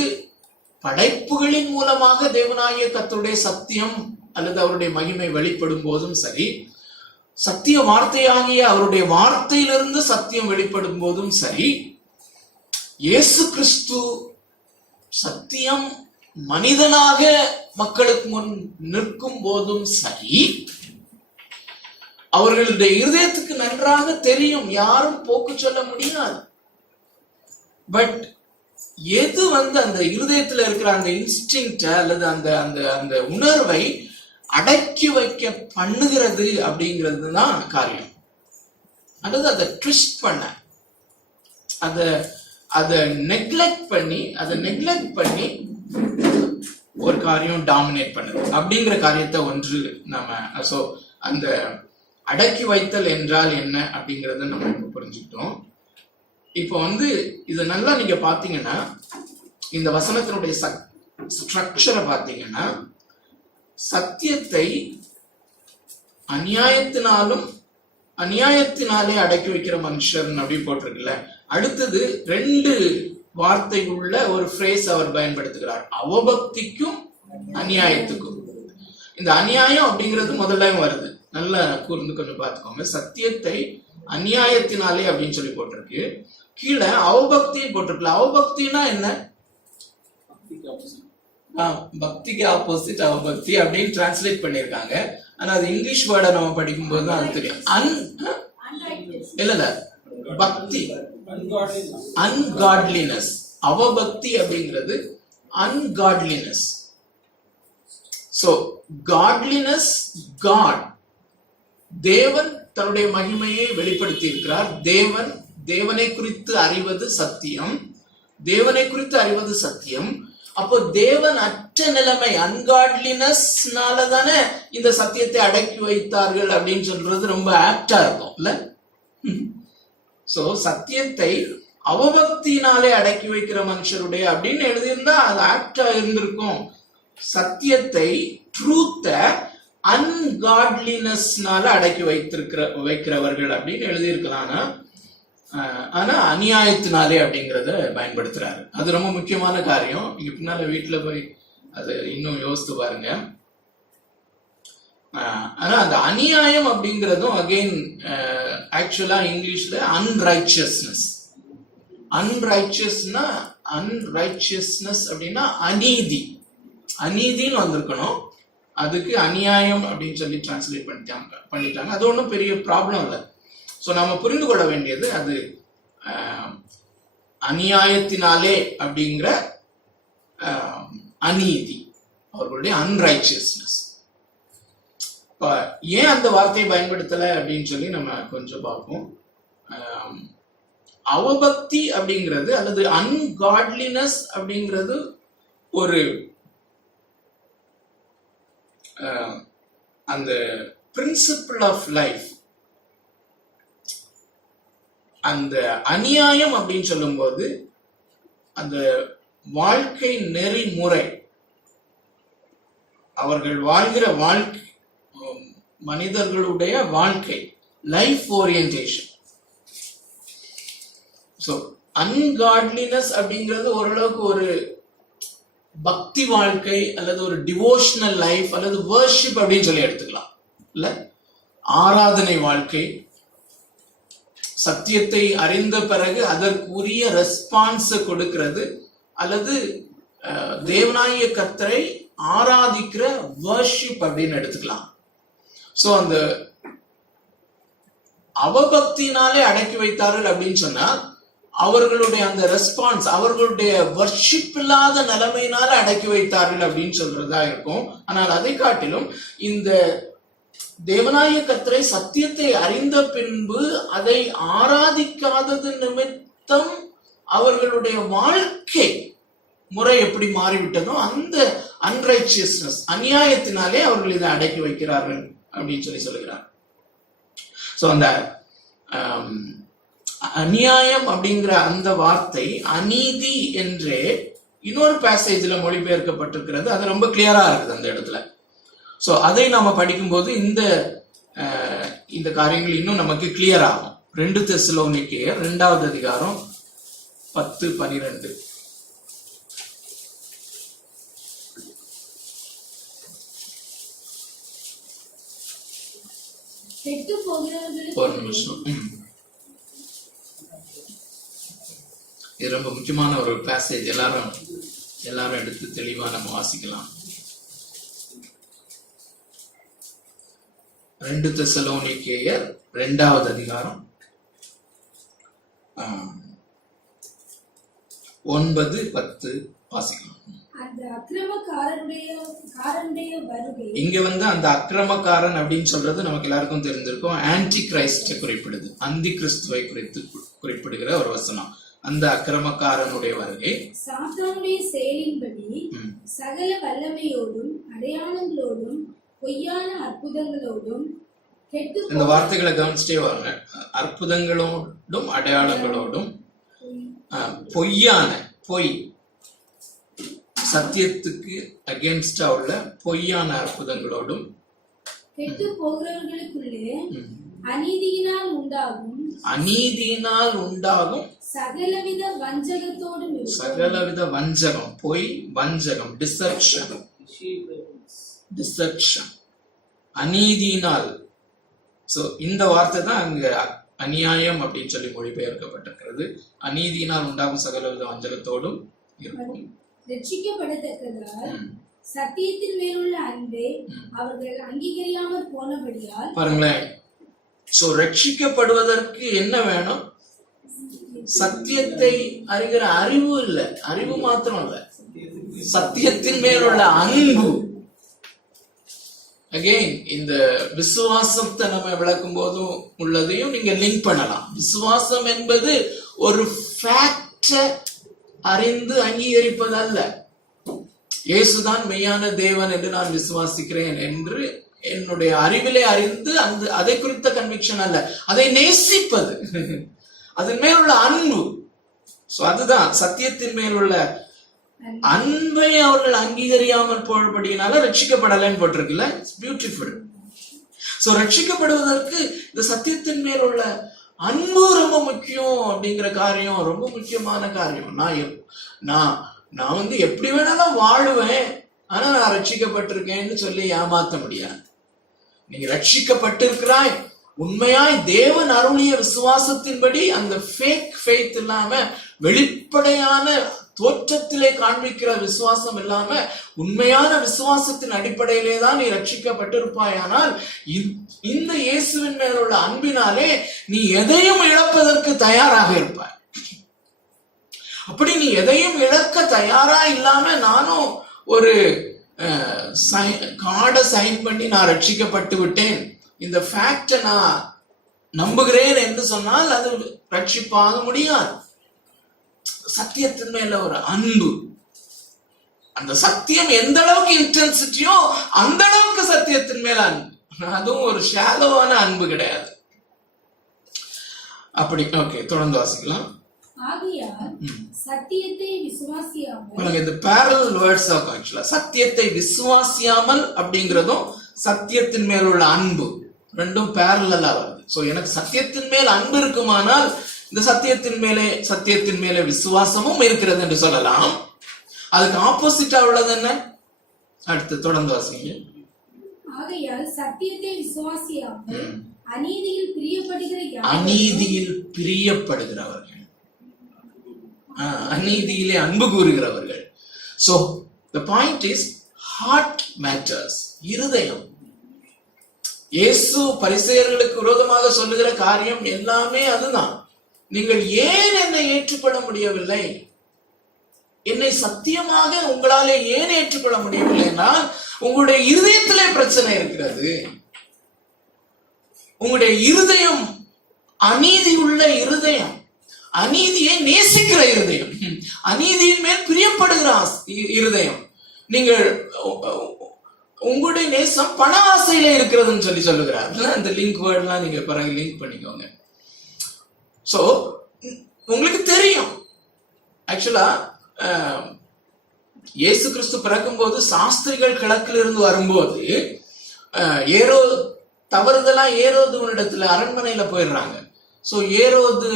படைப்புகளின் மூலமாக தேவனாகிய கர்த்தருடைய சத்தியம் அல்லது அவருடைய மகிமை வெளிப்படும் போதும் சரி, சத்திய வார்த்தையாகிய அவருடைய வார்த்தையிலிருந்து சத்தியம் வெளிப்படும் போதும் சரி, இயேசு கிறிஸ்து சத்தியம் மனிதனாக மக்களுக்கு முன் நிற்கும் போதும் சரி, அவர்களுடைய இருதயத்துக்கு நன்றாக தெரியும், யாரும் போக்கு சொல்ல முடியாது. பட் எது அந்த இருதயத்துல இருக்கிற அந்த இன்ஸ்டிங்க்ட் அல்லது அந்த அந்த அந்த உணர்வை அடக்கி வைக்க பண்ணுகிறது அப்படிங்கிறது தான் காரியம். அல்லது அதை ட்விஸ்ட் பண்ண, அதை நெக்லெக்ட் பண்ணி ஒரு காரியம் டாமினேட் பண்ணுது அப்படிங்கிற காரியத்தை ஒன்று நம்ம சோ அந்த அடக்கி வைத்தல் என்றால் என்ன அப்படிங்கறத நம்ம இப்ப புரிஞ்சுக்கிட்டோம். இப்போ இது நல்லா நீங்க பாத்தீங்கன்னா, இந்த வசனத்தினுடைய ஸ்ட்ரக்சரை பாத்தீங்கன்னா, சத்தியத்தை அநியாயத்தினாலே அடக்கி வைக்கிற மனுஷன் அப்படி போட்டிருக்குல்ல. அடுத்தது 2 வார்த்தை உள்ள ஒரு ஃப்ரேஸ் அவர் பயன்படுத்துகிறார், அவபக்திக்கும் அநியாயத்துக்கும். இந்த அநியாயம் அப்படிங்கிறது முதல்ல வருது, நல்லா கூர்ந்து கொஞ்சம் பார்த்துக்கோங்க. சத்தியத்தை அநியாயத்தினாலே அப்படின்னு சொல்லி போட்டிருக்கு, கீழே அவபக்தின்னு போட்டிருக்கல. அவபக்தினா என்ன? பக்திக்கு ஆப்போசிட் அவபக்தி அப்படின்னு டிரான்ஸ்லேட் பண்ணிருக்காங்க. ஆனா அது இங்கிலீஷ் வேர்டை நம்ம படிக்கும் போது தான் அது தெரியும். இல்ல பக்தி, அன்காட்லினஸ். அவபக்தி அப்படிங்கிறது அன்காட்லினஸ். சோ காட்லினஸ், காட், தேவன் தன்னுடைய மகிமையை வெளிப்படுத்தி இருக்கிறார். தேவனை குறித்து அறிவது சத்தியம், தேவனை குறித்து அறிவது சத்தியம். அப்போ தேவன் அற்ற நிலைமை, அன்காட்லினஸ்னால தானே இந்த சத்தியத்தை அடக்கி வைத்தார்கள் அப்படின்னு சொல்றது ரொம்ப ஆப்டா இருக்கும் இல்ல? சோ சத்தியத்தை அவபக்தியினாலே அடக்கி வைக்கிற மனுஷருடைய அப்படின்னு எழுதியிருந்தா அது ஆப்டா இருந்திருக்கும். சத்தியத்தை, ட்ரூத்த அன்காட்லினஸ்னால அடக்கி வைக்கிறவர்கள் அப்படின்னு எழுதியிருக்கலாம். ஆனா அநியாயத்தினாலே அப்படிங்கறத பயன்படுத்துறாரு. அது ரொம்ப முக்கியமான காரியம். நீங்க பின்னால வீட்டுல போய் அது இன்னும் யோசித்து பாருங்க. ஆனா அந்த அநியாயம் அப்படிங்கிறதும் அகெயின் ஆக்சுவலா இங்கிலீஷ்ல அன்ரைச்சியஸ்னஸ். அன்ரைச்சியஸ்னஸ் அப்படின்னா அநீதி, அநீதின்னு வந்திருக்கணும். அதுக்கு அநியாயம் அப்படின்னு சொல்லி டிரான்ஸ்லேட் பண்ணிட்டாங்க. அது ஒன்றும் பெரிய ப்ராப்ளம் இல்லை. ஸோ நம்ம புரிந்து கொள்ள வேண்டியது அது அநியாயத்தினாலே அப்படிங்கிற அநீதி, அவர்களுடைய அன்ரைச்சியஸ்னஸ். ஏன் அந்த வார்த்தையை பயன்படுத்தலை அப்படின்னு சொல்லி நம்ம கொஞ்சம் பார்ப்போம். அவபக்தி அப்படிங்கிறது அல்லது அன்காட்லினஸ் அப்படிங்கிறது ஒரு அந்த பிரின்சிபிள் ஆஃப் லைஃப். அந்த அநியாயம் அப்படின்னு சொல்லும்போது அந்த வாழ்க்கை நெறிமுறை, அவர்கள் வாழ்கிற வாழ்க்கை, மனிதர்களுடைய வாழ்க்கை, லைஃப் ஓரியன்டேஷன். ஸோ அன்காட்லினஸ் அப்படிங்கிறது ஓரளவுக்கு ஒரு பக்தி வாழ்க்கை அல்லது ஒரு டிவோஷனல் லைஃப் அல்லது வர்ஷிப் அப்படின்னு சொல்லி எடுத்துக்கலாம். இல்ல, ஆராதனை வாழ்க்கை, சத்தியத்தை அறிந்த பிறகு அதற்குரிய ரெஸ்பான்ஸ் கொடுக்கிறது, அல்லது தேவனாகிய கர்த்தரை ஆராதிக்கிற வர்ஷிப் அப்படின்னு எடுத்துக்கலாம். சோ அந்த அவபக்தினாலே அடக்கி வைத்தார்கள் அப்படின்னு சொன்னா அவர்களுடைய அந்த ரெஸ்பான்ஸ் அவர்களுடைய வர்ஷிப் இல்லாத நிலைமையினால அடக்கி வைத்தார்கள் அப்படின்னு சொல்றதா இருக்கும். ஆனால் அதை காட்டிலும் இந்த தேவனாகிய கர்த்தரை சத்தியத்தை அறிந்த பின்பு அதை ஆராதிக்காதது நிமித்தம் அவர்களுடைய வாழ்க்கை முறை எப்படி மாறிவிட்டதோ அந்த அன்ரைச்சியஸ்னஸ், அநியாயத்தினாலே அவர்கள் இதை அடக்கி வைக்கிறார்கள் அப்படின்னு சொல்லி சொல்லுகிறார். சோ அந்த அநியாயம் அப்படிங்கிற அந்த வார்த்தை அநீதி என்றே இன்னொரு பேசேஜ்ல மொழிபெயர்க்கப்பட்டிருக்கிறது. அது ரொம்ப கிளியரா இருக்குது அந்த இடத்துல. சோ அதை நாம படிக்கும்போது இந்த காரியங்கள் இன்னும் நமக்கு கிளியர் ஆகும். 2 தெசலோனிக்கேயர் 2வது அதிகாரம் 10-12. ஒரு நிமிஷம். இது ரொம்ப முக்கியமான ஒரு பேசேஜ். எல்லாரும் எடுத்து தெளிவா நம்ம வாசிக்கலாம். 2 தெசலோனிக்கேயர் 2வது அதிகாரம் 9-10 வாசிக்கலாம். இங்க அந்த அக்கிரமக்காரன் அப்படின்னு சொல்றது நமக்கு எல்லாருக்கும் தெரிஞ்சிருக்கும். ஆன்டி கிரைஸ்ட குறிப்பிடுது, அந்தி கிறிஸ்துவை குறிப்பிடுகிற ஒரு வசனம். அந்த அக்கிரமக்காரனுடைய வருகை சாத்தானுடைய செயலின்படி சகல வல்லமையோடும் அடையாளங்களோடும் பொய்யான அற்புதங்களோடும் இந்த வார்த்தைகளை கவனிச்சிட்டே வாங்க. அற்புதங்களோடும் அடையாளங்களோடும் பொய்யான பொய், சத்தியத்துக்கு அகேன்ஸ்டா உள்ள பொய்யான அற்புதங்களோடும் கெட்டு போகிறவர்களுக்குள்ளே அநீதியினால் உண்டாகும் சகலவித வஞ்சகம், பொய், வஞ்சகம், டிசெப்ஷன், அநீதியினால். சோ இந்த வார்த்தை தான் அங்க அநியாயம் அப்படின்னு சொல்லி மொழிபெயர்க்கப்பட்டிருக்கிறது. அநீதியினால் உண்டாகும் சகலவித வஞ்சகத்தோடும் இருக்கும். ரட்சிக்கப்படத்தக்கதால் சத்தியத்தின் மேலுள்ள அன்பை அவர்கள் அங்கீகரியாமல் போனபடியால். பாருங்களேன், சோ ரட்சிக்கப்படுவதற்கு என்ன வேணும்? சத்தியத்தை அறிகிற அறிவு இல்ல, அறிவு மாத்திரம் இல்ல, சத்தியத்தின் மேலுள்ள அன்பு. அகைன் இந்த விசுவாசத்தை நம்ம விளக்கும் போதும் உள்ளதையும் நீங்க லிங்க் பண்ணலாம். விசுவாசம் என்பது ஒரு ஃபேக்ட அறிந்து அங்கீகரிப்பதல்ல. இயேசுதான் மெய்யான தேவன் என்று நான் விசுவாசிக்கிறேன் என்று என்னுடைய அறிவிலே அறிந்து அதை குறித்த கன்விக்ஷன் அல்ல, அதை நேசிப்பது, அதன் மேலுள்ள அன்பு. அதுதான் சத்தியத்தின் மேலுள்ள அன்பை அவர்கள் அங்கீகரியாமல் போடுபடியினால ரட்சிக்கப்படலைன்னு போட்டிருக்குல்ல. It's beautiful. சோ ரட்சிக்கப்படுவதற்கு இந்த சத்தியத்தின் மேலுள்ள அன்பு ரொம்ப முக்கியம் அப்படிங்கிற காரியம் ரொம்ப முக்கியமான காரியம். நான் எப்படி வேணாலும் வாழுவேன், ஆனா நான் ரட்சிக்கப்பட்டிருக்கேன்னு சொல்லி ஏமாத்த முடியாது. நீங்க ரட்சிக்கப்பட்டிருக்கிறாய், உண்மையாய் தேவன் அருளிய விசுவாசத்தின்படி, அந்த ஃபேக் ஃபெய்த் இல்லாம வெளிப்படையான தோற்றத்திலே காண்பிக்கிற விசுவாசம் இல்லாம உண்மையான விசுவாசத்தின் அடிப்படையிலே தான் நீ ரட்சிக்கப்பட்டிருப்பாய். ஆனால் இந்த இயேசுவின் மேலுள்ள அன்பினாலே நீ எதையும் இழப்பதற்கு தயாராக இருப்பாய். அப்படி நீ எதையும் இழக்க தயாரா இல்லாம நானும் ஒரு கார்டை சைன் பண்ணி நான் ரட்சிக்கப்பட்டு விட்டேன், இந்த ஃபேக்ட நான் நம்புகிறேன் என்று சொன்னால் அது ரட்சிப்பாக முடியாது. சத்தியத்தின் மேல ஒரு அன்பு, அந்த சத்தியம் எந்த அளவுக்கு இன்டென்சிட்டியோ அந்த அளவுக்கு சத்தியத்தின் மேல அன்பு. அதுவும் ஒரு ஷாலோவான அன்பு கிடையாது. அப்படி ஓகே, தொடர்ந்து வாசிக்கலாம். இந்த parallel words ஆகும் actually. சத்தியத்தை விசுவாசியாமல் அப்படிங்கிறதும் சத்தியத்தின் மேல் உள்ள அன்பு ரெண்டும் parallel-ஆ வருது. சோ எனக்கு சத்தியத்தின் மேல் அன்பு இருக்குமானால் இந்த சத்தியத்தின் மேலே விசுவாசமும் இருக்கிறது என்று சொல்லலாம். அதுக்கு ஆப்போசிட்டா உள்ளது என்ன? அடுத்து தொடர்ந்து வாசிங்க. ஆகையால் சத்தியத்தை விசுவாசியாமல் அநீதியில் பிரியப்படுகிற அநீதியில் பிரியப்படுகிறவர்கள், அநீதியிலே அன்பு கூறுகிறவர்கள். So the point is heart matters. இருதயம். இயேசு பரிசேயர்களுக்கு விரோதமாக சொல்லுகிற காரியம் எல்லாமே அதுதான். நீங்கள் ஏன் என்னை ஏற்றுக்கொள்ள முடியவில்லை, என்னை சத்தியமாக உங்களாலே ஏன் ஏற்றுக்கொள்ள முடியவில்லைன்னா உங்களுடைய இருதயத்திலே பிரச்சனை இருக்கிறது. உங்களுடைய இருதயம் அநீதி உள்ள இருதயம், அநீதியை நேசிக்கிற இருதயம், அநீதியின் மேல் பிரியப்படுகிற இருதயம். நீங்கள் உங்களுடைய நேசம் பண ஆசையில இருக்கிறதுன்னு சொல்லுகிறார். அந்த லிங்க் வேர்ட்லாம் நீங்க பிறகு லிங்க் பண்ணிக்கோங்க. சோ உங்களுக்கு தெரியும், ஆக்சுவலா இயேசு கிறிஸ்து பிறக்கும் போது சாஸ்திரிகள் கிழக்கில் இருந்து வரும்போது தவறுதலா ஏரோதுவனிடத்துல அரண்மனையில போயிடுறாங்க. சோ ஏரோது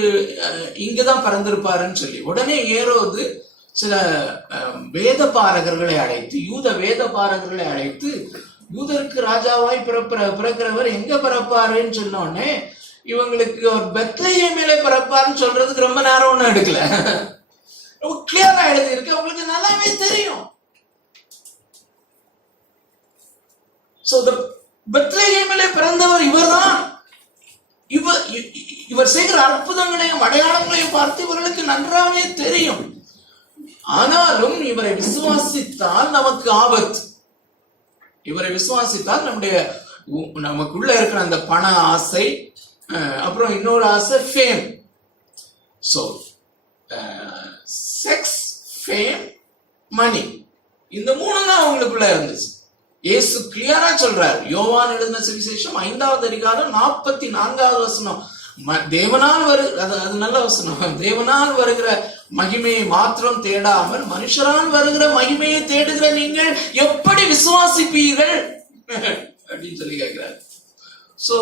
இங்கதான் பிறந்திருப்பாருன்னு சொல்லி உடனே ஏரோது சில வேத பாரகர்களை அழைத்து, யூத வேத பாரகர்களை அழைத்து, யூதருக்கு ராஜாவாய் பிறக்கிறவர் எங்க பிறப்பாருன்னு சொன்ன உடனே இவங்களுக்கு அவர் பெத்லகேமிலே பிறப்பாருன்னு சொல்றதுக்கு ரொம்ப நேரம் ஒன்றும் எடுக்கல, ரொம்ப கிளியரா எழுதி இருக்கு, உங்களுக்கு நல்லாவே தெரியும். பெத்லகேமிலே பிறந்தவர் இவர்தான். இவர் செய்கிற அற்புதங்களையும் அடையாளங்களையும் பார்த்து இவர்களுக்கு நன்றாவே தெரியும். ஆனாலும் இவரை விசுவாசித்தால் நமக்கு ஆபத்து. இவரை விசுவாசித்தால் நமக்குள்ள இருக்கிற அந்த பண ஆசை, அப்புறம் இன்னொரு ஆசை ஃபேம். சோ செக்ஸ், ஃபேம், மணி, இந்த மூணு தான் அவங்களுக்குள்ள இருந்துச்சு. இயேசு கிளியரா சொல்றார். யோவான் எழுதின சுவிசேஷம் 5வது அதிகாரம் 44வது வசனம், தேவனால் அது நல்ல வசனம், தேவனால் வருகிற மகிமையை மாத்திரம் தேடாமல் மனுஷரால் வருகிற மகிமையை தேடுகிற நீங்கள் எப்படி விசுவாசிப்பீர்கள் அப்படின்னு சொல்லி கேட்கிறார். So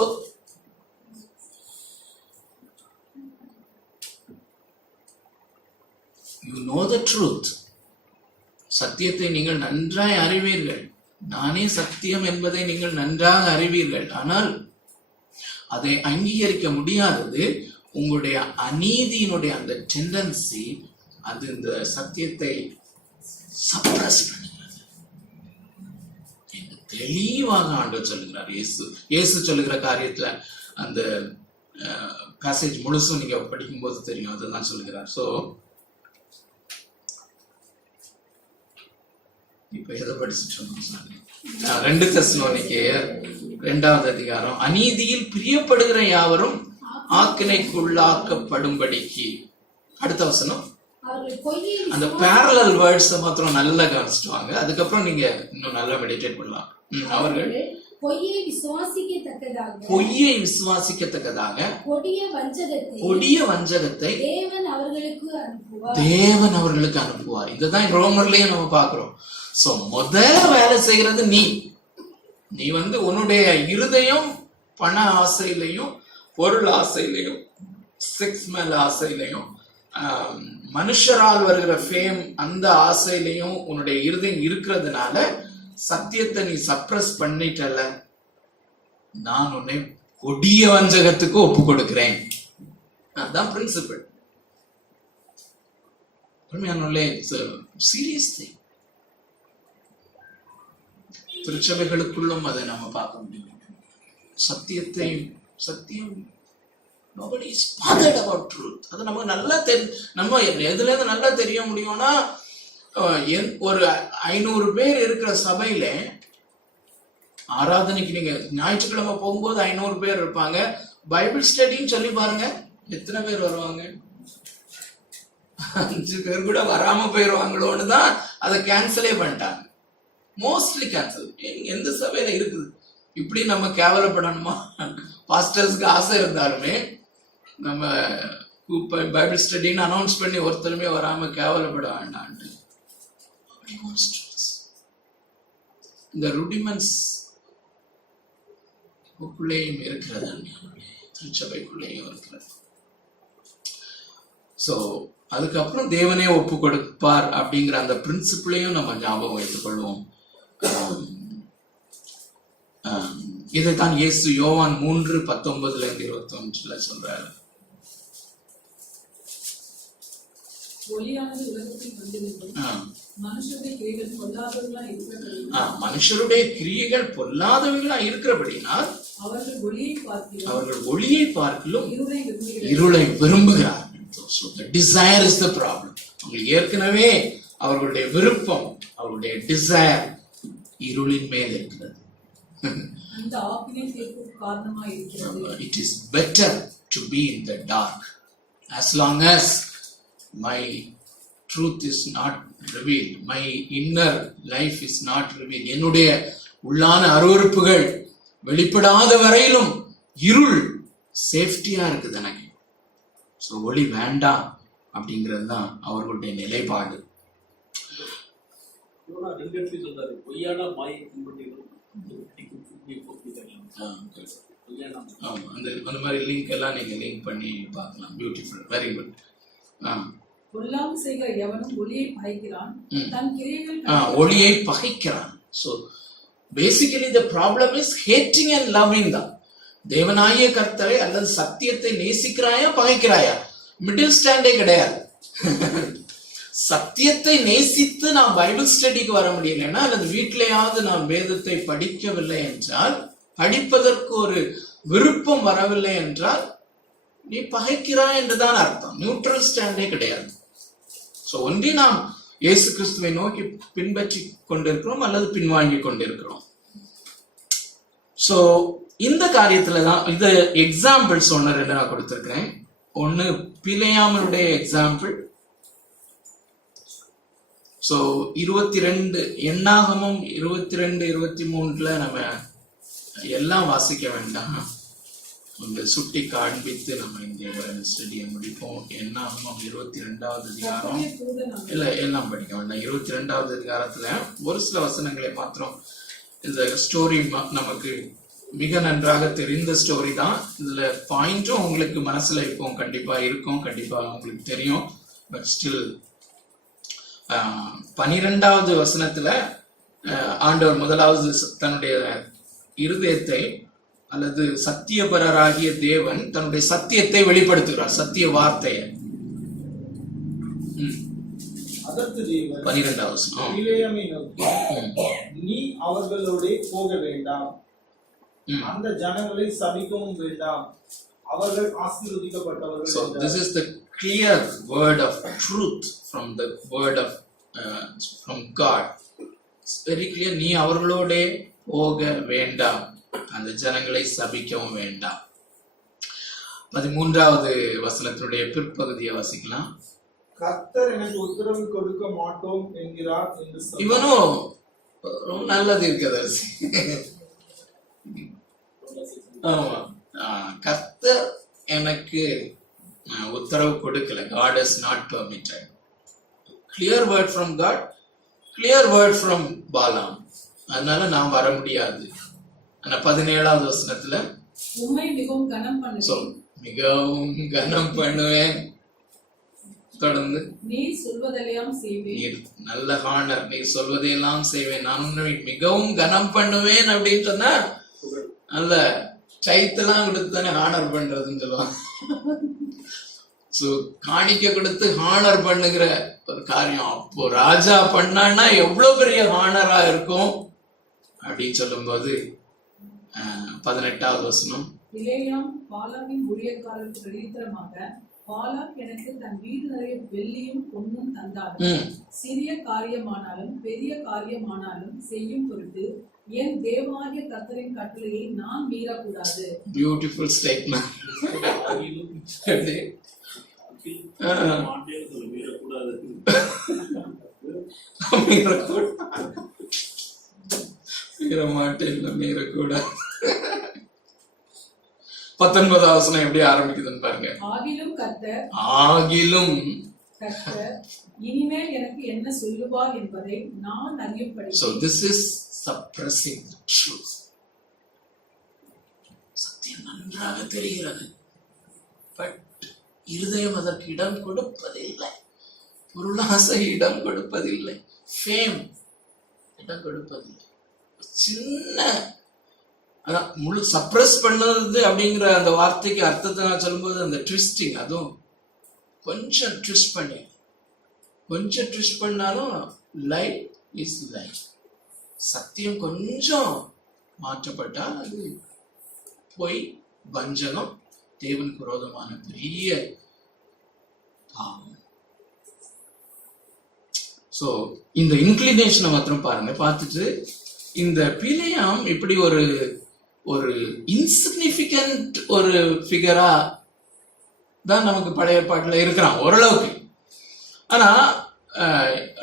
you know the truth. சத்தியத்தை நீங்கள் நன்றாய் அறிவீர்கள். நானே சத்தியம் என்பதை நீங்கள் நன்றாக அறிவீர்கள். ஆனால் அதை அங்கீகரிக்க முடியாதது உங்களுடைய அநீதியினுடைய அந்த டெண்டன்சி, அது இந்த சத்தியத்தை சப்ரஸ் பண்ணுகிறது. தெளிவாக ஆண்டவர் சொல்லுகிறார். இயேசு சொல்லுகிற காரியத்துல அந்த பேசேஜ் முழுசும் நீங்க படிக்கும்போது தெரியும், அதுதான் சொல்லுகிறார். சோ இப்ப எதை படிச்சுட்டு 2 தெசலோனிக்கேயர் 2வது அதிகாரம், அநீதியில் பிரியப்படுகிற யாவரும் ஆக்கினைக்குள்ளாக்கப்படும்படிக்கு. அடுத்த வசனம், அந்த பேரலல் வேர்ட்ஸ் மாத்திரம் நல்லா கவனிச்சுட்டு வாங்க, அதுக்கப்புறம் நீங்க இன்னும் நல்லா மெடிடேட் பண்ணலாம். அவர்கள் பொய்யை விசுவாசிக்கத்தக்கதாக கொடிய வஞ்சகத்தை தேவன் அவர்களுக்கு அனுப்புவார். இதுதான் ரோமர்லயும் நம்ம பாக்குறோம். சோ வேலை செய்யறது நீ உன்னுடைய இருதயம் பண ஆசையிலையும், பொருள் ஆசையிலையும், செக்ஸ் மேல ஆசையிலையும், மனுஷரால் வருகிற ஃபேம் அந்த ஆசையிலையும் உன்னுடைய இருதயம் இருக்கிறதுனால சத்தியத்தை நீ சப்ரஸ் பண்ணிட்டல, நான் உன்னை கொடிய வஞ்சகத்துக்கு ஒப்பு கொடுக்கிறேன். அதுதான் பிரின்சிபல். Serious thing. திருச்சபைகளுக்குள்ளும் அதை நம்ம பார்க்க முடியும். சத்தியம் nobody is bothered about truth. அது நமக்கு நல்லா நம்ம எதுல இருந்து நல்லா தெரிய முடியும்னா, ஒரு 500 பேர் இருக்கிற சபையில ஆராதனைக்கு நீங்க ஞாயிற்றுக்கிழமை போகும்போது 500 பேர் இருப்பாங்க. பைபிள் ஸ்டடின்னு சொல்லி பாருங்க, எத்தனை பேர் வருவாங்க? 5 பேர் கூட வராம போயிருவாங்களோன்னு தான் அதை கேன்சலே பண்ணிட்டாங்க. Mostly cancel. எந்த சபையில இருக்குது இப்படி நம்ம கேவலப்படணுமா? பாஸ்டர்ஸ்க்கு ஆசை இருந்தாலுமே நம்ம பைபிள் ஸ்டடின்னு அனௌன்ஸ் பண்ணி ஒருத்தருமே வராம கேவலப்பட வேண்டான்ட்டு இந்த ருடிமெண்ட்ஸ் உள்ளேயும் இருக்கிறது, திருச்சபைக்குள்ளேயும் இருக்கிறது. ஸோ அதுக்கப்புறம் தேவனே ஒப்பு கொடுப்பார் அப்படிங்கிற அந்த பிரின்சிபிளையும் நம்ம ஞாபகம் வைத்துக் கொள்வோம். இதைத்தான் இயேசு யோவான் 3:19-21 சொல்றாரு. ஒளியானது உலகத்தில் வந்திருக்கும். மனுஷருடைய கிரியைகள் பொல்லாதவர்களா இருக்கிறபடியினால் மனுஷருடைய கிரியைகள் பொல்லாதவர்களா இருக்கிறபடினால் அவர்கள் ஒளியை பார்க்கிலும் இருளை விரும்புகிறார்கள். So the desire is the problem. அவங்களுக்கு ஏற்கனவே அவர்களுடைய விருப்பம், அவர்களுடைய டிசைர் இருளின் மேல் இருக்கிறது. அந்த ஆக்கினை தீர்ப்புக்கு காரணமாய் இருக்கிறது. It is better to be in the dark as long as my truth is not revealed, my inner life is not revealed. என்னுடைய உள்ளான அருவருப்புகள் வெளிப்படாத வரையிலும் இருள் சேஃப்டியா இருக்குது எனக்கு. ஸோ ஒளி வேண்டாம் அப்படிங்கிறது தான் அவர்களுடைய நிலைப்பாடு. அந்த மாதிரி லிங்க் எல்லாம் நீங்க லிங்க் பண்ணி பார்க்கலாம். Beautiful, very good. ஒளியை பகைக்கிறான். So basically the problem is hating and loving தான். தேவனாகிய கர்த்தரை அல்லது சத்தியத்தை நேசிக்கிறாயா பகைக்கிறாயா? மிடில் ஸ்டாண்டே கிடையாது. சத்தியத்தை நேசித்து நான் பைபிள் ஸ்டடிக்கு வர முடியலன்னா, அல்லது வீட்டிலேயாவது நான் வேதத்தை படிக்கவில்லை என்றால், படிப்பதற்கு ஒரு விருப்பம் வரவில்லை என்றால் நீ பகைக்கிறாய் என்றுதான் அர்த்தம். நியூட்ரல் ஸ்டாண்டே கிடையாது. ஸோ ஒன்றி நாம் இயேசு கிறிஸ்துவை நோக்கி பின்பற்றி கொண்டிருக்கிறோம் அல்லது பின்வாங்கி கொண்டிருக்கிறோம். ஸோ இந்த காரியத்துல தான் இது எக்ஸாம்பிள்ஸ் ஒன்று ரெண்டு நான் கொடுத்திருக்கிறேன். ஒன்னு பிலேயாமனுடைய எக்ஸாம்பிள். ஸோ 22 எண்ணாகமம் 22-23 நம்ம எல்லாம் வாசிக்க வேண்டாம், கொஞ்சம் சுட்டி காண்பித்து நம்ம இந்த ஸ்டடியை முடிப்போம். எண்ணாகமம் 22வது அதிகாரம் இல்ல எல்லாம் படிக்க வேண்டாம். 22வது அதிகாரத்துல ஒரு சில வசனங்களை மாத்திரம். இந்த ஸ்டோரி நமக்கு மிக நன்றாக தெரிந்த ஸ்டோரி தான். இதுல பாயிண்டும் உங்களுக்கு மனசுல இப்போ கண்டிப்பா இருக்கும், கண்டிப்பா உங்களுக்கு தெரியும். பட் ஸ்டில் 12வது வசனத்துல ஆண்டவர் முதலாவது தன்னுடைய இருதயத்தை அல்லது சத்தியபரராகிய தேவன் தன்னுடைய சத்தியத்தை வெளிப்படுத்துகிறார், சத்திய வார்த்தையை. 12வது வசனம், நீ அவர்களோட போக வேண்டாம், அந்த ஜனங்களை சபிக்கவும் வேண்டாம், அவர்கள் ஆசீர்வதிக்கப்பட்டவர்கள். So this is the clear word of truth from the word of from God. It's very clear. நீ அவர்களோட போக வேண்டாம், அந்த ஜனங்களை சபிக்கவும் வேண்டாம். 13வது வசனத்தினுடைய பிற்பகுதியை வாசிக்கலாம். கர்த்தர் எனக்கு உத்தரவு கொடுக்க மாட்டோம் என்கிறார் என்று சொன்னார். இவனும் ரொம்ப நல்லது இருக்கதரிசி. ஆமா, கர்த்தர் எனக்கு உத்தரவு கொடுக்கல. God has not permitted. Clear word from God, clear word from Balaam. அதனால நான் வர முடியாது. ஆனா 17வது வசனத்துல உம்மை மிகவும் கனம் பண்ணுவேன், மிகவும் கனம் பண்ணுவேன். தொடர்ந்து நீ சொல்வதெல்லாம் செய்வேன், நீர் நல்ல ஹானர், நீ சொல்வதையெல்லாம் செய்வேன், நான் உன்னை மிகவும் கனம் பண்ணுவேன் அப்படின்னு சொன்னா நல்ல சைத்தெல்லாம் கொடுத்து தானே ஹானர் பண்றதுன்னு சொல்லுவாங்க. சோ காணிக்க கொடுத்து ஹானர் பண்ணுகிற ஒரு காரியம் அப்போ ராஜா பண்ணான்னா எவ்வளவு பெரிய ஹானரா இருக்கும் அப்படின்னு சொல்லும் போது 18வது வசனம், பிலேயாம் பாலாமின் ஊழியக்காரருக்கு பிரதித்திரமாக, பாலாக் எனக்கு தன் வீடு நிறைய வெள்ளியும் பொன்னும் தந்தாலும் சிறிய காரியமானாலும் பெரிய காரியமானாலும் செய்யும் பொருட்டு என் தேவனாகிய கர்த்தரின் கட்டளையை நான் மீறக்கூடாது. Beautiful statement. மீறக்கூடாது. 19வது வசனம் எப்படி ஆரம்பிக்குதுன்னு பாருங்க. ஆகிலும் கர்த்தர் இனிமேல் எனக்கு என்ன சொல்லுவார் என்பதை நான் அறியும்படி. So this is suppressing the truth. சத்தியம் நன்றாக தெரிகிறது, பட் இருதயம் அதற்கு இடம் கொடுப்பதில்லை. பொருளாசை இடம் கொடுப்பதில்லை, ஃபேம் இடம் கொடுப்பதில்லை. சின்ன அதான் முழு சப்ரஸ் பண்ணது அப்படிங்கிற அந்த வார்த்தைக்கு அர்த்தத்தை நான் சொல்லும்போது அந்த ட்விஸ்டிங், அதுவும் கொஞ்சம் ட்விஸ்ட் பண்ணாலும் லைட் இஸ் லைட். சத்தியம் கொஞ்சம் மாற்றப்பட்டா அது பொய், வஞ்சகம், தேவனுக்கு விரோதமான பெரிய பாவம். ஸோ இந்த இன்க்ளினேஷனை மாத்திரம் பாருங்க. பார்த்துட்டு இந்த பிலேயாம் இப்படி ஒரு ஒரு இன்சிக்னிஃபிகண்ட் ஒரு ஃபிகரா தான் நமக்கு பழைய பாட்டில் இருக்கிறான் ஓரளவுக்கு. ஆனா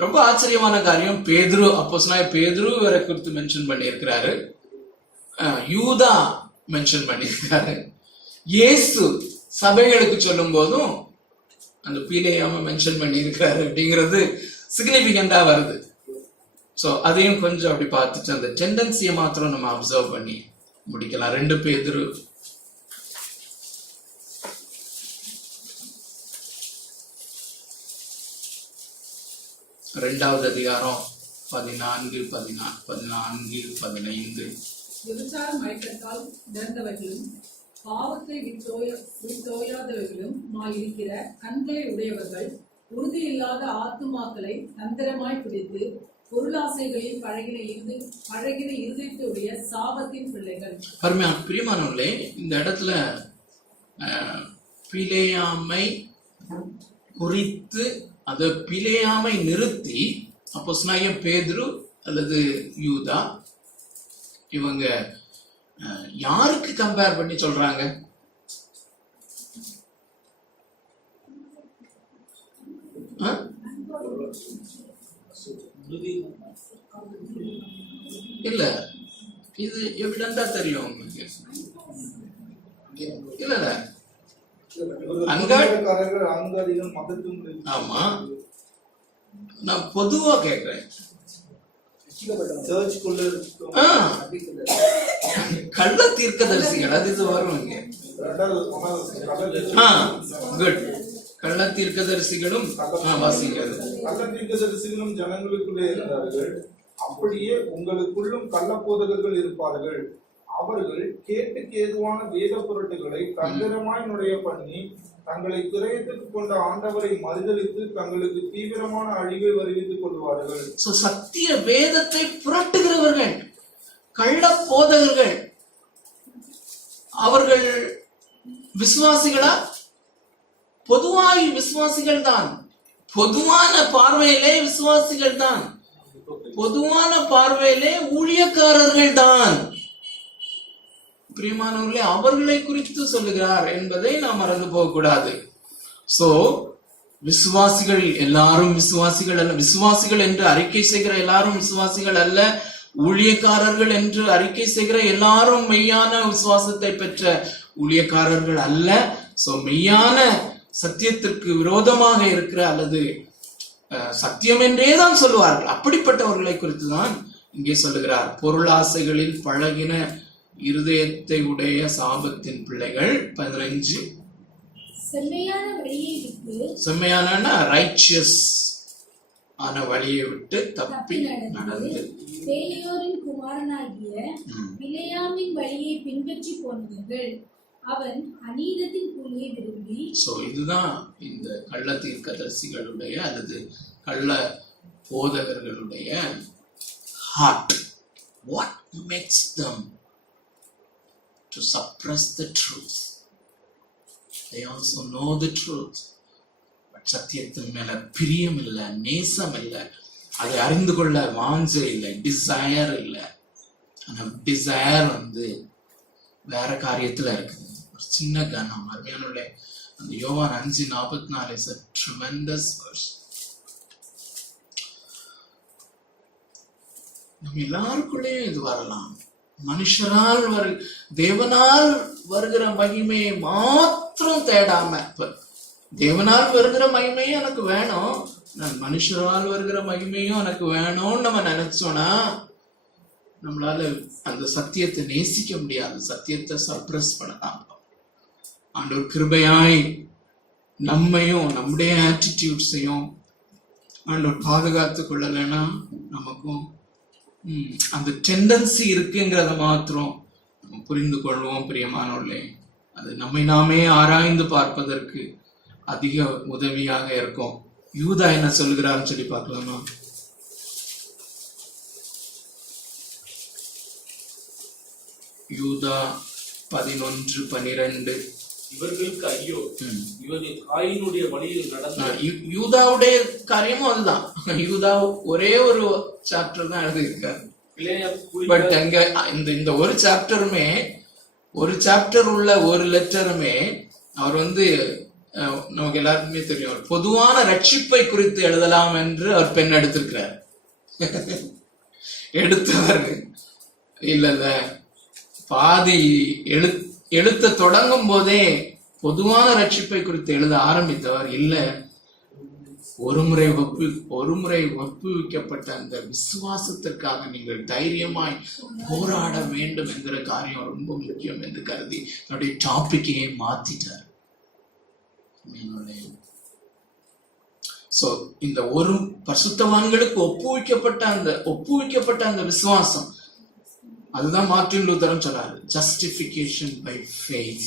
ரொம்ப ஆச்சரியமான காரியம், பேதுரு, அப்போஸ்தலனாகிய பேதுரு வேற குறித்து மென்ஷன் பண்ணியிருக்கிறாரு, யூதா மென்ஷன் பண்ணியிருக்காரு. இயேசு சபைகளுக்கு சொல்லும் போதும் அந்த பிலேயாம மென்ஷன் பண்ணியிருக்கிறாரு அப்படிங்கிறது சிக்னிபிகண்டா வருது. ஸோ அதையும் கொஞ்சம் அப்படி பார்த்துட்டு அந்த டெண்டன்சியை மாத்திரம் நம்ம அப்சர்வ் பண்ணி முடிக்கலாம். 2 பேதுரு 2வது அதிகாரம் 14, 15. விபச்சார மயக்கத்தால் இறந்தவர்களும் பாவத்தை விட்டோயாதவர்களும் இருக்கிற கண்களை உடையவர்கள் உறுதி இல்லாத ஆத்துமாக்களை தந்திரமாய் பிடித்து பொருளாசைகளில் பழகின இருதயத்துடைய சாபத்தின் பிள்ளைகள். பிரியமானவர்களே, இந்த இடத்துல பிலேயாமை குறித்து அதை பிலேயாமை நிறுத்தி அப்போஸ்தலனாகிய பேதுரு அல்லது யூதா இவங்க யாருக்கு கம்பேர் பண்ணி சொல்றாங்க? இல்ல, இது எவிடெண்டா தெரியும் உங்களுக்கு. இல்ல ஆமா, நான் பொதுவா கேக்குறேன். கள்ள தீர்க்கதரிசிகள் அது இது வரும் இங்க. குட். கள்ள தீர்க்கதரிசிகளும் வாசிக்கிறது. கள்ள தீர்க்கதரிசிகளும் ஜனங்களுக்குள்ளே இருந்தார்கள், அப்படியே உங்களுக்குள்ளும் கள்ள போதகர்கள் இருப்பார்கள். அவர்கள் கேட்டுக்கு ஏதுவான வேத பொருட்களை தந்திரமாய் நுழைய பண்ணி தங்களை கிரயத்துக்கு கொண்ட ஆண்டவரை மறுதலித்து தங்களுக்கு தீவிரமான அழிவை வருவித்துக் கொள்வார்கள். சத்திய வேதத்தை புரட்டுகிறவர்கள் கள்ள போதகர்கள். அவர்கள் விசுவாசிகளா? பொதுவாய் விசுவாசிகள் தான். பொதுவான பார்வையிலே விசுவாசிகள் தான். பொதுவான பார்வையிலே ஊழியக்காரர்கள் தான். பிரியமானவர்களே, அவர்களை குறித்து சொல்லுகிறார் என்பதை நாம் மறந்து போக கூடாது. சோ விசுவாசிகள் எல்லாரும் விசுவாசிகள் அல்ல. விசுவாசிகள் என்று அறிக்கை செய்கிற எல்லாரும் விசுவாசிகள் அல்ல. ஊழியக்காரர்கள் என்று அறிக்கை செய்கிற எல்லாரும் மெய்யான விசுவாசத்தை பெற்ற ஊழியக்காரர்கள் அல்ல. சோ மெய்யான சத்தியத்திற்கு விரோதமாக இருக்கிற அல்லது சத்தியம் என்றேதான் சொல்லுவார்கள், அப்படிப்பட்டவர்களை குறித்து தான் இங்கே சொல்லுகிறார். பொருளாசைகளில் பழகின இருதயத்தை உடைய சாபத்தின் பிள்ளைகள். 15. செம்மையான வழியை விட்டு, செம்மையான ரைச்சியஸ் ஆன வழியை விட்டு தப்பி நடந்து பேயோரின் குமாரனாகிய பிலேயாமின் வழியை பின்பற்றி போனவர்கள். அவன் அநீதத்தின் கூலியை விரும்பி. சோ இதுதான் இந்த கள்ள தீர்க்கதரிசிகளுடைய அல்லது கள்ள போதகர்களுடைய heart. What makes them to suppress the truth? They also know the truth. But சத்தியத்தின் மேல பிரியம் இல்லை, நேசம் இல்லை, அதை அறிந்து கொள்ள வாஞ்சை இல்லை, டிசையர் இல்லை. ஆனா டிசையர் வேற காரியத்துல இருக்குது. ஒரு சின்ன கனம். அருமையானவர்களே, அந்த யோவான் 5:44 is a tremendous verse. நம்ம எல்லாருக்குள்ளேயும் இது வரலாம். மனுஷரால் தேவனால் வருகிற மகிமையை மாத்திரம் தேடாம, தேவனால் வருகிற மகிமையும் எனக்கு வேணும், நான் மனுஷரால் வருகிற மகிமையும் எனக்கு வேணும்னு நம்ம நினைச்சோம்னா நம்மளால அந்த சத்தியத்தை நேசிக்க முடியாது. சத்தியத்தை சப்ரஸ் பண்ணலாம். ஆண்டவர் கிருபையாய் நம்மையும் நம்முடைய ஆட்டிடியூட்ஸையும் ஆண்டவர் பாதுகாத்து கொள்ளலைன்னா நமக்கும் அந்த டெண்டன்சி இருக்குங்கிறத மாத்திரம் நம்ம புரிந்து கொள்வோம் பிரியமானவர்களே. அது நம்மை நாமே ஆராய்ந்து பார்ப்பதற்கு அதிக உதவியாக இருக்கும். யூதா என்ன சொல்கிறான்னு சொல்லி பார்க்கலாமா? யூதா 11:12. இவர்களுக்கு ஐயோ, இவர்கள் காயினுடைய வழியில் நடந்த. யூதாவுடைய காரியமும் அதுதான். யூதா ஒரே ஒரு சாப்டர் தான் எழுதியிருக்காரு. பட் அங்க இந்த ஒரு சாப்டருமே, ஒரு சாப்டர் உள்ள ஒரு லெட்டருமே அவர் நமக்கு எல்லாருக்குமே தெரியும், பொதுவான ரட்சிப்பை குறித்து எழுதலாம் என்று அவர் பெண் எடுத்திருக்கிறார். எடுத்தவர் இல்ல பாதி எழுத்த தொடங்கும் போதே பொதுவான ரட்சிப்பை குறித்து எழுத ஆரம்பித்தவர் இல்ல, ஒருமுறை ஒப்புவிக்கப்பட்ட அந்த விசுவாசத்திற்காக நீங்கள் தைரியமாய் போராட வேண்டும் என்கிற காரியம் ரொம்ப முக்கியம் என்று கருதி என்னுடைய டாபிக்கையே மாத்திட்டார். சோ இந்த ஒரு பரிசுத்தவான்களுக்கு ஒப்புவிக்கப்பட்ட அந்த விசுவாசம், அதுதான் மார்ட்டின் லூதரும் சொன்னாரு, justification by faith,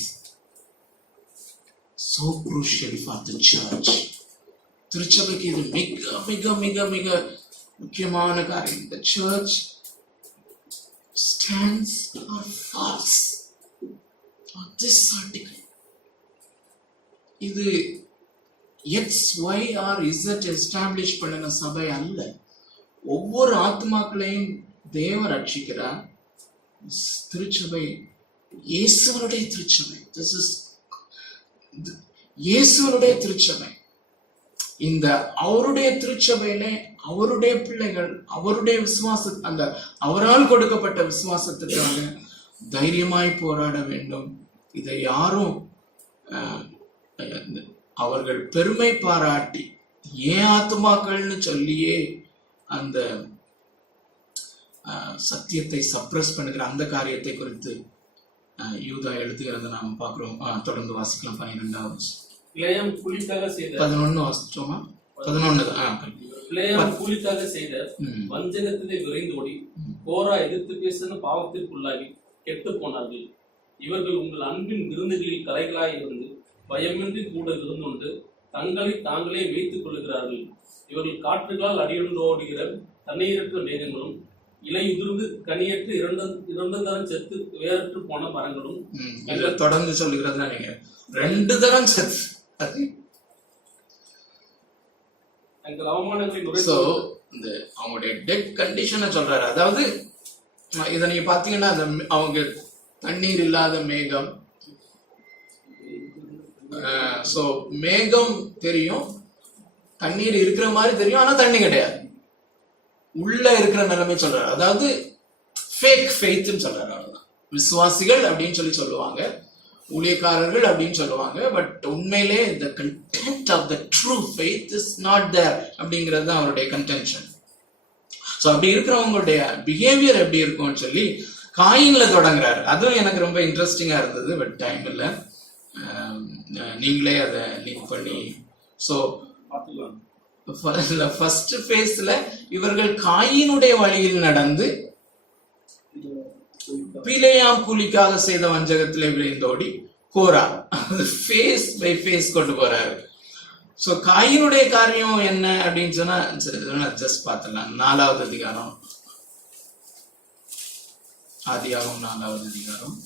so crucial for the church. திருச்சபைக்கு இது மிக மிக மிக மிக முக்கியமான காரியம். The church stands or falls on this article. இது XY or Z எஸ்டாப்ளிஷ் பண்ணின சபை அல்ல. ஒவ்வொரு ஆத்மாக்களையும் தேவன் ரட்சிக்கிறார். திருச்சபை இயேசுவனுடைய திருச்சபை. This is இயேசுவனுடைய திருச்சபை. இந்த அவருடைய திருச்சபையில அவருடைய பிள்ளைகள் அவருடைய அந்த அவரால் கொடுக்கப்பட்ட விசுவாசத்துக்காக தைரியமாய் போராட வேண்டும். இதை யாரும் அவர்கள் பெருமை பாராட்டி ஏன் ஆத்மாக்கள்னு சொல்லியே அந்த சத்தியத்தை சப்ரஸ் பண்ணுகிற அந்த காரியத்தை குறித்து யூதா எழுதுகிறத நாம பார்க்கிறோம். தொடர்ந்து வாசிக்கலாம். 12வது 11 வாசிச்சோமா? 11 தான். கூலிக்காக செய்த வஞ்சகத்திலே விரைந்தோடி கோரா எதிர்த்து பேசின பாவத்திற்குள்ளாகி கெட்டு போனார்கள். இவர்கள் உங்கள் அன்பின் விருந்துகளில் கலைகளாய் இருந்து பயமின்றி கூட இருந்துண்டு தங்களை தாங்களே வைத்துக் கொள்ளுகிறார்கள். இவர்கள் காற்றுகளால் அடியுண்டோடுகிற தண்ணீரற்ற மேகங்களும் இலை உதிர்ந்து கனியற்று இரண்டு தரம் செத்து வேறற்று போன மரங்களும். தொடர்ந்து சொல்லுகிறதா நீங்க 2 தரம் செத்து அவங்களுடைய டெட் கண்டிஷனை சொல்றாரு. அதாவது இத நீங்க பாத்தீங்கன்னா அவங்க தண்ணீர் இல்லாத மேகம். சோ மேகம் தெரியும், தண்ணீர் இருக்கிற மாதிரி தெரியும், ஆனா தண்ணி கிடையாது. உள்ள இருக்கிற நிலைமை சொல்றாரு. அதாவது ஃபேக் ஃபெய்த்னு சொல்றாரு. அவ்வளவுதான். விசுவாசிகள் அப்படின்னு சொல்லுவாங்க, ஊழியக்காரர்கள் அப்படின்னு சொல்லுவாங்க. பட் உண்மையிலே the content of the true faith is not there அப்படிங்கிறது தான் அவருடைய கன்டென்ஷன். ஸோ அப்படி இருக்கிறவங்களுடைய பிஹேவியர் எப்படி இருக்கும்னு சொல்லி காயின்ல தொடங்குறாரு. அதுவும் எனக்கு ரொம்ப இன்ட்ரெஸ்டிங்கா இருந்தது. பட் டைம் இல்லை, நீங்களே அதை லிங்க் பண்ணி. ஸோ ஃபர்ஸ்ட் ஃபேஸ்ல இவர்கள் காயினுடைய வழியில் நடந்து பிலேயாம் கூலிக்காக செய்த வஞ்சகத்திலே விளைந்தோடி கோரா ஃபேஸ் பை ஃபேஸ் கொண்டு போறாரு. சோ காயினுடைய காரியம் என்ன அப்படின்னு சொன்னா ஜஸ்ட் பார்த்துடலாம். 4வது அதிகாரம், ஆதியாகமம் 4வது அதிகாரம்.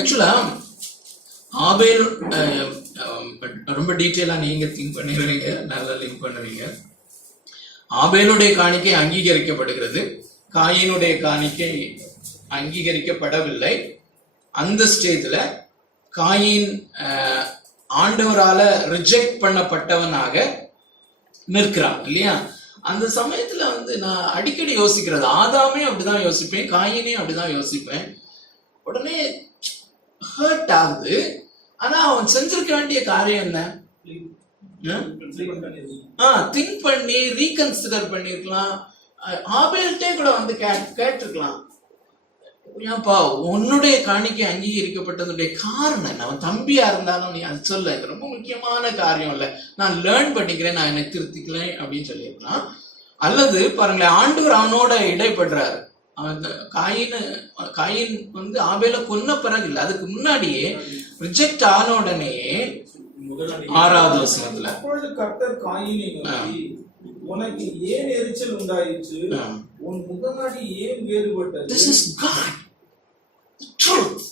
ஆக்சுவலா ஆபேல் ரொம்ப டீட்டெயிலா நீங்க திங்க் பண்ணிடுவீங்க, நல்லா லிங்க் பண்ணுவீங்க. ஆபேலுடைய காணிக்கை அங்கீகரிக்கப்படுகிறது, காயினுடைய காணிக்கை அங்கீகரிக்கப்படவில்லை. அந்த ஸ்டேஜ்ல காயின் ஆண்டவரால ரிஜெக்ட் பண்ணப்பட்டவனாக நிற்கிறான் இல்லையா? அந்த சமயத்துல நான் அடிக்கடி யோசிக்கிறது, ஆதாமே அப்படிதான் யோசிப்பேன், காயினையும் அப்படிதான் யோசிப்பேன். உடனே ஹர்ட் ஆகுது. ஆனா அவன் செஞ்சிருக்க வேண்டிய காரியம் என்ன? திங்க் பண்ணி ரீகன்சிடர் பண்ணிருக்கலாம். ஆபேல்ட்டே கூட கேட்டிருக்கலாம், ஏன்பா உன்னுடைய காணிக்கை அங்கீகரிக்கப்பட்டதுடைய காரணம் என்ன? அவன் தம்பியா இருந்தாலும் நீ அது சொல்ல, இது ரொம்ப முக்கியமான காரியம் இல்ல, நான் லேர்ன் பண்ணிக்கிறேன், நான் என்னை திருத்திக்கிறேன் அப்படின்னு சொல்லியிருக்கலாம். அல்லது பாருங்களேன், ஆண்டவர் அவனோட இடைப்படுறாரு. அவன் காயின் வந்து ஆபேல கொன்ன பிறகு இல்ல, அதுக்கு முன்னாடியே ரிஜெக்ட் ஆன உடனேயே 6வது வசனத்துல அப்பொழுது கர்த்தர் காயினை நோக்கி, உனக்கு ஏன் எரிச்சல் உண்டாயிற்று? உன் முகநாடி ஏன் வேறுபட்டது? This is God, the truth.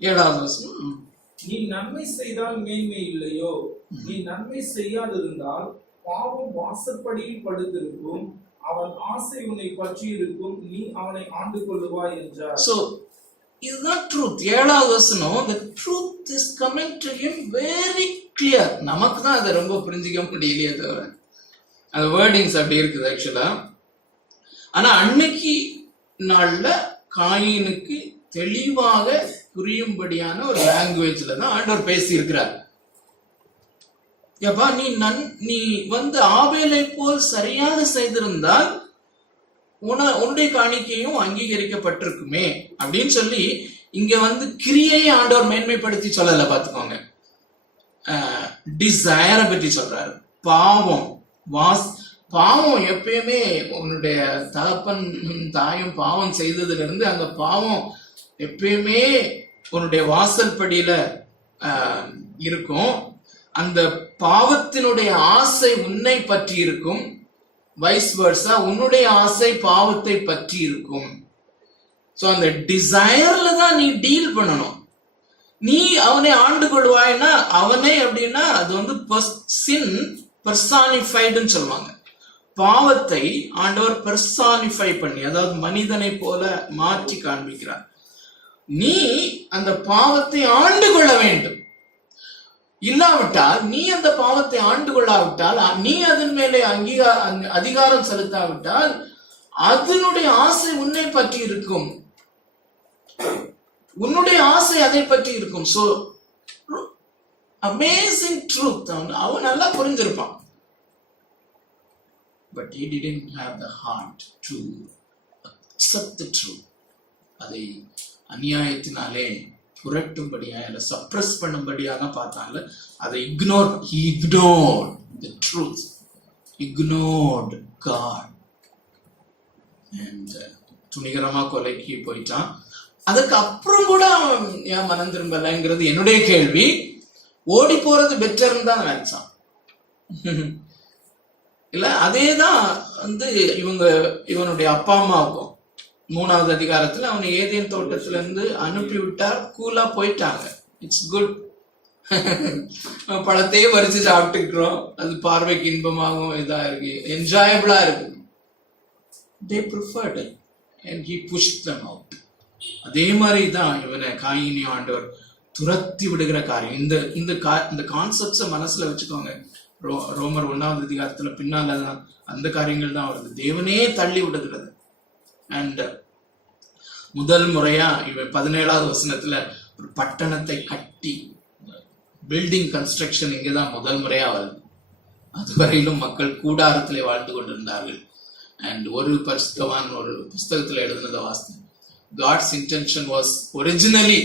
7வது வசனம், நீ நன்மை செய்தால் மேன்மை இல்லையோ? நீ நன்மை செய்யாதிருந்தால் பாவம் வாசற்படியில் படுத்திருக்கும், அவன் ஆசை உன்னை பற்றி இருக்கும், நீ அவனை ஆண்டு கொள்ளுவாய் என்றார். So இதுதான் ட்ரூத். 7வது வசனம், the truth is coming to him very clear. நமக்கு தான் அதை ரொம்ப புரிஞ்சிக்க முடியலையே தவிர, அந்த வேர்டிங்ஸ் அப்படி இருக்குது ஆக்சுவலா. ஆனா அன்னைக்கு நாள்ல காயினுக்கு தெளிவாக புரியும்படியான ஒரு லாங்குவேஜ்ல தான் ஆண்டவர் பேசி இருக்கிறார். ஏப்பா நீ வந்து ஆபேலை போல் சரியாக செய்திருந்தால் உன்னுடைய காணிக்கையும் அங்கீகரிக்கப்பட்டிருக்குமே அப்படின்னு சொல்லி இங்க வந்து கிரியையை ஆண்டவர் மேன்மைப்படுத்தி சொல்லல, பாத்துக்கோங்க. டிசைரை பற்றி சொல்றாரு. பாவம் எப்பயுமே உன்னுடைய தகப்பன் தாயும் பாவம் செய்ததுல இருந்து அந்த பாவம் எப்பயுமே உன்னுடைய வாசல் படியில இருக்கும். அந்த பாவத்தினுடைய ஆசை உன்னை பற்றி இருக்கும், வைஸ் வர்சா உன்னுடைய ஆசை பாவத்தை பற்றி இருக்கும். சோ அந்த டிசைர்ல தான் நீ டீல் பண்ணணும். நீ அவனை ஆண்டு கொள்வாய்னா அவனை அப்படின்னா அது வந்து சின் பர்சானிஃபைடுன்னு சொல்லுவாங்க. பாவத்தை ஆண்டவர் பர்சானிஃபை பண்ணி, அதாவது மனிதனை போல மாற்றி காண்பிக்கிறார். நீ அந்த பாவத்தை ஆண்டு கொள்ள வேண்டும். இல்லாவிட்டால், நீ அந்த பாவத்தை ஆண்டு கொள்ளாவிட்டால், நீ அதன் மேலே அதிகாரம் செலுத்தாவிட்டால் அதனுடைய ஆசை உன்னை பற்றி இருக்கும், உன்னுடைய ஆசை அதை பற்றி இருக்கும். So amazing truth. அவன் நல்லா புரிஞ்சிருப்பான். But he didn't have the heart to accept the truth. அதை அநியாயத்தினாலே புரட்டும்படியாக இல்லை சப்ரஸ் பண்ணும்படியாக பார்த்தாங்க. அதை he ignored the truth, ignored God, and துணிகரமா கொலைக்கு போயிட்டான். அதுக்கு அப்புறம் கூட ஏன் மனம் திரும்பலைங்கிறது என்னுடைய கேள்வி. ஓடி போறது பெட்டர்ன்னு தான் நினைச்சான் இல்ல? அதேதான் வந்து இவனுடைய அப்பா அம்மாவுக்கும் 3வது அதிகாரத்துல அவனை ஏதேன் தோட்டத்துல இருந்து அனுப்பி விட்டார். கூலா போயிட்டாங்க. It's good. பழத்தையே பறிச்சு சாப்பிட்டுக்கிறோம், அது பார்வைக்கு இன்பமாகவும் இதா இருக்கு, என்ஜாயபிளா இருக்கு. They preferred it and he pushed them out. அதே மாதிரி தான் இவனை காயினையும் ஆண்டவர் துரத்தி விடுகிற காரியம். இந்த கான்செப்ட்ஸை மனசுல வச்சுக்கோங்க. ரோமர் 1வது அதிகாரத்துல பின்னால அந்த காரியங்கள் தான் வருது. தேவனே தள்ளி விடுகிறது. அண்ட் முதல் முறையா இவன் 17வது வசனத்துல ஒரு பட்டணத்தை கட்டி, பில்டிங் கன்ஸ்ட்ரக்ஷன் இங்கதான் முதல் முறையா வருது. அதுவரையிலும் மக்கள் கூடாரத்திலே வாழ்ந்து கொண்டிருந்தார்கள். அண்ட் ஒரு பரிசுத்தவான் ஒரு புஸ்தகத்துல எழுதுனதை வாசித்தேன். God's intention was originally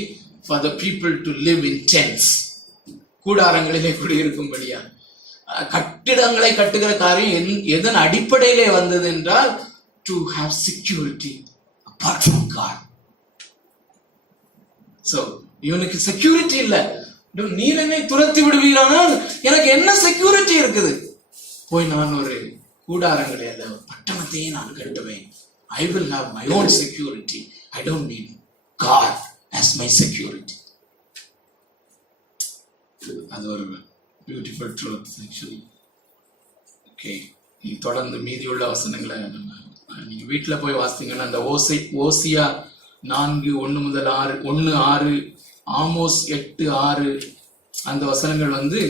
for the people to live in tents. கூடாரங்களிலே குடியிருக்கும்படியா. கட்டிடங்களை கட்டுகிற காரியம் எதன் அடிப்படையிலே வந்தது என்றால் to have security apart from God. So இவனுக்கு செக்யூரிட்டி இல்ல. நீர் என்னை துரத்தி விடுவீரானால் எனக்கு என்ன செக்யூரிட்டி இருக்குது? போய் நான் ஒரு கூடாரங்களே அல்ல, பட்டணத்தையே நான் கட்டுவேன். I will have my own security. I don't need God as my security. அது ஒரு பியூட்டிஃபுல் ட்ரூத் ஆக்சுவலி. ஓகே, நீங்க தொடர்ந்து மீதியுள்ள வசனங்களை நீங்க வீட்டுல போய் வாசித்தீங்கன்னா அந்த ஓசியா 4:1-6, 1:6, ஆமோஸ் 8:6 அந்த வசனங்கள் வந்து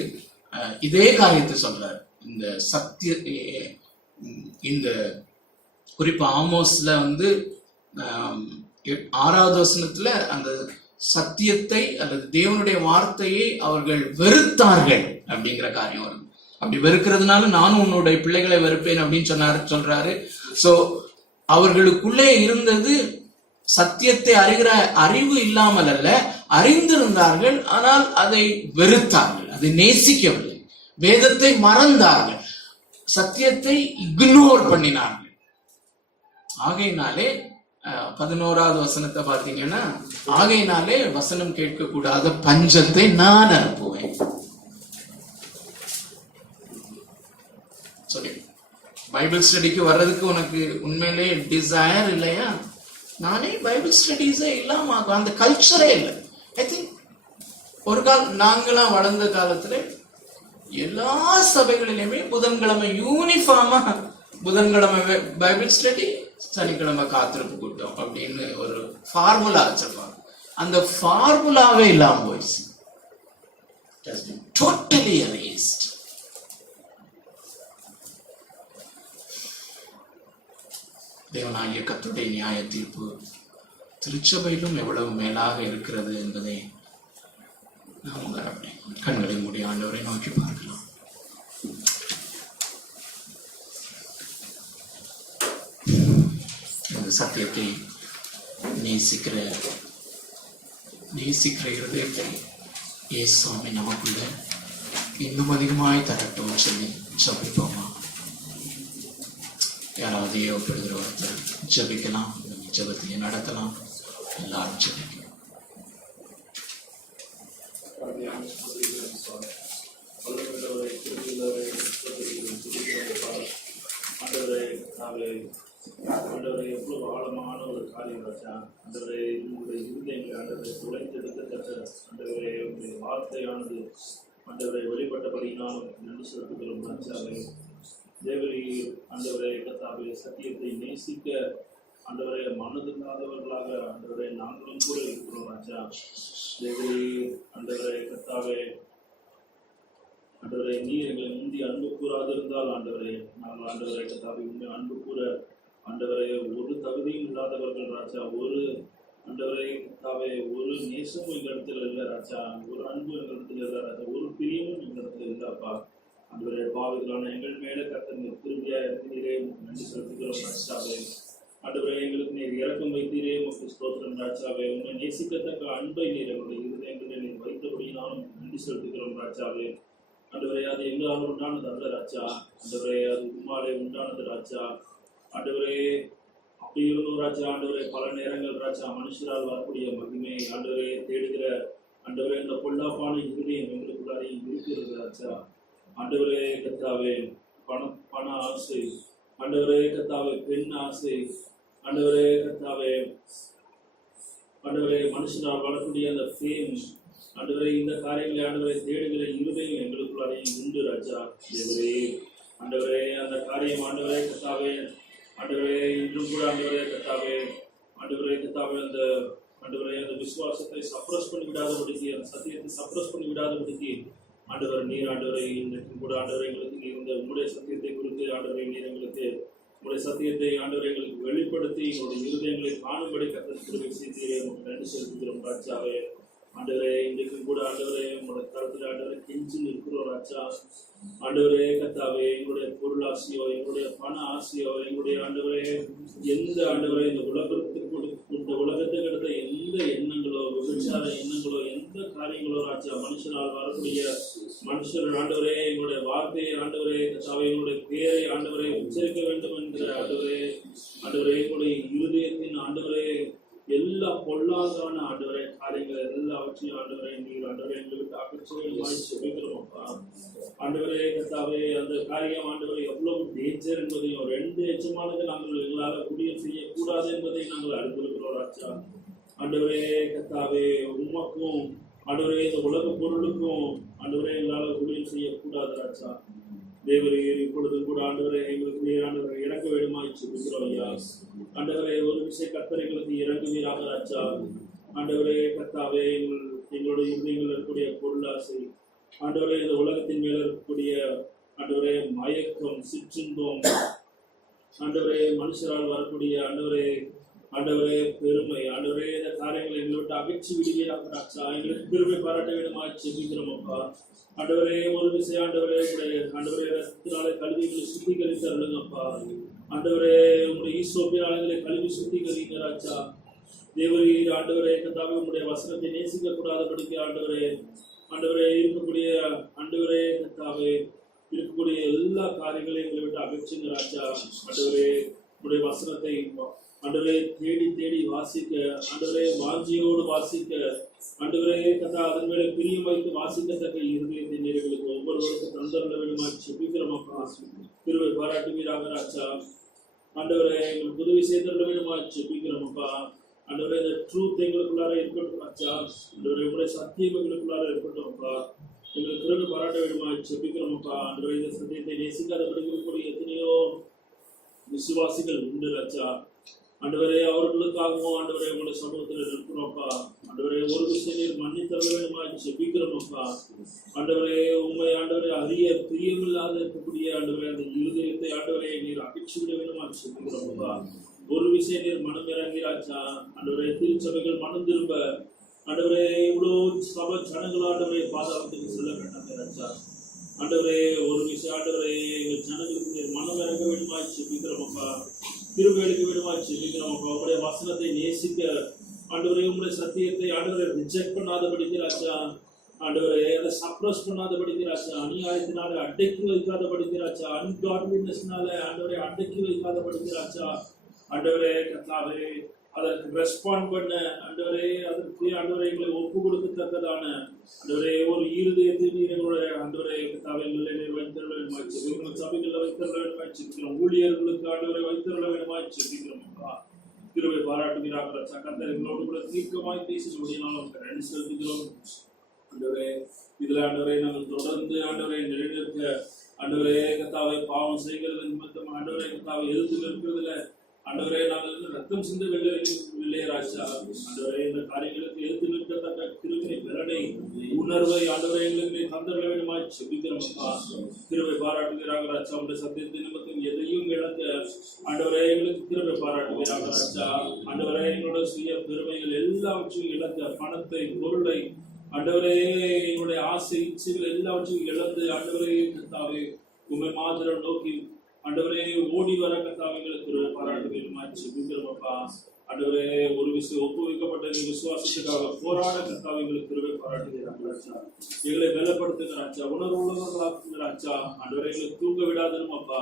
இதே காரியத்தை சொல்றாரு. இந்த குறிப்பா ஆமோஸ்ல வந்து 6வது வசனத்துல அந்த சத்தியத்தை அல்லது தேவனுடைய வார்த்தையை அவர்கள் வெறுத்தார்கள் அப்படிங்கிற காரியம் வருது. அப்படி வெறுக்கிறதுனால நானும் உன்னுடைய பிள்ளைகளை வெறுப்பேன் அப்படின்னு சொல்றாரு. சோ அவர்களுக்குள்ளே இருந்தது சத்தியத்தை அறிகிற அறிவு இல்லாமல் அல்ல, அறிந்திருந்தார்கள், ஆனால் அதை வெறுத்தார்கள், அதை நேசிக்கவில்லை, வேதத்தை மறந்தார்கள், சத்தியத்தை இக்னோர் பண்ணினார்கள். ஆகையினாலே 11வது வசனத்தை பார்த்தீங்கன்னா, ஆகையினாலே வசனம் கேட்கக்கூடாத பஞ்சத்தை நான் அனுப்புவேன் சொல்லி. பைபிள் ஸ்டடிக்கு வர்றதுக்கு உனக்கு உண்மையிலே டிசையர் இல்லையா? நானே பைபிள் ஸ்டடீஸே இல்லாம அந்த கல்ச்சரே இல்லை. ஐ திங்க் ஒரு நாங்களாம் வளர்ந்த காலத்துல எல்லா சபைகளிலுமே புதன்கிழமை யூனிஃபார்மா புதன்கிழமை பைபிள் ஸ்டடி, சனிக்கிழமை காத்திருப்பு கூட்டம் அப்படின்னு ஒரு ஃபார்முலா வச்சிருப்பாங்க. அந்த ஃபார்முலாவே இல்லாம போயிடுச்சு. Totally erased. தேவனாகிய கர்த்தருடைய நியாய தீர்ப்பு திருச்சபையிலும் எவ்வளவு மேலாக இருக்கிறது என்பதை நாம் உணரப்பேன். கண்களை மூடி ஆண்டவரை நோக்கி பார்க்கலாம். இந்த சத்தியத்தை நேசிக்கிற இருதயத்தை இயேசுவை நமக்குள்ள இன்னும் அதிகமாய் தரட்டும் சொல்லி ஜெபிப்போமா? யாராவது ஏவப்படுகிற ஒருத்தர் ஜெபிக்கலாம், ஜெபத்தை நடத்தலாம். எல்லாரும் ஜெபிக்கலாம். எவ்வளவு ஆழமான ஒரு காரியம் ராஜா. ஆண்டவரே, உங்களுடைய இருதயங்களை ஆண்டவரை துளைத்தெடுக்கத்தக்க ஆண்டவரே உங்களுடைய வார்த்தையானது ஆண்டவரை வெளிப்பட்டபடியினாலும் நன்றி செலுத்துகிறோம் ராஜாவை. தேவரீர் ஆண்டவரே கர்த்தாவே, சத்தியத்தை நேசிக்க ஆண்டவரை மனதில்லாதவர்களாக ஆண்டவரை நாங்களும் கூட இருக்கிறோம் ராஜா. தேவரீர் ஆண்டவரை கர்த்தாவே, ஆண்டவரை நீர் எங்களை முந்தி அன்பு கூறாதிருந்தால் ஆண்டவரே நாங்கள் ஆண்டவரை கர்த்தாவே உண்மை அன்பு கூற ஆண்டவரை ஒரு தகுதியும் இல்லாதவர்கள் ராஜா. ஒரு ஆண்டவரை கர்த்தாவே ஒரு நேசமும் எங்களிடத்தில் இல்லை ராஜா. ஒரு அன்பு எங்களிடத்தில் இல்லை ராஜா. ஒரு பிரியமும் எங்களிடத்தில் இல்லப்பா. ஆண்டவரே, பாவிகளான எங்கள் மேல கர்த்தர் திரும்பியா இருக்கிறீரே, நன்றி செலுத்துகிறோம் ராஜாவே. ஆண்டவரே, எங்களுக்கு நீர் இறக்கம் வைத்தீரே, உமக்கு ஸ்தோத்திரம் ராஜாவே. உண்மை நேசிக்கத்தக்க அன்பை நீர் எங்களுடைய இருதயங்களை நீர் வைத்தபடியினாலும் நன்றி செலுத்துகிறோம் ராஜாவே. ஆண்டவரே, அது எங்களால் உண்டானது அல்ல ராஜா. ஆண்டவரே, அது உம்மாலே உண்டானது ராஜா. ஆண்டவரே, அப்படி இருந்தும் ராஜா ஆண்டவரே பல நேரங்கள் ராஜா மனுஷரால் வரக்கூடிய மகிமை ஆண்டவரே தேடுகிற ஆண்டவரே இந்த பொல்லாப்பான இருதயம் எங்களுக்குள்ளாரே இருக்கிறது ராஜா. ஆண்டவரே கர்த்தாவே, பண ஆசை, ஆண்டவரே கர்த்தாவே பெண் ஆசை, ஆண்டவரே கர்த்தாவே, ஆண்டவரே மனுஷனால் வரக்கூடிய அந்த ஃபேம், ஆண்டவரே இந்த காரியங்களை ஆண்டவரை தேடுகிற இருதயம் எங்களுக்குள்ளாரே உண்டு ராஜா. தேவரே ஆண்டவரே, அந்த காரியம் ஆண்டவரே கர்த்தாவே, ஆண்டவரே இன்றும் கூட ஆண்டவரே கர்த்தாவே, ஆண்டவரே கர்த்தாவே அந்த ஆண்டவரே அந்த விசுவாசத்தை சப்ரஸ் பண்ணி விடாதபடிக்கு, அந்த சத்தியத்தை சப்ரஸ் பண்ணி விடாதபடிக்கு ஆண்டவர் நீர் ஆண்டவரை இன்றைக்கும் கூட ஆண்டவரை எங்களுக்கு நீர் இந்த உங்களுடைய சத்தியத்தை குறித்து ஆண்டவரை நீர் எங்களுக்கு உங்களுடைய சத்தியத்தை ஆண்டவரை எங்களுக்கு வெளிப்படுத்தி எங்களுடைய இருதயங்களை காணும்படி கர்த்தர் கிருபை செய்தீரே, உங்களுக்கு நன்றி செலுத்துகிறோம் ராஜாவே. ஆண்டவரே, இன்றைக்கும் கூட ஆண்டவரே உங்களுடைய கருத்தில் ஆண்டவரை கெஞ்சி இருக்கிறோம் ராஜா. ஆண்டவரே கர்த்தாவே, எங்களுடைய பொருள் ஆசையோ, எங்களுடைய பண ஆசையோ, எங்களுடைய ஆண்டவரே எந்த ஆண்டவரே இந்த உலகத்துக்கு அடுத்த எந்த எண்ணங்களோ, விபச்சார எண்ணங்களோ, எந்த காரியங்களோ ராஜா மனுஷனால் வரக்கூடிய மனுஷர் ஆண்டவரே எங்களுடைய வார்த்தையை ஆண்டவரே கர்த்தாவே, எங்களுடைய பேரை ஆண்டவரை உச்சரிக்க வேண்டும் என்கிற ஆண்டவரே எங்களுடைய இருதயத்தின் ஆண்டவரே எல்லா பொல்லாதான ஆண்டவரை காரியங்கள் எல்லாவற்றையும் ஆண்டவரை நீர் ஆண்டவரை எங்களுக்கு அகற்றுவாய் செபிக்கிறோம்ப்பா. ஆண்டவரே கர்த்தாவே, அந்த காரியம் ஆண்டவரை எவ்வளவு டேஞ்சர் என்பதையும், 2 எஜமானுக்கு நாங்கள் எங்களால் ஊழியம் செய்யக்கூடாது என்பதை நாங்கள் அறிந்திருக்கிறோம் ராஜா. ஆண்டவரே கர்த்தாவே, உமக்கும் ஆண்டவரே இந்த உலக பொருளுக்கும் ஆண்டவரே எங்களால் ஊழியம் செய்யக்கூடாது ராஜா. தேவரீர் இப்பொழுது கூட ஆண்டவரை எங்களுக்கு நீர் ஆண்டவரை இறங்க வேண்டுமாய் செபிக்கிறோம் ஐயா. ஆண்டவரே, ஒரு விஷயம் கர்த்தர் எங்களுக்கு இறங்குவீராக ராஜா. ஆண்டவரே கர்த்தாவே, எங்களுடைய இருதயங்கள் இருக்கக்கூடிய பொருளாசை, ஆண்டவரே இந்த உலகத்தின் மேல இருக்கக்கூடிய ஆண்டவரே மயக்கம், சிற்றின்பம், ஆண்டவரே மனுஷரால் வரக்கூடிய ஆண்டவரே பெருமை, ஆண்டவரே இந்த காரியங்களை எங்களை விட்டு அகற்றி விடுவீராக ராஜா. எங்களுக்கு பெருமை பாராட்ட வேண்டுமாய் செபிக்கிறோம் அப்பா. ஆண்டவரே, ஒரு விஷயம் ஆண்டவரே ஆண்டவரே ரசத்தினாலே கல்விகளை சுத்திகரித்து அருளுங்கப்பா. ஆண்டவரே உங்களுடைய ஈசோப்பினாலே கல்வி சுத்திகரிங்க ராஜா. தேவரீர் ஆண்டவரே கர்த்தாவே உம்முடைய வசனத்தை நேசிக்க கூடாதபடிக்கு ஆண்டவரே இருக்கக்கூடிய ஆண்டவரே கர்த்தாவே இருக்கக்கூடிய எல்லா காரியங்களையும் எங்களை விட்டு அகற்றுங்க ராஜா. ஆண்டவரே உம்முடைய வசனத்தை ஆண்டவரே தேடி தேடி வாசிக்க, ஆண்டவரே வாஞ்சியோடு வாசிக்க, ஆண்டவரே கதா அதன் மேலே பிரியம் வைத்து வாசிக்கத்தக்க இருதயத்தை நேர்களுக்கு ஒவ்வொருவருக்கும் தந்தரல வேணுமா செபிக்கிறோமப்பா. திருவை பாராட்டுவீராக ராஜா. ஆண்டவரே எங்களுக்கு உதவி செய்தரல வேணுமா செபிக்கிறோமப்பா. ஆண்டவரே இந்த ட்ரூத் எங்களுக்குள்ளார இருக்கட்டும் ராஜா. ஆண்டவரே உங்களுடைய சத்தியம் எங்களுக்குள்ளார இருக்கட்டும்ப்பா. எங்களுக்கு திருவை பாராட்ட வேணுமா செபிக்கிறோமப்பா. ஆண்டவரே இந்த சத்தியத்தை நேசிக்காத படிக்கக்கூடிய எத்தனையோ விசுவாசிகள் உண்டு ராஜா. ஆண்டவரே அவர்களுக்காகவும் ஆண்டவரே உங்களுடைய சமூகத்தில் இருக்கிறோம்ப்பா. ஆண்டவரே ஒரு விஷயம் மன்னித்தர வேணுமா செபிக்கிறோமப்பா. ஆண்டவரே உண்மை ஆண்டவரே அறிய பிரியமில்லாத இருக்கக்கூடிய ஆண்டவரே அந்த இருதயத்தை ஆண்டவரே நீர் அகற்றி விட வேணுமா செபிக்கிறோமப்பா. ஒரு விஷயம் நீர் மனம் இறங்கிறாச்சா. ஆண்டவரே திருச்சபைகள் மனம் திரும்ப ஆண்டவரே இவ்வளோ சபை ஜனங்கள் ஆண்டவரே பாதாளத்துக்கு செல்ல வேண்டாம் ராஜா. ஆண்டவரே ஒரு விஷயம் ஆண்டவரே எங்கள் ஜனங்களுக்கு நீர் மனம் இறங்க வேணுமா செபிக்கிறோமப்பா. திருவேலுக்கு வேணுமா செபிக்கிறோமப்பா. உங்களுடைய வசனத்தை நேசிக்க ஆண்டவரே உங்களுடைய சத்தியத்தை ஆண்டவரை ரிஜெக்ட் பண்ணாதபடிக்கு ராஜா. ஆண்டவரே அதை சப்ரஸ் பண்ணாதபடிக்கு ராஜா. அநியாயத்தினால அடக்கி வைக்காதபடிக்கு ராஜா. அன்காட்லினஸ்னால ஆண்டவரை அடக்கி வைக்காதபடிக்கு ராஜா. ஆண்டவரே கர்த்தாவே அதற்கு ரெஸ்பாண்ட் பண்ண ஆண்டவரே அதற்கு ஆண்டவரை எங்களை ஒப்பு கொடுக்கத்தக்கதான ஆண்டவரே ஒரு இருதயத்தை எங்களுடைய ஆண்டவரை கர்த்தாவே எங்களை வைத்தருள வேணுமாச்சு. சபைகளில் வைத்தருள வேணுமாச்சு. ஊழியர்களுக்கு ஆண்டவரை வைத்தருள வேணுமாச்சு செபிக்கிறோம். திருவை பாராட்டுகிறார் ராஜா. கர்த்தர் எங்களோடு கூட தீர்க்கமாய் பேசி சொல்லினால் நமக்கு நன்றி செலுத்துகிறோம். ஆண்டவரே இதுல ஆண்டவரை நாங்கள் தொடர்ந்து ஆண்டவரை நிலைநிற்க ஆண்டவரே கர்த்தாவை பாவம் செய்கிறது நிமித்தம் ஆண்டவரை கர்த்தாவை எதிர்த்து நிற்கிறதுல ஆண்டவரே நாங்கள் ரத்தம் சிந்தவில்லை ராஜா. ஆண்டவரே இந்த காரியங்களுக்கு எதிர்த்து நிற்கத்தக்க கிருபை பலனை உணர்வை ஆண்டவரை எங்களுக்கு தந்தர வேண்டுமா செபிக்கிறோம்ப்பா. கிருபை பாராட்டுகிறாங்க ராஜா. உங்களுடைய சத்தியத்தின் நிமித்தம் எதையும் இழக்க ஆண்டவரே எங்களுக்கு கிருபை பாராட்டுகிறாங்க ராஜா. ஆண்டவரே எங்களோட சுய பெருமைகள் எல்லாவற்றையும் இழக்க பணத்தை பொருளை ஆண்டவரே எங்களுடைய ஆசை இச்சைகள் எல்லாவற்றையும் இழந்து ஆண்டவரே கர்த்தாவே உண்மை மாத்திரம் நோக்கி ஆண்டவரே ஓடி வர கர்த்தாவைகளுக்கு பாராட்டு வேணுமா செபிக்கிறோமப்பா. ஆண்டவரே ஒரு விஷயம் ஒப்புவிக்கப்பட்ட விசுவாசத்துக்காக போராட கர்த்தாவைகளுக்கு திருவை பாராட்டுகிறாங்க ராஜா. எங்களை பலப்படுத்துங்க ராஜா. உணர்வு உள்ளவர்களாக்குங்க ராஜா. ஆண்டவரை எங்களை தூங்க விடாதரும் அப்பா.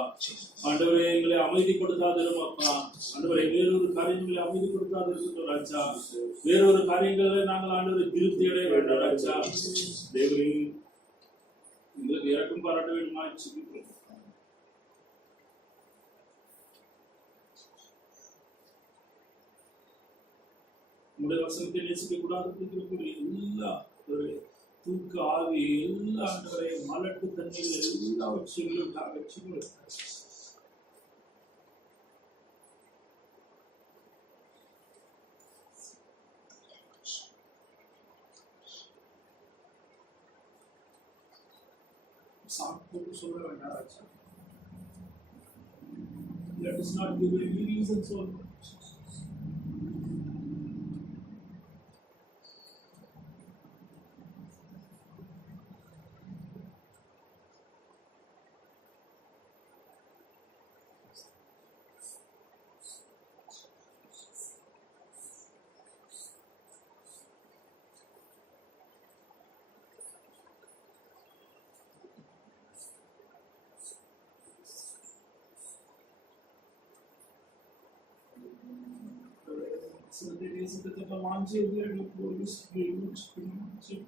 ஆண்டவரே எங்களை அமைதிப்படுத்தாதரும் அப்பா. ஆண்டவரை வேறொரு காரியங்களை அமைதிப்படுத்தாதிருக்கணும் ராஜா. வேறொரு காரியங்களை நாங்கள் ஆண்டவரை திருப்தி அடைய வேண்டும் ராஜா. தேவரே எங்களுக்கு இறக்கும் பாராட்ட வேண்டுமா செபிக்கிறோம். உங்களுடைய வசனத்தை நேசிக்க கூடாது எல்லா தூக்க ஆவி எல்லா ஆண்டவரை மலட்டு தண்ணீர்கள் எல்லா விஷயங்களும் சாப்பிட்டு சொல்ல வேண்டாம் ராஜா. Let us not give any reasons for Sebenarnya manjir dia ada polis belus manjir.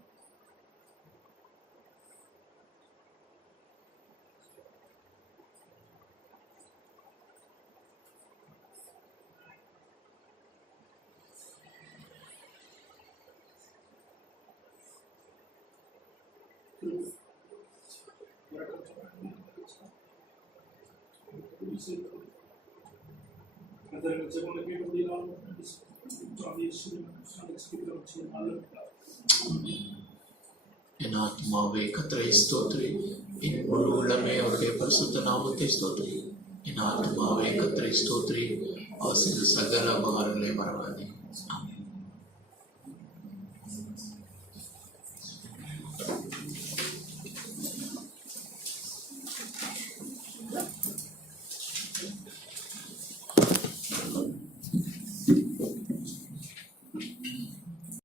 Ada macam mana kita bilang என் ஆத்மாவே கர்த்தரை ஸ்தோத்திரி. என் முழு உள்ளமே அவருடைய பரிசுத்த நாமத்தை ஸ்தோத்திரி. என் ஆத்மாவே கர்த்தரை ஸ்தோத்திரி. அவர் செய்த சகல உபகாரங்களை மறவாதே. ஆமென்.